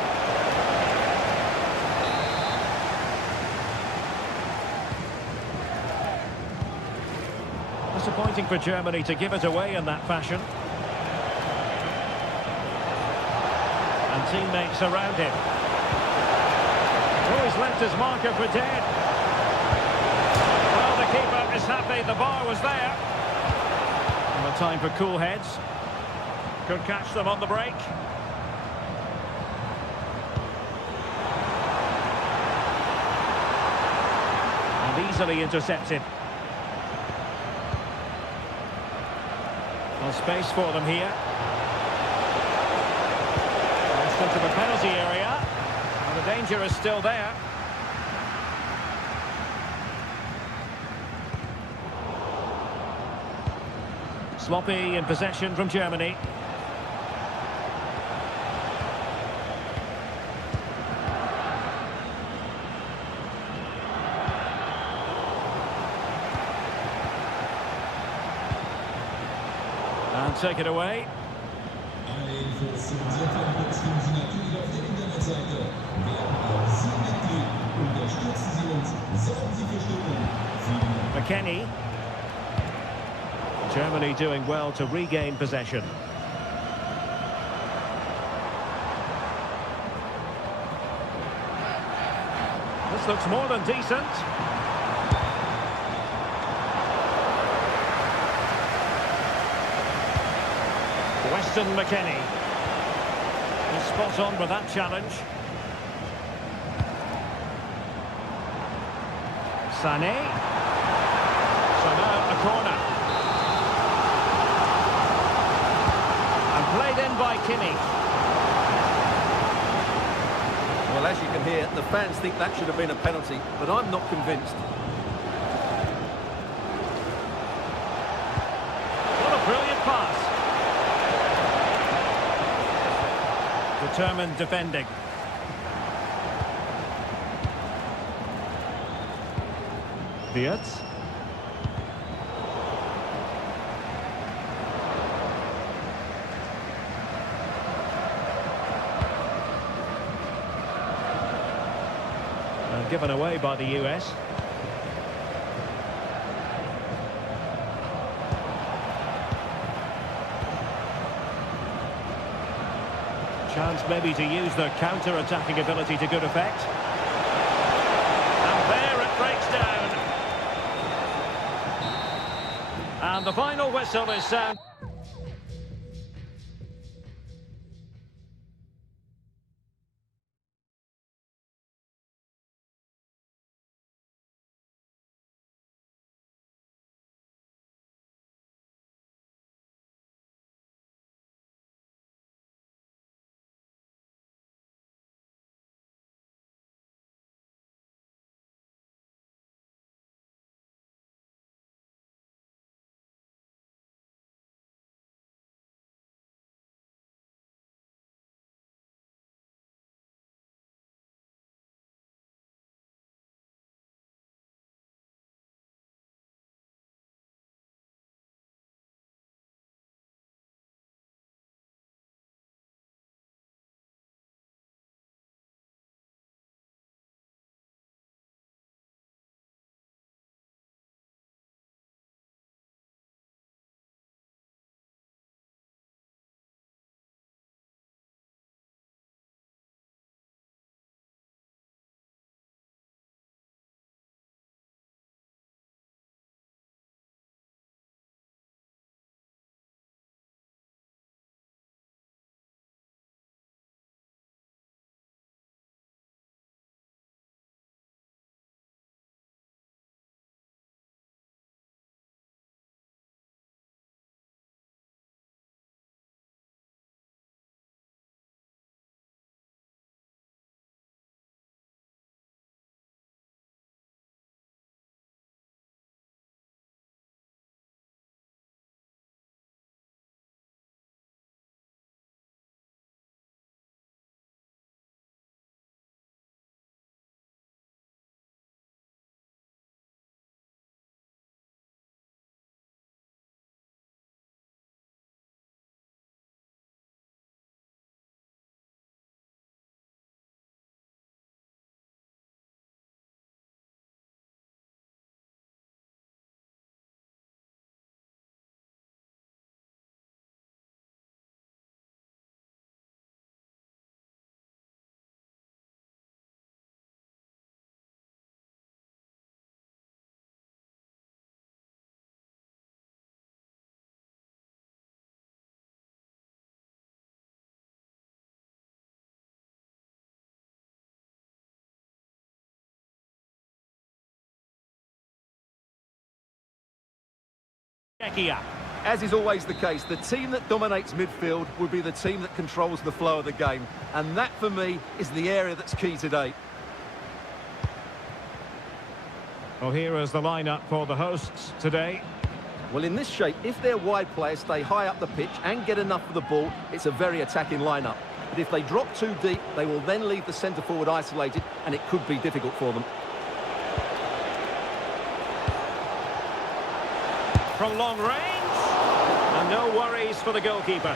Disappointing for Germany to give it away in that fashion. And teammates around him. Oh, he's left his marker for dead. Well, the keeper is happy the bar was there. And a time for cool heads. Could catch them on the break. And easily intercepted. Well, space for them here. Just into the penalty area. And the danger is still there. Sloppy in possession from Germany. And take it away. Alle Infos zu unserer Veranstaltung Sie natürlich auf der Internetseite. Werden auch Sie Mitglied. Unterstützen Sie uns. Sorgen Sie für Stimmung. McKennie. Germany doing well to regain possession. This looks more than decent. Weston McKennie. He's spot on with that challenge. Sané. So now a corner. And played in by Kimmich. Well, as you can hear, the fans think that should have been a penalty, but I'm not convinced. What a brilliant pass. Determined defending. Wirtz. And given away by the US. Chance maybe to use their counter-attacking ability to good effect. And there it breaks down. And the final whistle is sound. Czechia. As is always the case, the team that dominates midfield will be the team that controls the flow of the game. And that, for me, is the area that's key today. Well, here is the lineup for the hosts today. Well, in this shape, if their wide players stay high up the pitch and get enough of the ball, it's a very attacking lineup. But if they drop too deep, they will then leave the centre-forward isolated, and it could be difficult for them. From long range, and no worries for the goalkeeper.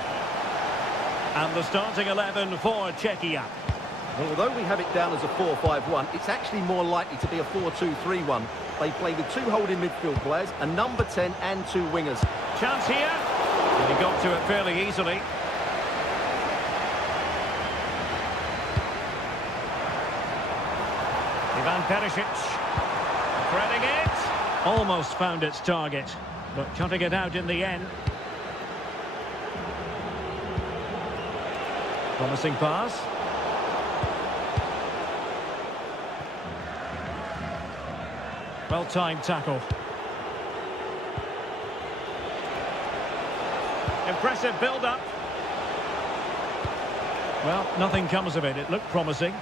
And the starting 11 for Czechia. Well, although we have it down as a 4-5-1, it's actually more likely to be a 4-2-3-1. They play with two holding midfield players, a number 10 and two wingers. Chance here. And he got to it fairly easily. Ivan Perisic. Threading it. Almost found its target, but cutting it out in the end. Promising pass. Well-timed tackle. Impressive build-up. Well, nothing comes of it. It looked promising.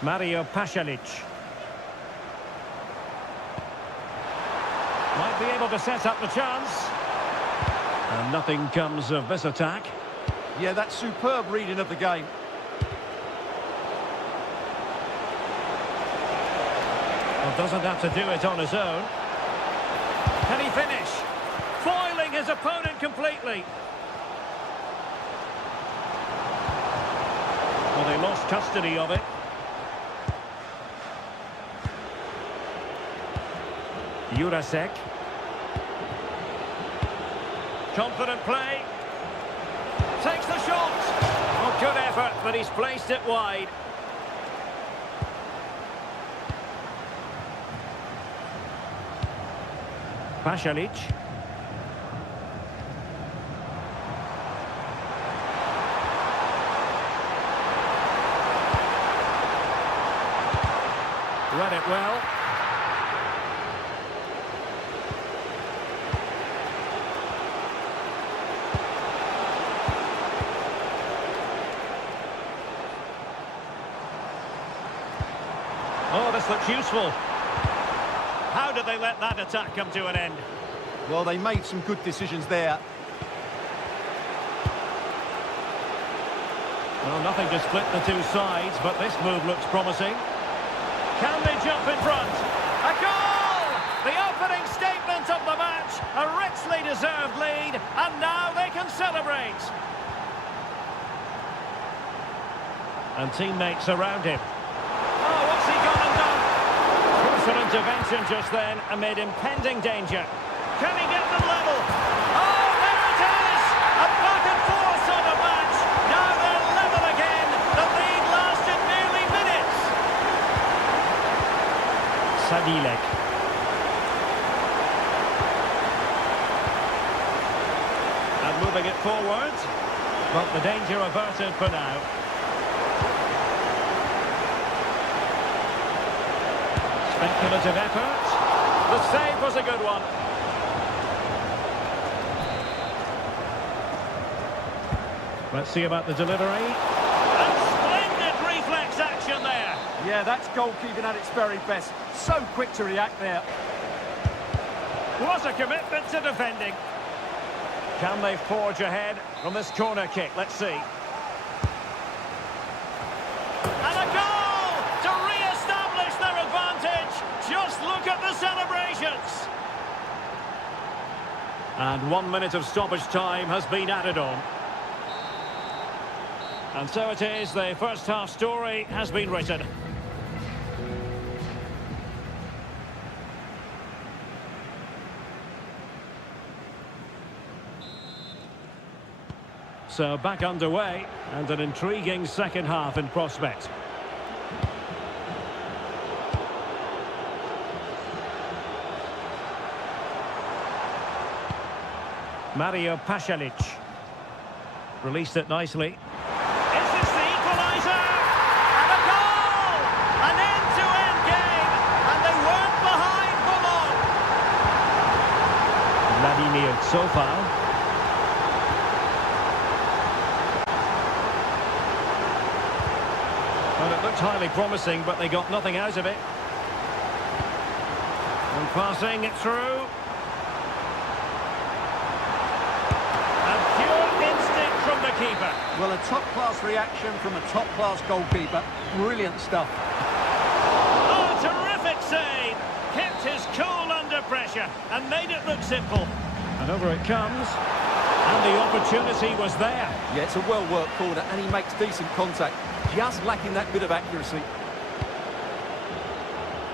Mario Pasalic. Might be able to set up the chance. And nothing comes of this attack. Yeah, that's superb reading of the game. Well, doesn't have to do it on his own. Can he finish? Foiling his opponent completely. Well, they lost custody of it. Jurasek. Confident play. Takes the shot. Oh, good effort, but he's placed it wide. Pasalic. Read it well. Oh, this looks useful. How did they let that attack come to an end? Well, they made some good decisions there. Well, nothing to split the two sides, but this move looks promising. Can they jump in front? A goal! The opening statement of the match. A richly deserved lead, and now they can celebrate. And teammates around him. Oh, what's he gone and done? Crucial intervention just then amid impending danger. Can he get them level? Oh, there it is! A back and forth sort of match. Now they're level again. The lead lasted nearly minutes. Sadilek. And moving it forward. But the danger averted for now. Speculative effort. The save was a good one. Let's see about the delivery. And splendid reflex action there. Yeah, that's goalkeeping at its very best. So quick to react there. What a commitment to defending. Can they forge ahead from this corner kick? Let's see. And a goal to re-establish their advantage. Just look at the celebrations. And 1 minute of stoppage time has been added on. And so it is, the first half story has been written. So back underway, and an intriguing second half in prospect. Mario Pasalic. Released it nicely. Is this the equaliser? And a goal! An end-to-end game, and they weren't behind for long. Vladimir Sofal. Well, it looked highly promising, but they got nothing out of it. And passing it through. And pure instinct from the keeper. Well, a top-class reaction from a top-class goalkeeper. Brilliant stuff. Oh, terrific save! Kept his cool under pressure and made it look simple. And over it comes. And the opportunity was there. Yeah, it's a well-worked corner, and he makes decent contact. Just lacking that bit of accuracy.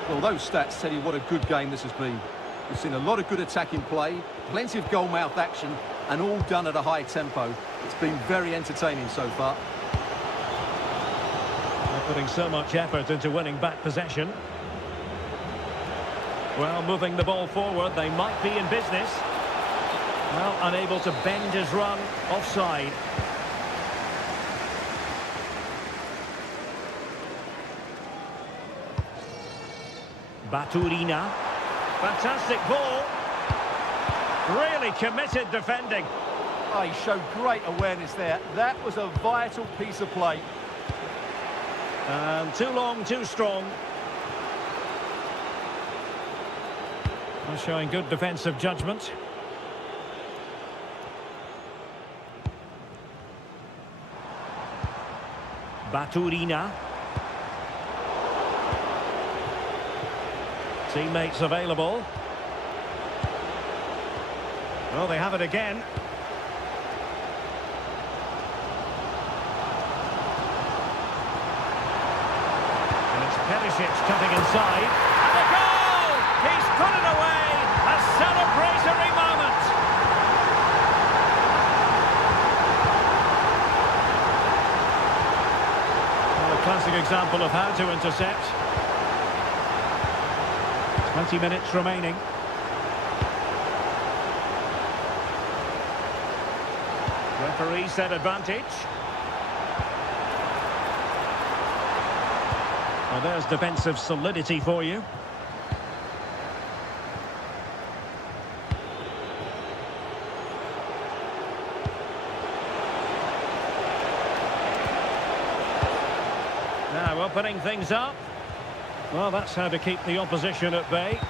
Well, those stats tell you what a good game this has been. We've seen a lot of good attacking play, plenty of goal-mouth action, and all done at a high tempo. It's been very entertaining so far. They're putting so much effort into winning back possession. Well, moving the ball forward, they might be in business. Well, unable to bend his run, offside. Baturina. Fantastic ball. Really committed defending. Oh, he showed great awareness there. That was a vital piece of play. And too long, too strong. Well, showing good defensive judgment. Baturina. Teammates available. Well, they have it again. And it's Perisic cutting inside. And a goal! He's put it away! A celebratory moment! Well, a classic example of how to intercept. 20 minutes remaining. Referee set advantage. Well, there's defensive solidity for you. Now opening things up. Well, that's how to keep the opposition at bay.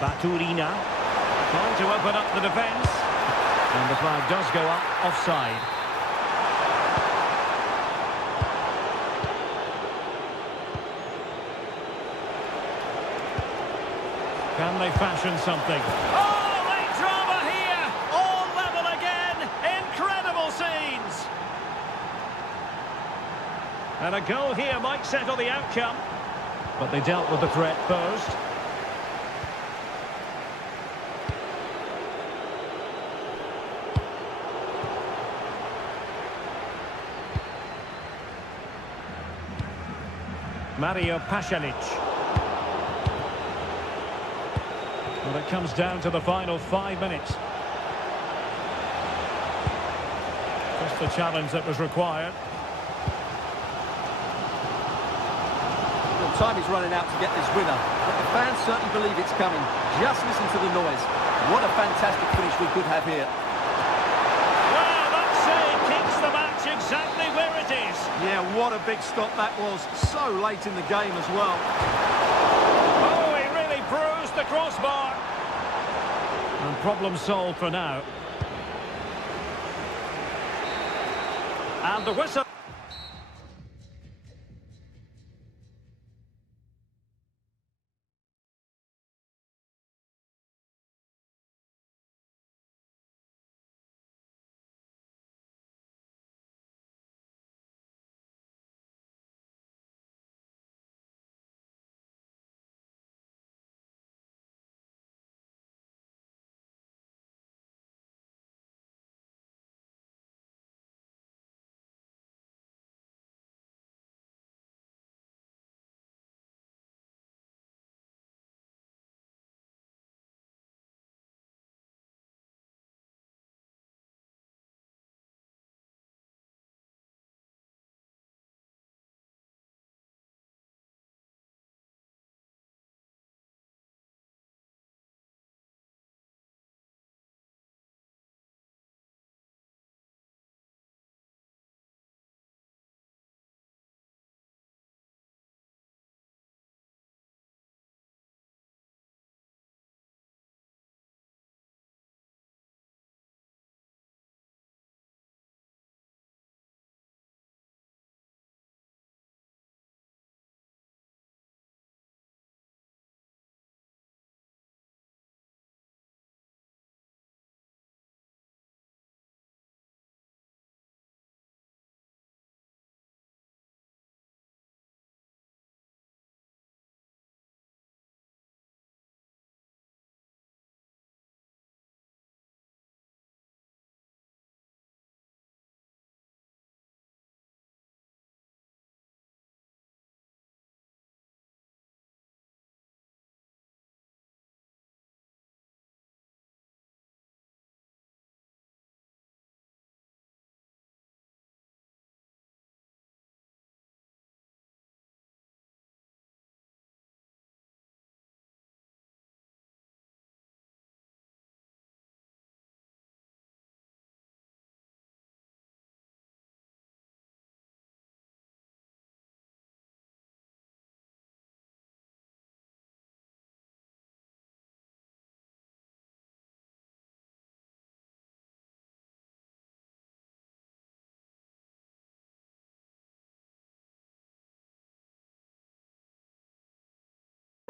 Baturina. Trying to open up the defence. And the flag does go up, offside. Can they fashion something? Oh, late drama here! All level again! Incredible scenes! And a goal here might settle the outcome. But they dealt with the threat first. Mario Pasalic. Well, it comes down to the final 5 minutes. Just the challenge that was required. Well, time is running out to get this winner, but the fans certainly believe it's coming. Just listen to the noise. What a fantastic finish we could have here. Well, that save keeps the match exactly where it is. Yeah, what a big stop that was. So late in the game as well. Oh, he really bruised the crossbar. And problem solved for now. And the whistle.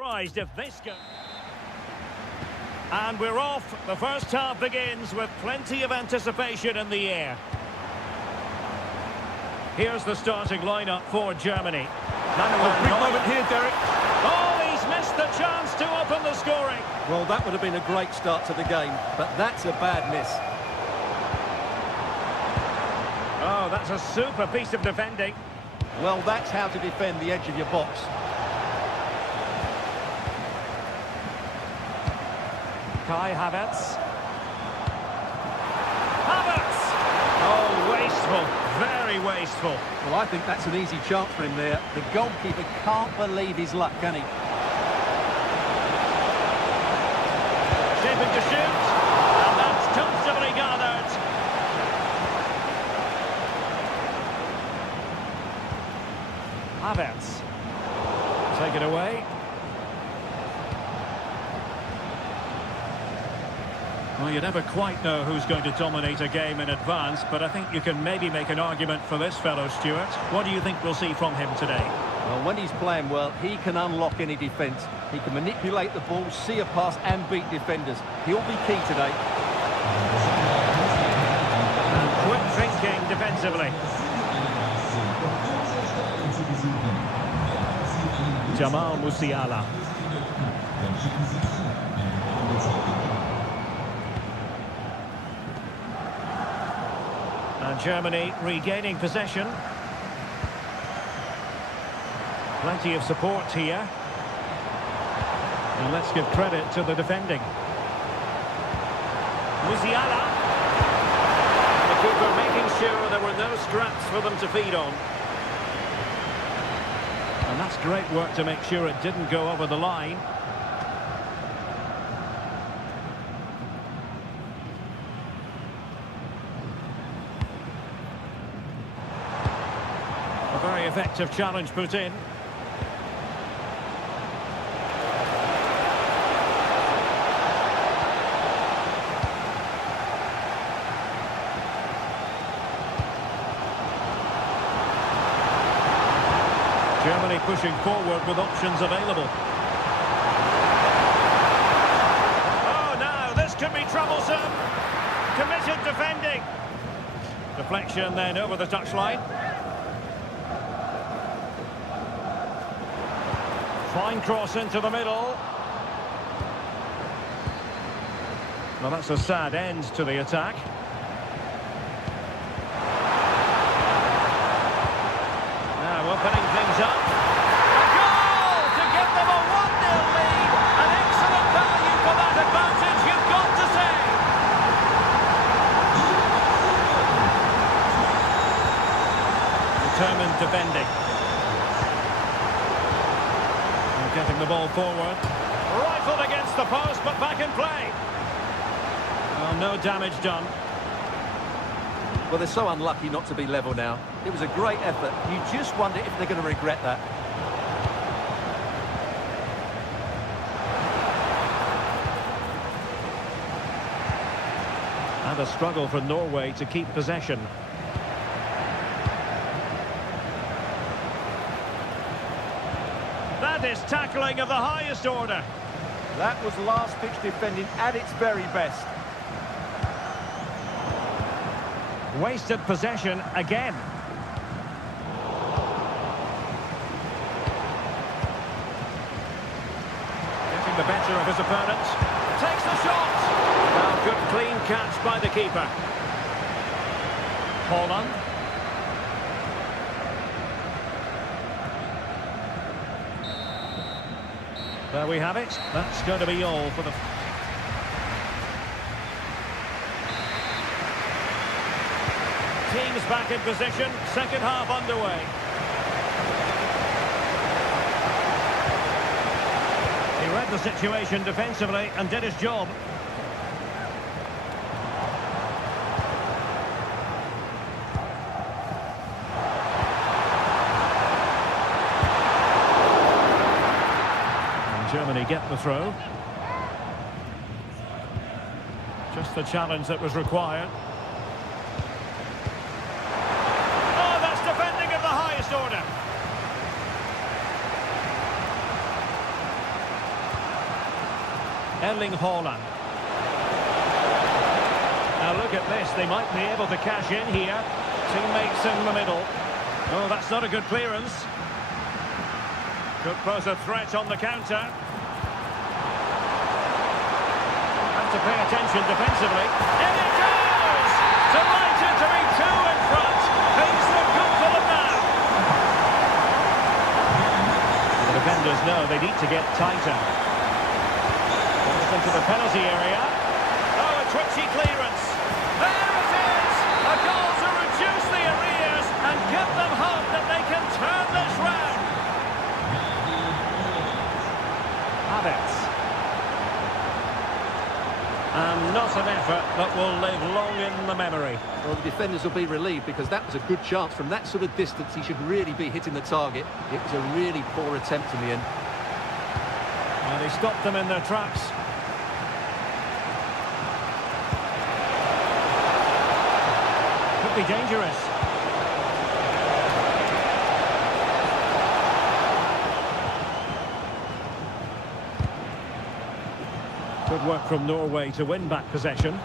Surprised if this goes. And we're off. The first half begins with plenty of anticipation in the air. Here's the starting lineup for Germany. Big moment here, Derek. Oh, he's missed the chance to open the scoring. Well, that would have been a great start to the game, but that's a bad miss. Oh, that's a super piece of defending. Well, that's how to defend the edge of your box. Kai Havertz. Havertz! Oh, wasteful. Very wasteful. Well, I think that's an easy chance for him there. The goalkeeper can't believe his luck, can he? Shaping to shoot. And that's comfortably gathered. Havertz. Take it away. Well, you never quite know who's going to dominate a game in advance, but I think you can maybe make an argument for this fellow, Stuart. What do you think we'll see from him today? Well, when he's playing well, he can unlock any defence. He can manipulate the ball, see a pass and beat defenders. He'll be key today. And quick thinking defensively. Jamal Musiala. And Germany regaining possession. Plenty of support here. And let's give credit to the defending. Musiala. The keeper making sure there were no scraps for them to feed on. And that's great work to make sure it didn't go over the line. A very effective challenge put in. Germany pushing forward with options available. Oh, now this could be troublesome. Committed defending. Deflection then over the touchline. Fine cross into the middle. Well, that's a sad end to the attack. Opening things up. A goal to give them a 1-0 lead. An excellent value for that advantage, you've got to say. Determined defending. And getting the ball forward. Rifled against the post, but back in play. Well, no damage done. Well, they're so unlucky not to be level now. It was a great effort. You just wonder if they're going to regret that. And a struggle for Norway to keep possession. That is tackling of the highest order. That was last-pitch defending at its very best. Wasted possession again. Getting the better of his opponent. Takes the shot. Well, good clean catch by the keeper. Holland. There we have it. That's going to be all for the... Teams back in position, second half underway. He read the situation defensively and did his job. And Germany get the throw. Just the challenge that was required. Order. Erling Haaland. Now look at this, they might be able to cash in here. Teammates in the middle. Oh, that's not a good clearance. Could pose a threat on the counter. Have to pay attention defensively. In it goes! Delighted to be two in front. Things look good for them now. The defenders know they need to get tighter. Goes into the penalty area. Oh, a twitchy clearance. There it is! A goal to reduce the arrears and give them hope that they can turn this round. Havertz. And not an effort that will live long in the memory. Well, the defenders will be relieved because that was a good chance. From that sort of distance, he should really be hitting the target. It was a really poor attempt in the end. And he stopped them in their tracks. Could be dangerous. Good work from Norway to win back possession. And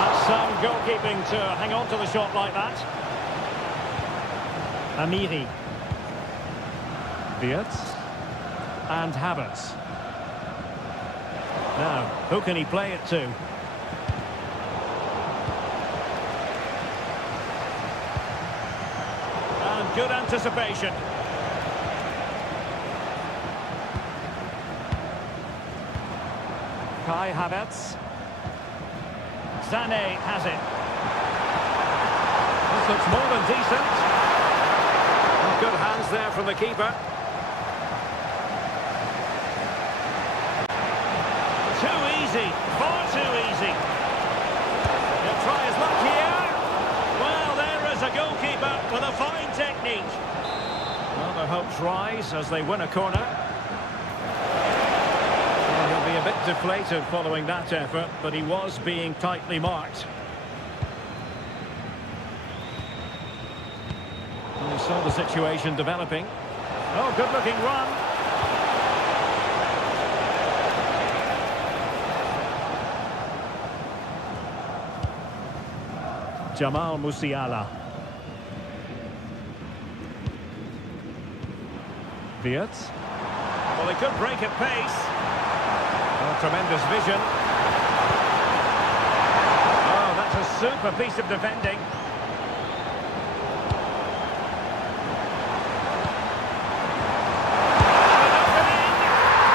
that's some goalkeeping to hang on to the shot like that. Amiri. Wirtz. And Havertz. Now, who can he play it to? And good anticipation. Kai Havertz. Sané has it. This looks more than decent. Good hands there from the keeper. Too easy, far too easy. He'll try his luck here. Well, there is a goalkeeper with a fine technique. Well, their hopes rise as they win a corner. He'll be a bit deflated following that effort, but he was being tightly marked. And we saw the situation developing. Oh, good-looking run. Jamal Musiala. Wirtz. Well, he could break at pace. Oh, tremendous vision. Oh, that's a super piece of defending. An opening.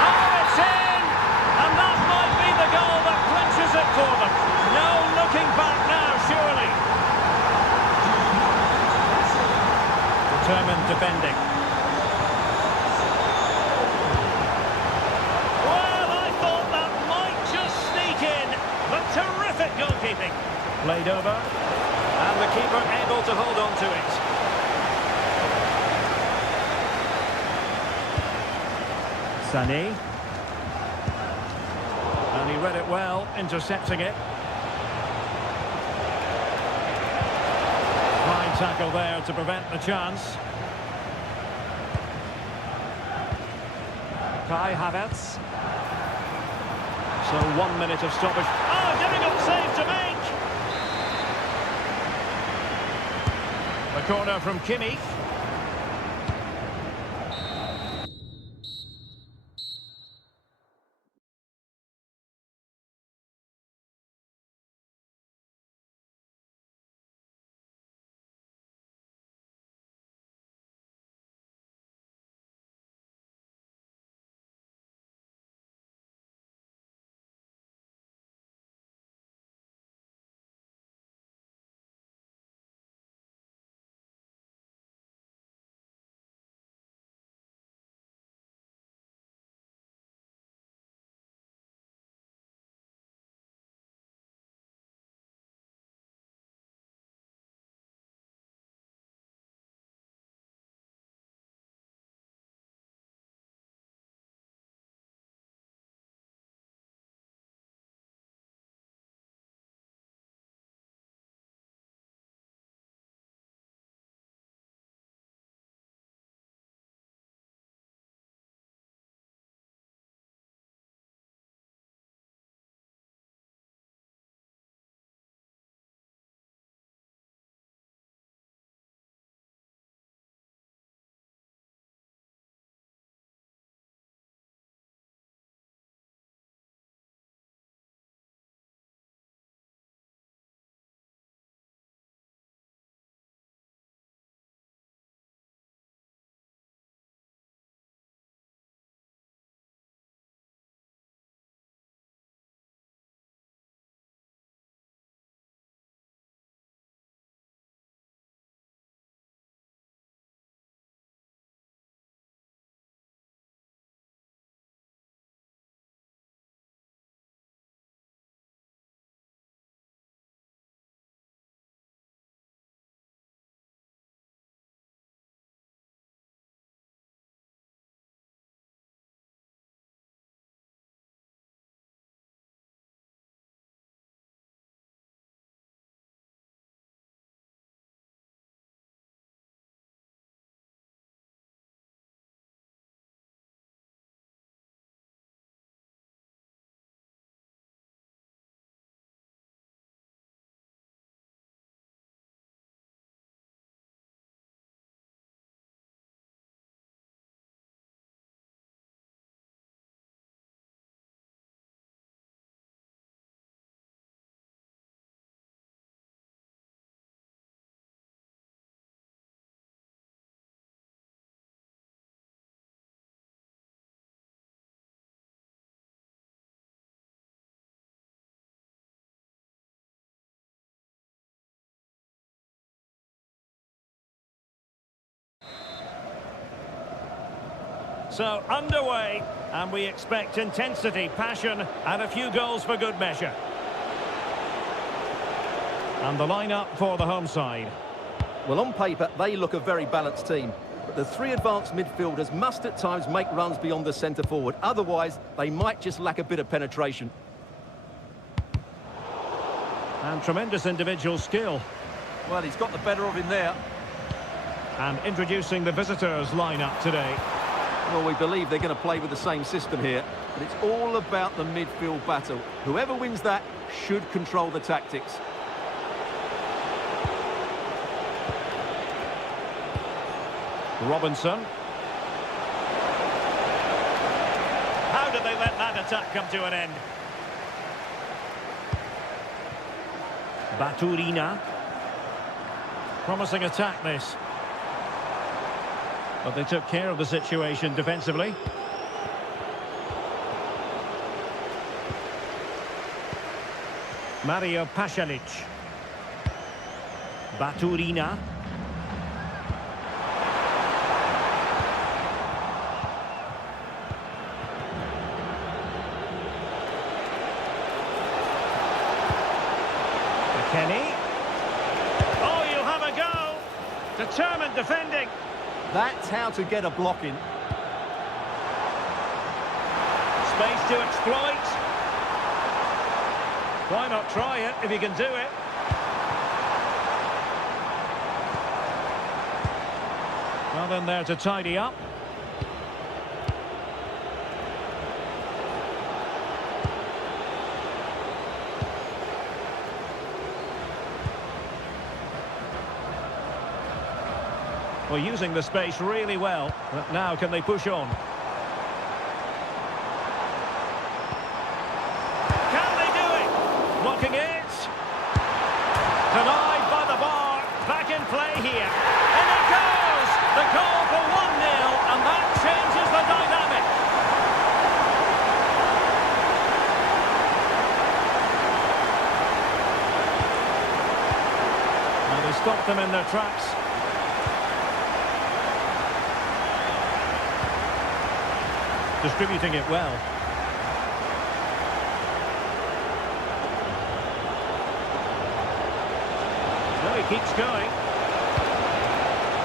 Oh, it's in! And that might be the goal that clinches it for them. No looking back now, surely. Determined defending. Terrific goalkeeping. Played over. And the keeper able to hold on to it. Sané. And he read it well, intercepting it. Fine tackle there to prevent the chance. Kai Havertz. So 1 minute of stoppage. Oh, difficult save to make! The corner from Kimmich. So, underway, and we expect intensity, passion, and a few goals for good measure. And the lineup for the home side. Well, on paper, they look a very balanced team. But the three advanced midfielders must at times make runs beyond the centre forward. Otherwise, they might just lack a bit of penetration. And tremendous individual skill. Well, he's got the better of him there. And introducing the visitors' lineup today. Well, we believe they're going to play with the same system here. But it's all about the midfield battle. Whoever wins that should control the tactics. Robinson. How did they let that attack come to an end? Baturina. Promising attack, this. But they took care of the situation defensively. Mario Pasalic. Baturina. Kenny. Oh, you'll have a go. Determined defending. That's how to get a block in. Space to exploit. Why not try it if you can do it? Well, then there to tidy up. Well, using the space really well. But now can they push on? Can they do it? Blocking it. Denied by the bar. Back in play here. And it goes! The goal for 1-0, and that changes the dynamic. Now they stopped them in their tracks. Distributing it well. No, he keeps going.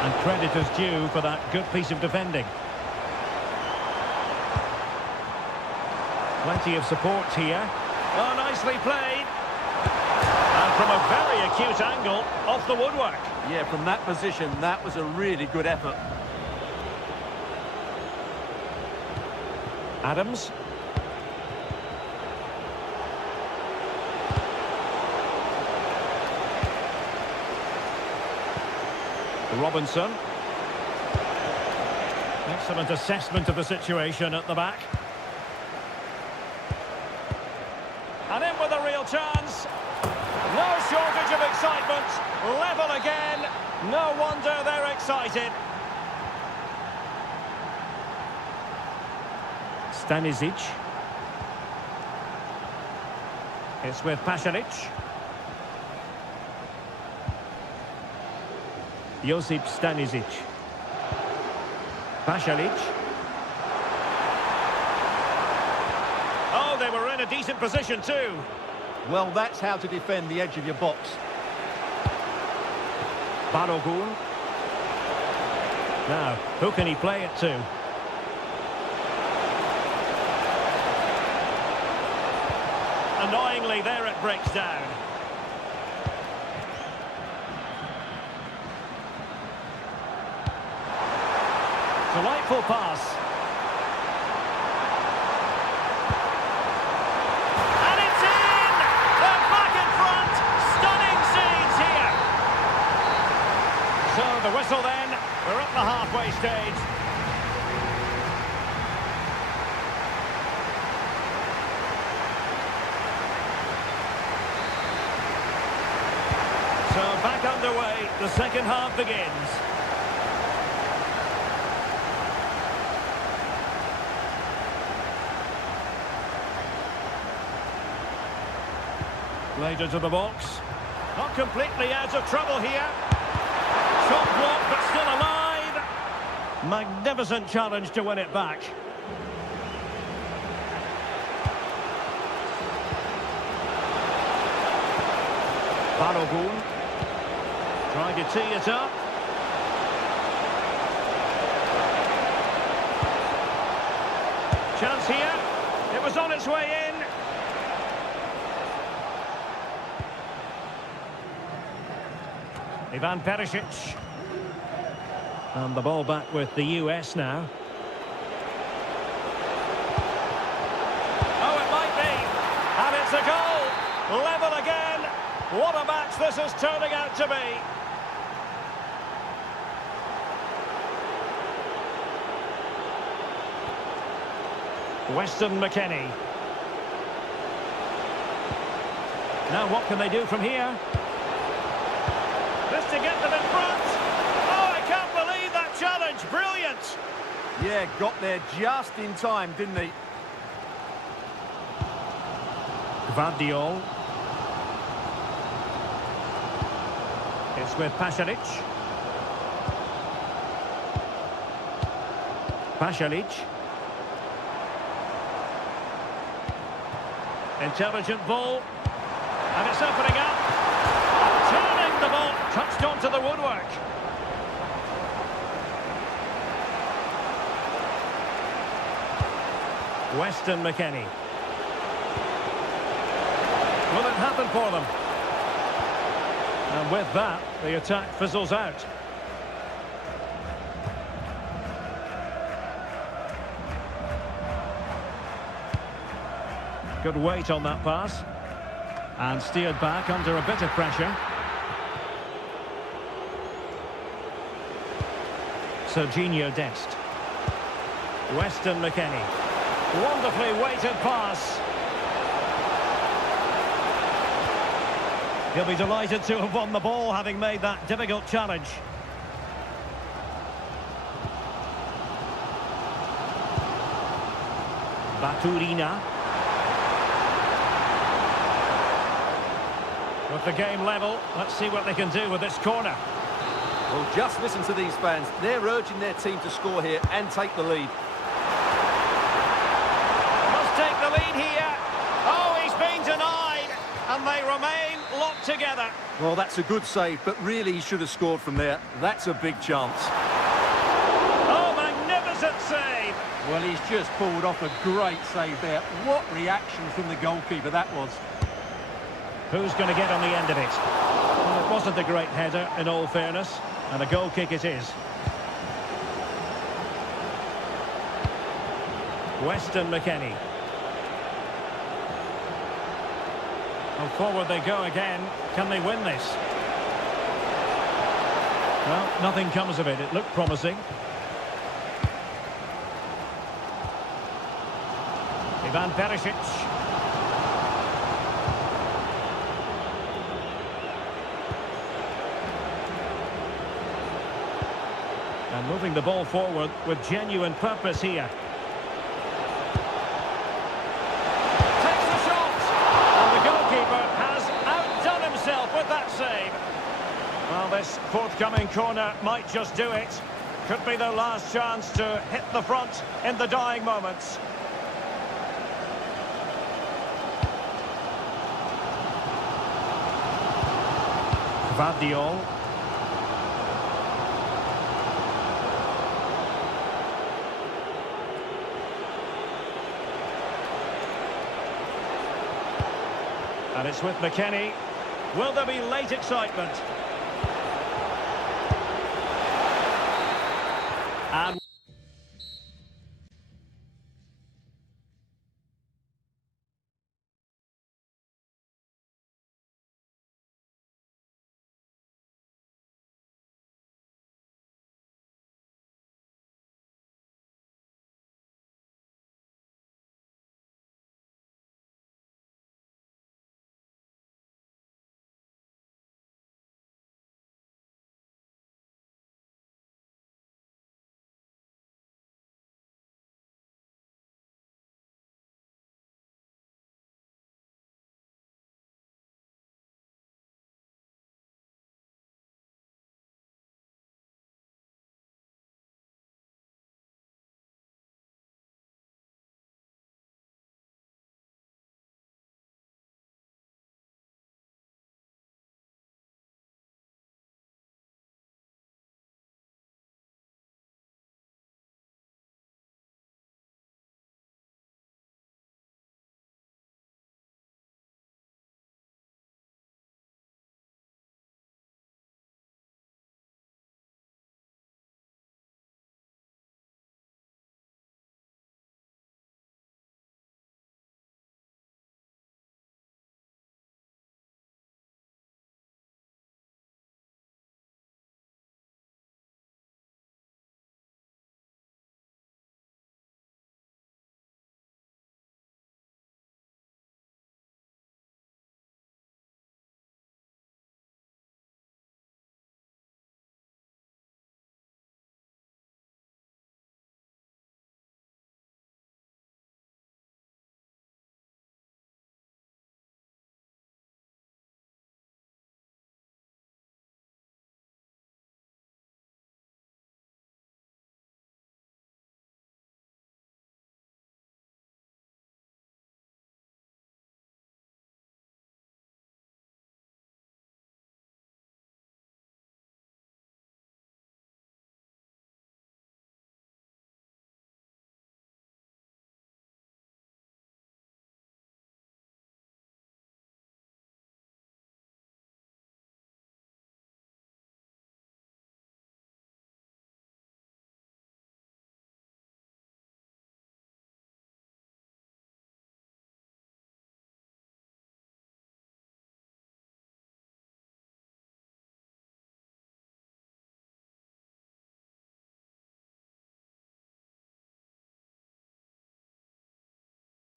And credit is due for that good piece of defending. Plenty of support here. Oh, nicely played. And from a very acute angle, off the woodwork. Yeah, from that position, that was a really good effort. Adams. Robinson. Excellent assessment of the situation at the back. And in with a real chance. No shortage of excitement. Level again. No wonder they're excited. Stanisic. It's with Pasalic. Josip Stanisic. Pasalic. Oh, they were in a decent position too. Well, that's how to defend the edge of your box. Balogun. Now, who can he play it to? Annoyingly, there it breaks down. Delightful pass. And it's in! They're back in front! Stunning scenes here! So the whistle then. We're at the halfway stage. So back underway, the second half begins. Played into the box. Not completely out of trouble here. Shot blocked, but still alive. Magnificent challenge to win it back. Balogun trying to tee it up. Chance here. It was on its way in. Ivan Perisic. And the ball back with the US now. Oh, it might be. And it's a goal. Level again. What a match this is turning out to be. Weston McKennie. Now what can they do from here? This to get them in front. Oh, I can't believe that challenge. Brilliant. Yeah, got there just in time, didn't he? Gvardiol. It's with Pasalic. Pasalic. Intelligent ball. And it's opening up. Turning the ball. Touched onto the woodwork. Weston McKennie. Will it happen for them? And with that, the attack fizzles out. Good weight on that pass. And steered back under a bit of pressure. Serginho Dest. Weston McKennie. Wonderfully weighted pass. He'll be delighted to have won the ball, having made that difficult challenge. Baturina. With the game level, let's see what they can do with this corner. Well, just listen to these fans. They're urging their team to score here and take the lead. Must take the lead here. Oh, he's been denied. And they remain locked together. Well, that's a good save, but really he should have scored from there. That's a big chance. Oh, magnificent save. Well, he's just pulled off a great save there. What reaction from the goalkeeper that was. Who's going to get on the end of it? Well, it wasn't a great header, in all fairness, and a goal kick it is. Weston McKennie. And forward they go again. Can they win this? Well, nothing comes of it. It looked promising. Ivan Perisic. And moving the ball forward with genuine purpose here. Takes the shot! And the goalkeeper has outdone himself with that save. Well, this forthcoming corner might just do it. Could be their last chance to hit the front in the dying moments. Gvardiol. And it's with McKennie. Will there be late excitement? And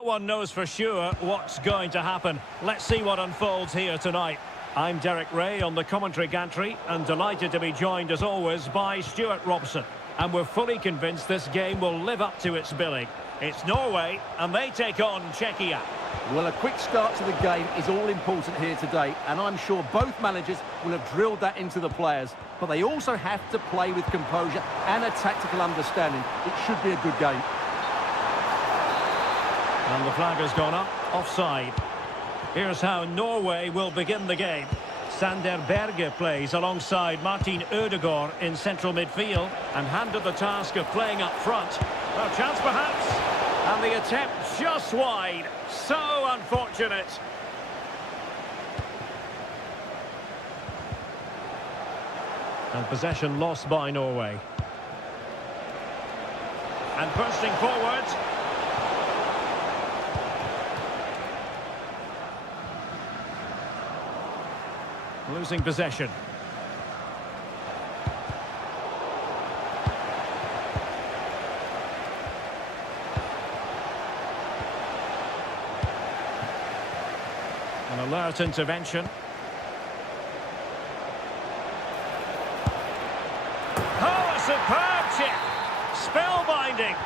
No one knows for sure what's going to happen. Let's see what unfolds here tonight. I'm Derek Ray on the commentary gantry and delighted to be joined as always by Stuart Robson. And we're fully convinced this game will live up to its billing. It's Norway and they take on Czechia. Well, a quick start to the game is all important here today, and I'm sure both managers will have drilled that into the players. But they also have to play with composure and a tactical understanding. It should be a good game. And the flag has gone up, offside. Here's how Norway will begin the game. Sander Berge plays alongside Martin Ødegaard in central midfield and handed the task of playing up front. A chance perhaps, and the attempt just wide. So unfortunate. And possession lost by Norway. And bursting forward. Losing possession. An alert intervention. Oh, a superb chip! Spellbinding!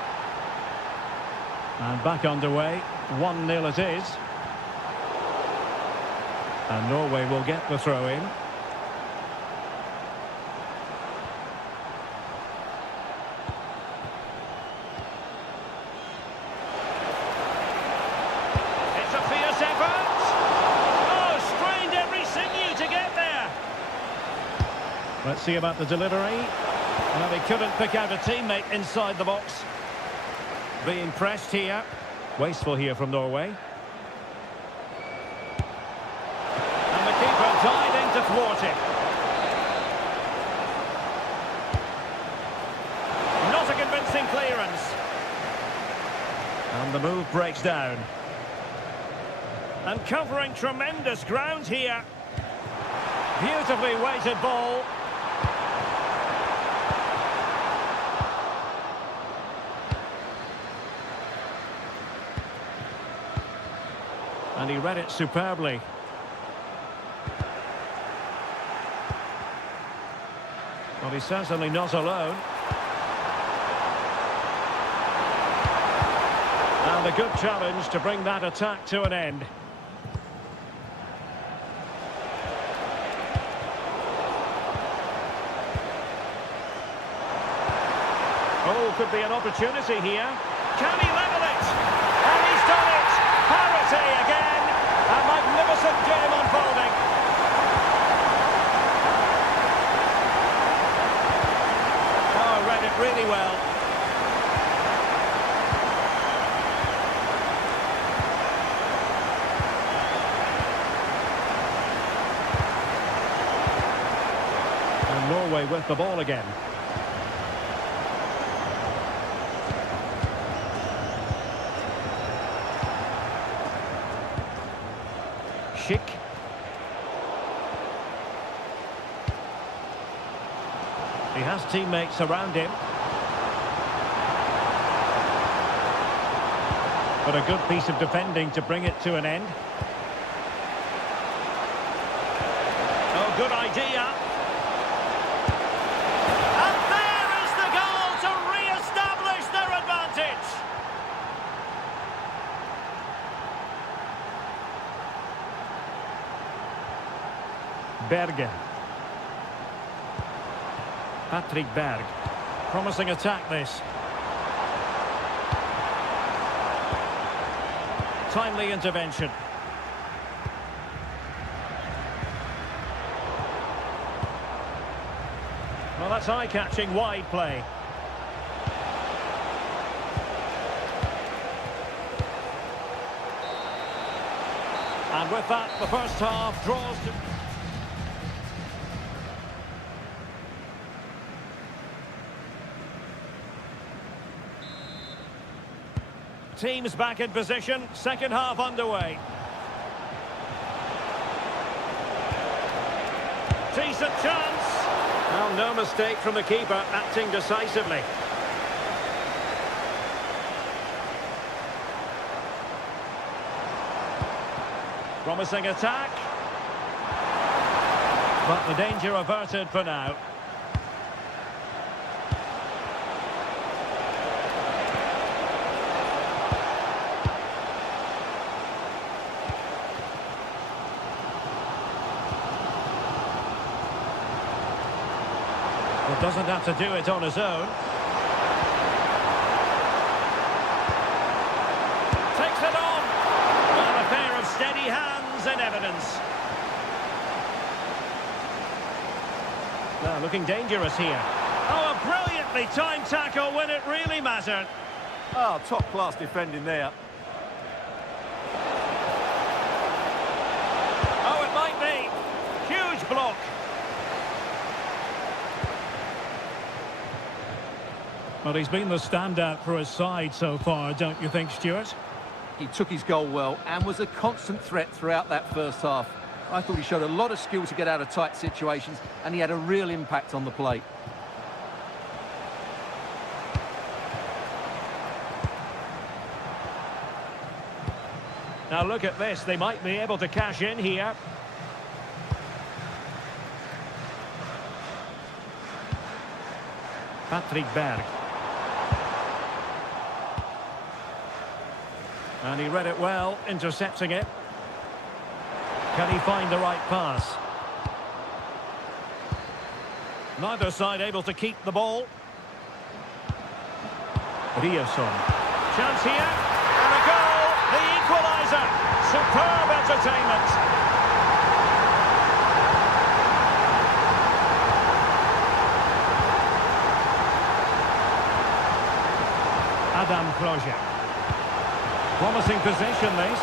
And back underway. 1-0 it is. And Norway will get the throw-in. It's a fierce effort! Oh, strained every sinew to get there! Let's see about the delivery. Well, they couldn't pick out a teammate inside the box. Being pressed here. Wasteful here from Norway. Diving to thwart it. Not a convincing clearance. And the move breaks down. And covering tremendous ground here. Beautifully weighted ball. And he read it superbly. Well, he's certainly not alone. And a good challenge to bring that attack to an end. Oh, could be an opportunity here. Can he level it? And he's done it! Parity again! A magnificent game unfolding. Read it really well. And Norway with the ball again. Schick. He has teammates around him. But a good piece of defending to bring it to an end. Oh, good idea. And there is the goal to re-establish their advantage. Berge. Patrick Berg. Promising attack this. Timely intervention. Well, that's eye-catching wide play. And with that, the first half draws to... Teams back in position, second half underway. Decent chance. Well, no mistake from the keeper, acting decisively. Promising attack. But the danger averted for now. Well, doesn't have to do it on his own. Takes it on. Well, a pair of steady hands in evidence. Now looking dangerous here. Oh, a brilliantly timed tackle when it really mattered. Oh, top-class defending there. Oh, it might be. Huge block. Well, he's been the standout for his side so far, don't you think, Stuart? He took his goal well and was a constant threat throughout that first half. I thought he showed a lot of skill to get out of tight situations, and he had a real impact on the play. Now look at this, they might be able to cash in here. Patrick Berg. And he read it well, intercepting it. Can he find the right pass? Neither side able to keep the ball. Riosson. Chance here. And a goal! The equaliser! Superb entertainment! Adam Project. Promising position, this.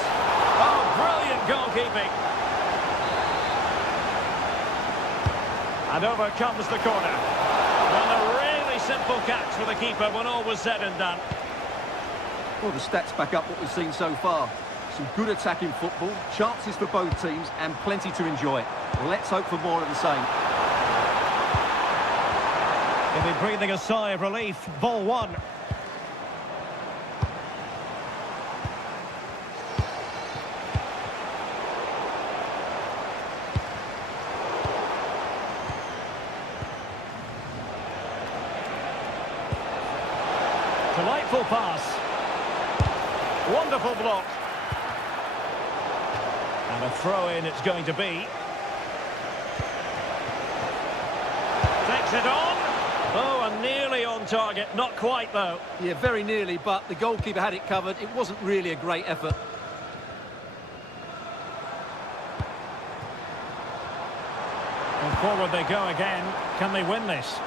Oh, brilliant goalkeeping. And over comes the corner. Well, a really simple catch for the keeper when all was said and done. Well, the stats back up what we've seen so far. Some good attacking football, chances for both teams, and plenty to enjoy. Let's hope for more of the same. He'll be breathing a sigh of relief. Ball one. Delightful pass. Wonderful block. And a throw-in it's going to be. Takes it on. Oh, and nearly on target. Not quite, though. Yeah, very nearly, but the goalkeeper had it covered. It wasn't really a great effort. And forward they go again. Can they win this?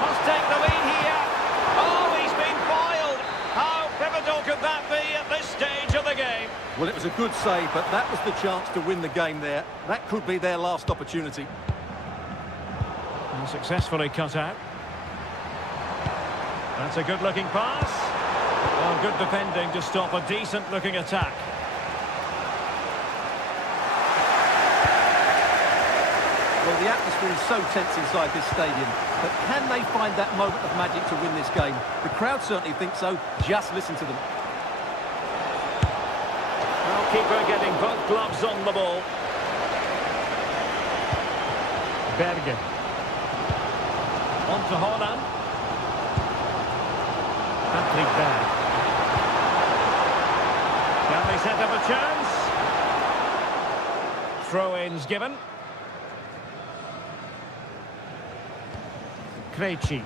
Must take the lead here. Oh, he's been foiled. How pivotal could that be at this stage of the game? Well, it was a good save, but that was the chance to win the game there. That could be their last opportunity. And successfully cut out. That's a good-looking pass. Well, good defending to stop a decent-looking attack. Well, the atmosphere is so tense inside this stadium, but can they find that moment of magic to win this game? The crowd certainly think so. Just listen to them. Well, keeper getting both gloves on the ball. Bergen. On to Holland. Patrick Berg. Can they set up a chance? Throw-ins given. Krejci.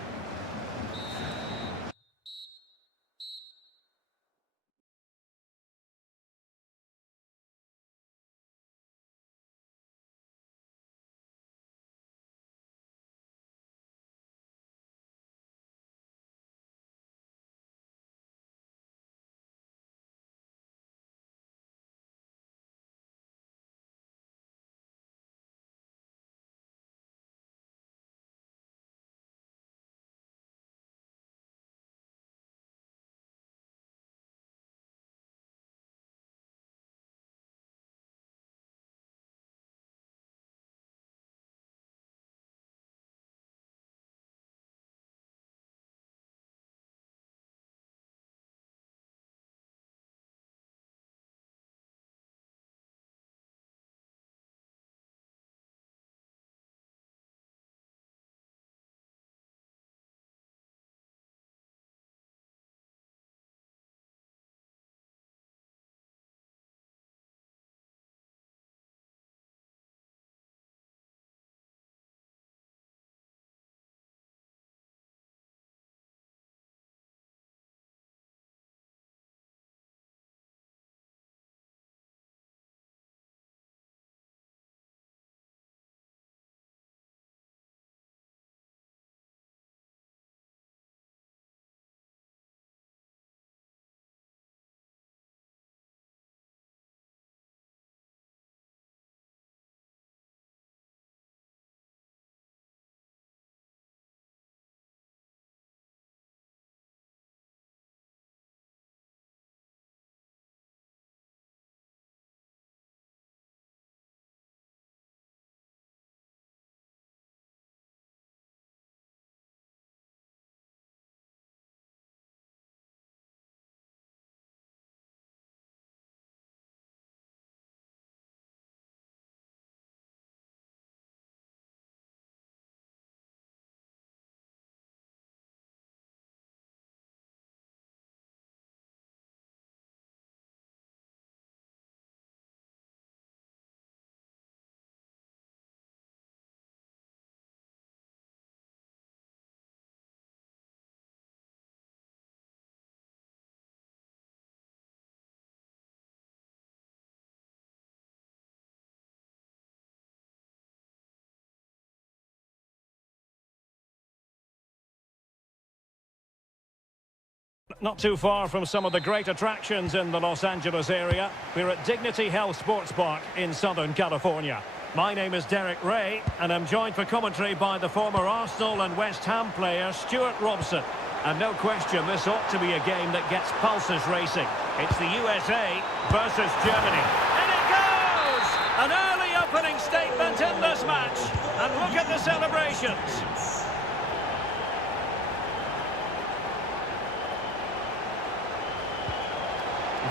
Not too far from some of the great attractions in the Los Angeles area. We're at Dignity Health Sports Park in Southern California. My name is Derek Ray, and I'm joined for commentary by the former Arsenal and West Ham player Stuart Robson. And no question, this ought to be a game that gets pulses racing. It's the USA versus Germany. In it goes! An early opening statement in this match. And look at the celebrations.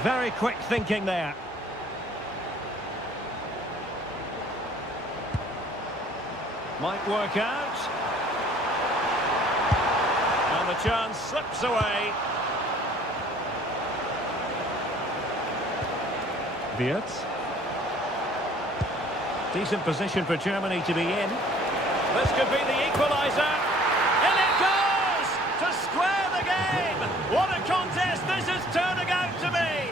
Very quick thinking there. Might work out. And the chance slips away. Wirtz. Decent position for Germany to be in. This could be the equaliser. In it goes! To square the game! What a contest this is turning out to be!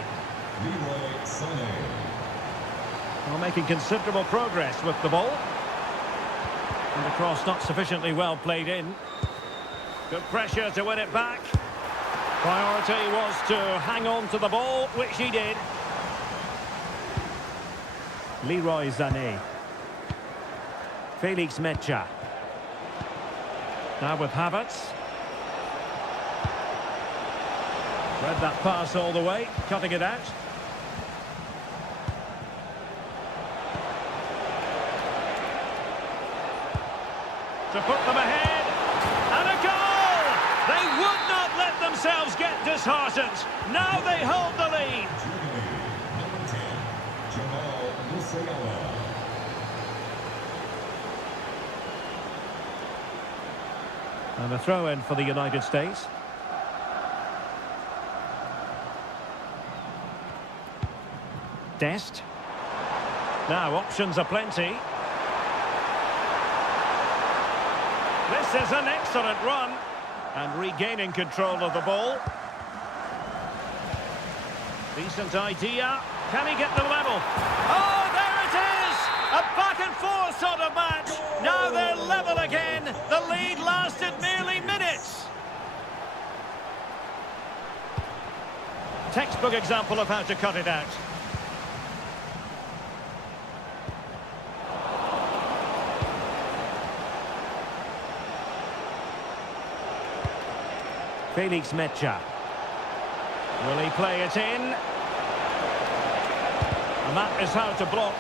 Well, making considerable progress with the ball. And the cross not sufficiently well played in. Good pressure to win it back. Priority was to hang on to the ball, which he did. Leroy Sané. Felix Mecha. Now with Havertz. Read that pass all the way, cutting it out. To put them ahead. And a goal! They would not let themselves get disheartened. Now they hold the lead. And a throw-in for the United States. Dest. Now options are plenty. This is an excellent run. And regaining control of the ball. Decent idea. Can he get the level? Oh, there it is! A back-and-forth sort of match. Now they're level again. The lead lasted merely minutes. Textbook example of how to cut it out. Felix Mecha. Will he play it in? And that is how to block.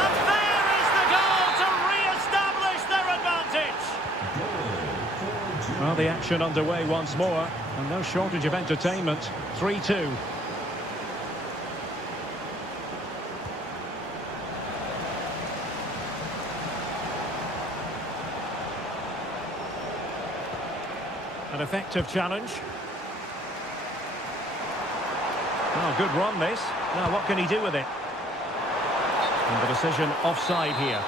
And there is the goal to re-establish their advantage. Well, the action underway once more, and no shortage of entertainment. 3-2. An effective challenge. Oh, good run this. Now what can he do with it? And the decision offside here.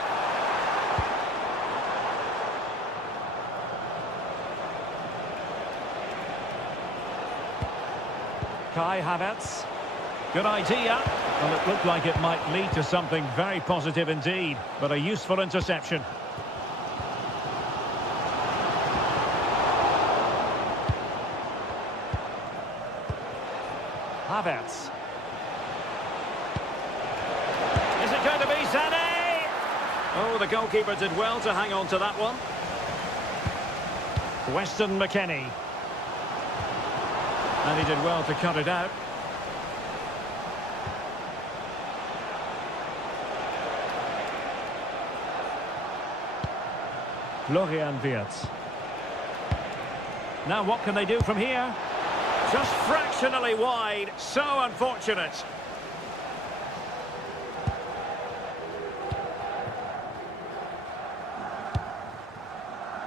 Kai Havertz. Good idea. Well, it looked like it might lead to something very positive indeed, but a useful interception. Havertz. Is it going to be Sané? Oh, the goalkeeper did well to hang on to that one. Weston McKennie. And he did well to cut it out. Florian Wirtz. Now what can they do from here? Just fractionally wide, so unfortunate.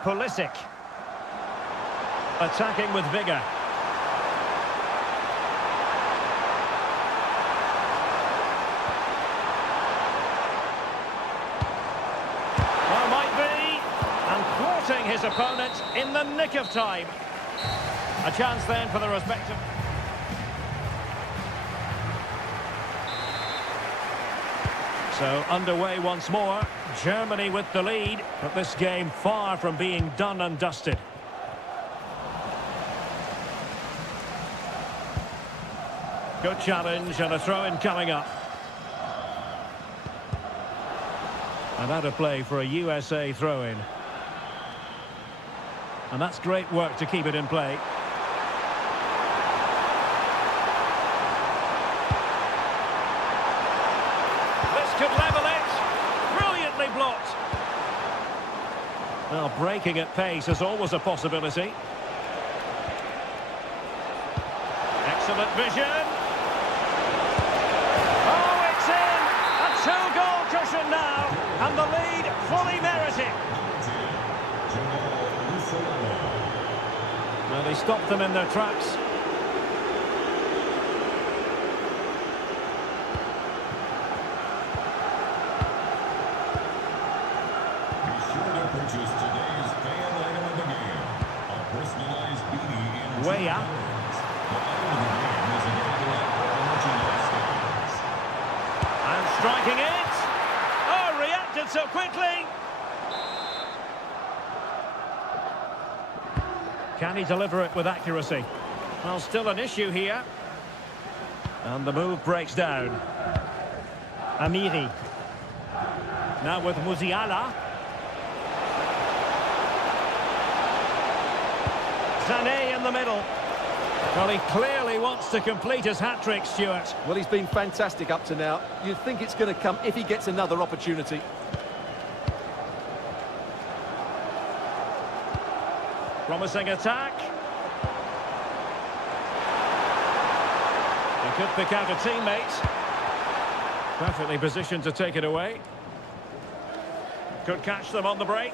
Pulisic. Attacking with vigour. Well, might be. And thwarting his opponent in the nick of time. A chance then for the respective... So underway once more. Germany with the lead, but this game far from being done and dusted. Good challenge and a throw-in coming up. And out of play for a USA throw-in. And that's great work to keep it in play. This could level it. Brilliantly blocked. Well, breaking at pace is always a possibility. Excellent vision. Oh, it's in! A two-goal cushion now. And the lead fully merited. Well, they stopped them in their tracks. Be sure to purchase today's fan item of the game. A personalized beanie in Way up. The item of the game is available at all merchandise stores. And striking it. Oh, reacted so quickly. Can he deliver it with accuracy? Well, still an issue here. And the move breaks down. Amiri. Now with Musiala. Sané in the middle. Well, he clearly wants to complete his hat-trick, Stuart. Well, he's been fantastic up to now. You'd think it's going to come if he gets another opportunity. Promising attack. He could pick out a teammate. Perfectly positioned to take it away. Could catch them on the break.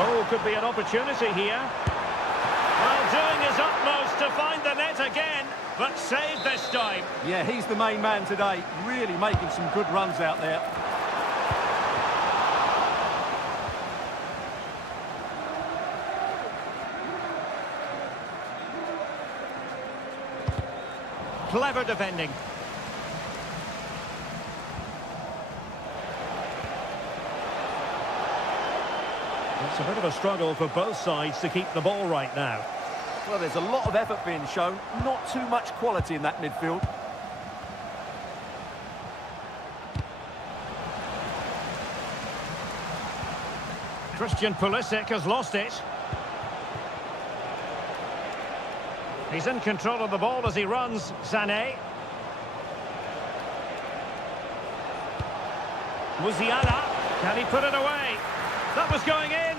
Oh, could be an opportunity here. Well, doing his utmost to find the net again, but saved this time. Yeah, he's the main man today. Really making some good runs out there. Clever defending. It's a bit of a struggle for both sides to keep the ball right now. Well, there's a lot of effort being shown. Not too much quality in that midfield. Christian Pulisic has lost it. He's in control of the ball as he runs. Sané. Musiala. Can he put it away? That was going in.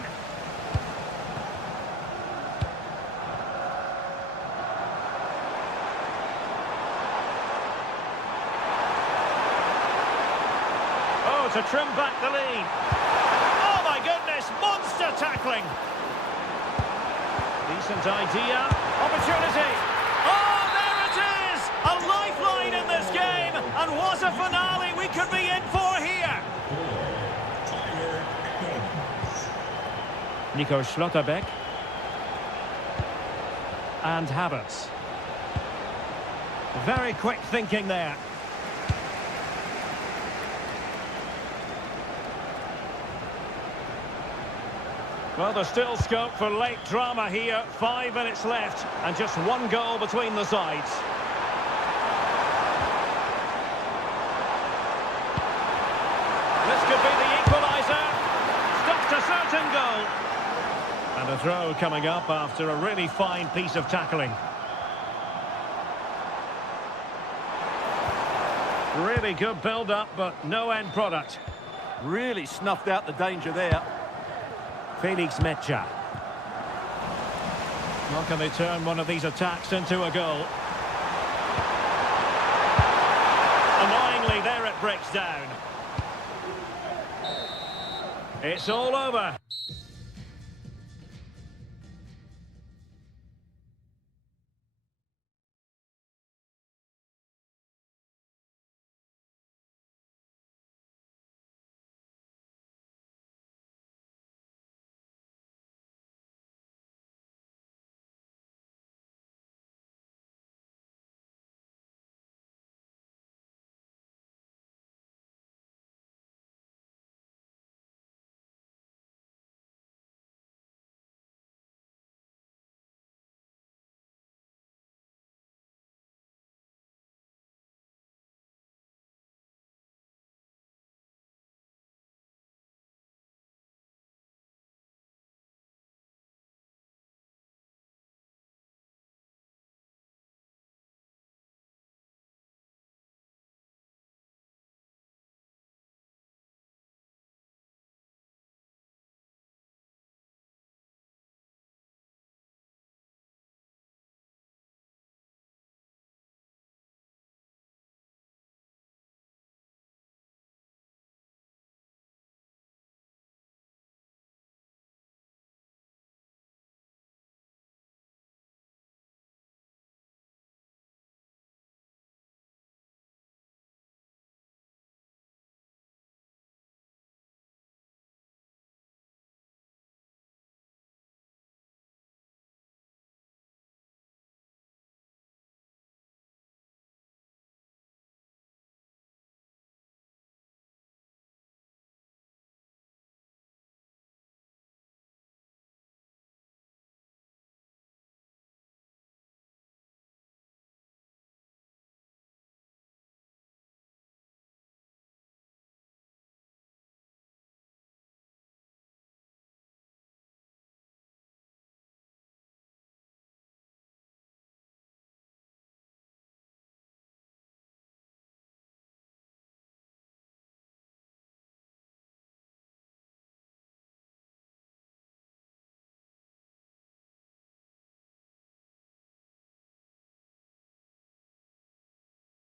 Oh, to trim back the lead. Oh my goodness, monster tackling. Decent idea. Opportunity. Oh, there it is! A lifeline in this game. And what a finale we could be in for here. Nico Schlotterbeck. And Havertz. Very quick thinking there. Well, there's still scope for late drama here. 5 minutes left and just one goal between the sides. This could be the equaliser. Stopped a certain goal. And a throw coming up after a really fine piece of tackling. Really good build-up, but no end product. Really snuffed out the danger there. Felix Mecha. How can they turn one of these attacks into a goal? Annoyingly, there it breaks down. It's all over.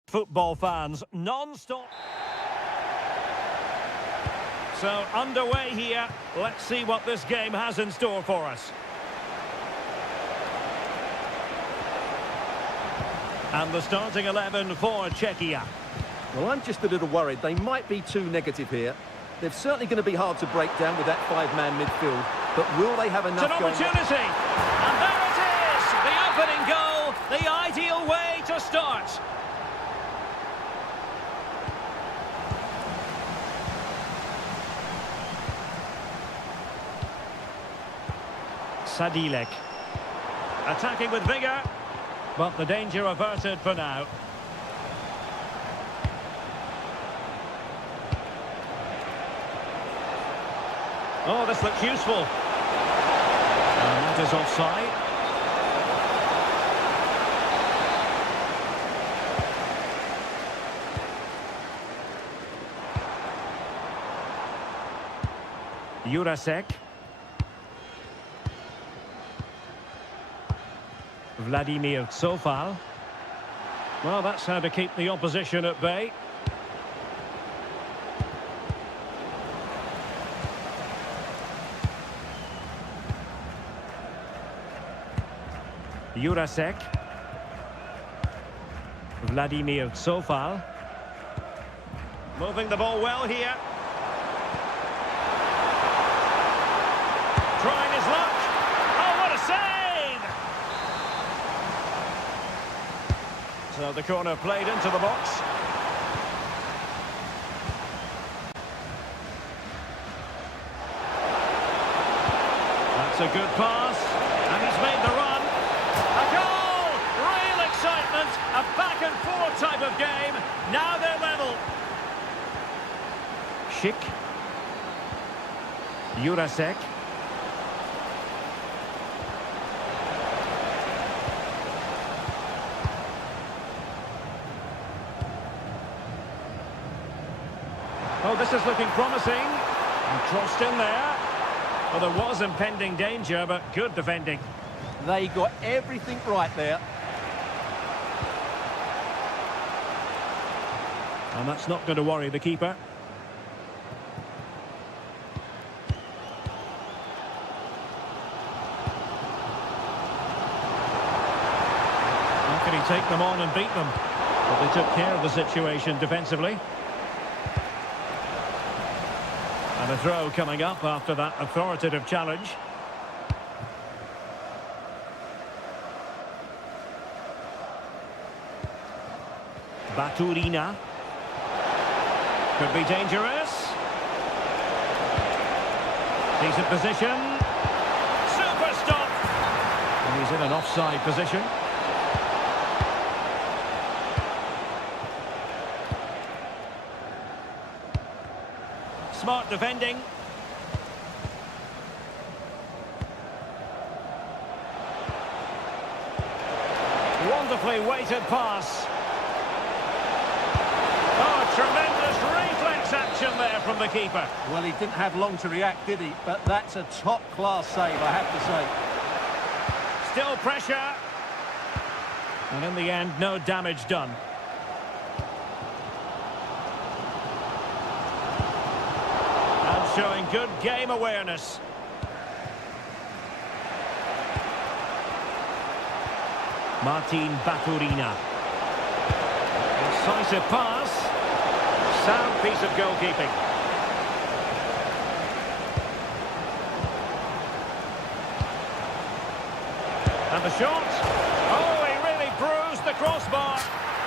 Football fans, non-stop. So, underway here. Let's see what this game has in store for us. And the starting 11 for Czechia. Well, I'm just a little worried. They might be too negative here. They're certainly going to be hard to break down with that five-man midfield. But will they have enough? It's an opportunity. And there it is. The opening goal. The ideal way to start. Sadilek. Attacking with vigour. But the danger averted for now. Oh, this looks useful. And that is offside. Jurasek. Vladimir Sofal. Well, that's how to keep the opposition at bay. Jurasek. Vladimir Sofal. Moving the ball well here. Trying his luck. Oh, what a save! So the corner played into the box. That's a good pass. And he's made the run. A goal! Real excitement. A back and forth type of game. Now they're level. Schick. Jurasek. Oh, this is looking promising. And crossed in there. Well, there was impending danger, but good defending. They got everything right there. And that's not going to worry the keeper. How can he take them on and beat them? But they took care of the situation defensively. And a throw coming up after that authoritative challenge. Baturina. Could be dangerous. Decent position. Super stop. And he's in an offside position. Smart defending. Wonderfully weighted pass. Oh, tremendous reflex action there from the keeper. Well, he didn't have long to react, did he? But that's a top-class save, I have to say. Still pressure. And in the end, no damage done. And showing good game awareness. Martin Baturina. Decisive pass. Sound piece of goalkeeping. And the shot. Oh, he really bruised the crossbar.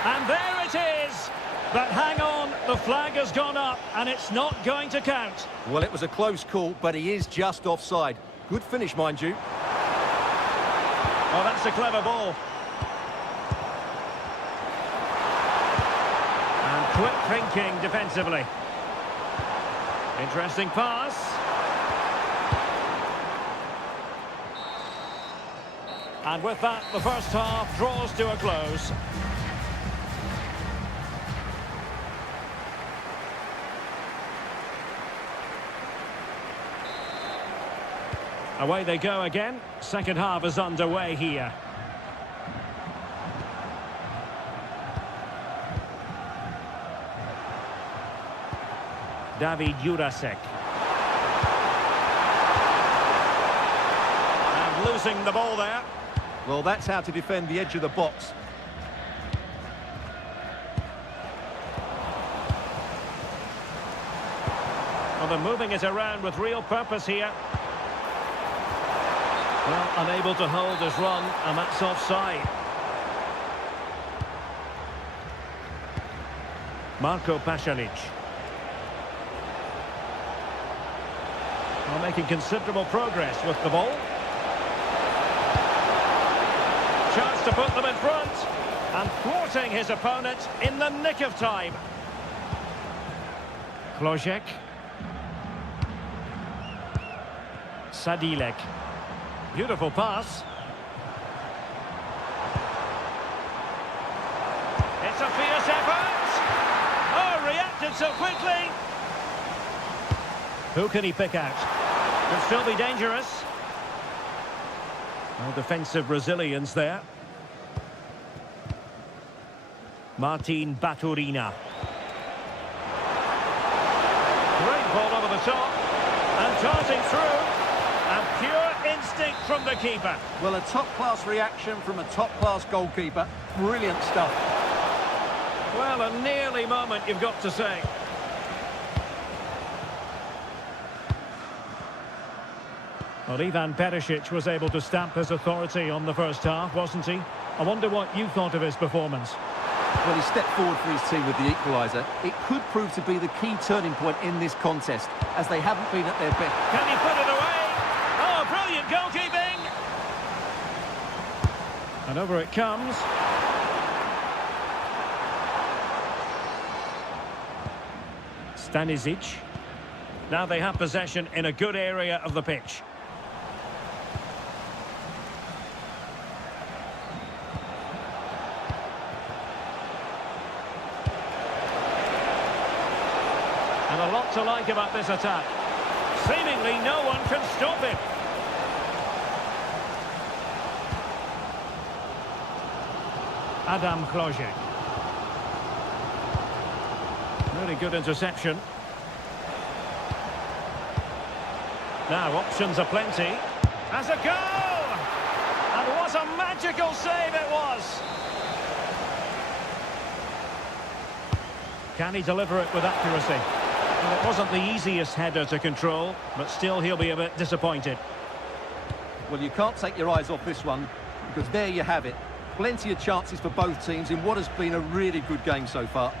And there it is. But hang on, the flag has gone up and it's not going to count. Well, it was a close call, but he is just offside. Good finish, mind you. Well, that's a clever ball. And quick thinking defensively. Interesting pass. And with that, the first half draws to a close. Away they go again. Second half is underway here. David Jurasek. And losing the ball there. Well, that's how to defend the edge of the box. Well, they're moving it around with real purpose here. Well, unable to hold his run, and that's offside. Marko Pasalic. Well, making considerable progress with the ball. Chance to put them in front. And thwarting his opponent in the nick of time. Klojek. Sadilek. Beautiful pass. It's a fierce effort. Oh, reacted so quickly. Who can he pick out? Could still be dangerous. Well, defensive resilience there. Martin Baturina. Great ball over the top. And darting through. And pure instinct from the keeper. Well, a top-class reaction from a top-class goalkeeper. Brilliant stuff. Well, a nearly moment, you've got to say. Well, Ivan Perisic was able to stamp his authority on the first half, wasn't he? I wonder what you thought of his performance. Well, he stepped forward for his team with the equaliser. It could prove to be the key turning point in this contest, as they haven't been at their best. Can he put it away? Oh, brilliant goalkeeping! And over it comes. Stanisic. Now they have possession in a good area of the pitch. And a lot to like about this attack. Seemingly no one can stop him. Adam Klojek. Really good interception. Now options are plenty. Has a goal! And what a magical save it was! Can he deliver it with accuracy? Well, it wasn't the easiest header to control, but still he'll be a bit disappointed. Well, you can't take your eyes off this one, because there you have it. Plenty of chances for both teams in what has been a really good game so far.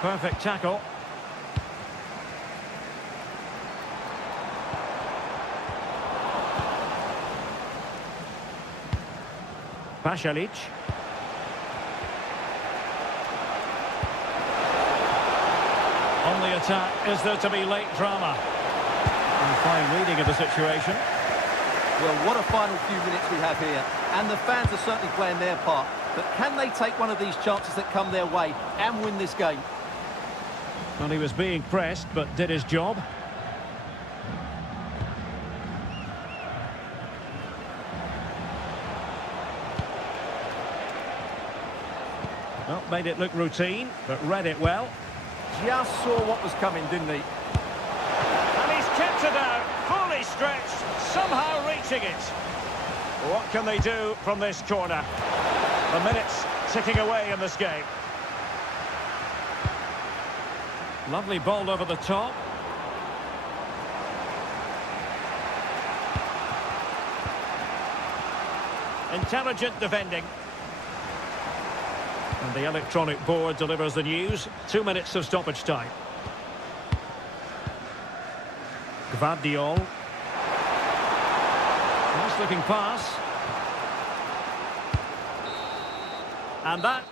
Perfect tackle. Pasalic. On the attack, is there to be late drama? And fine reading of the situation. Well, what a final few minutes we have here. And the fans are certainly playing their part. But can they take one of these chances that come their way and win this game? Well, he was being pressed, but did his job. Well, made it look routine, but read it well. Just saw what was coming, didn't he? And he's kept it out, fully stretched, somehow reaching it. What can they do from this corner? The minutes ticking away in this game. Lovely ball over the top. Intelligent defending. And the electronic board delivers the news. 2 minutes of stoppage time. Gvardiol. Nice looking pass. And that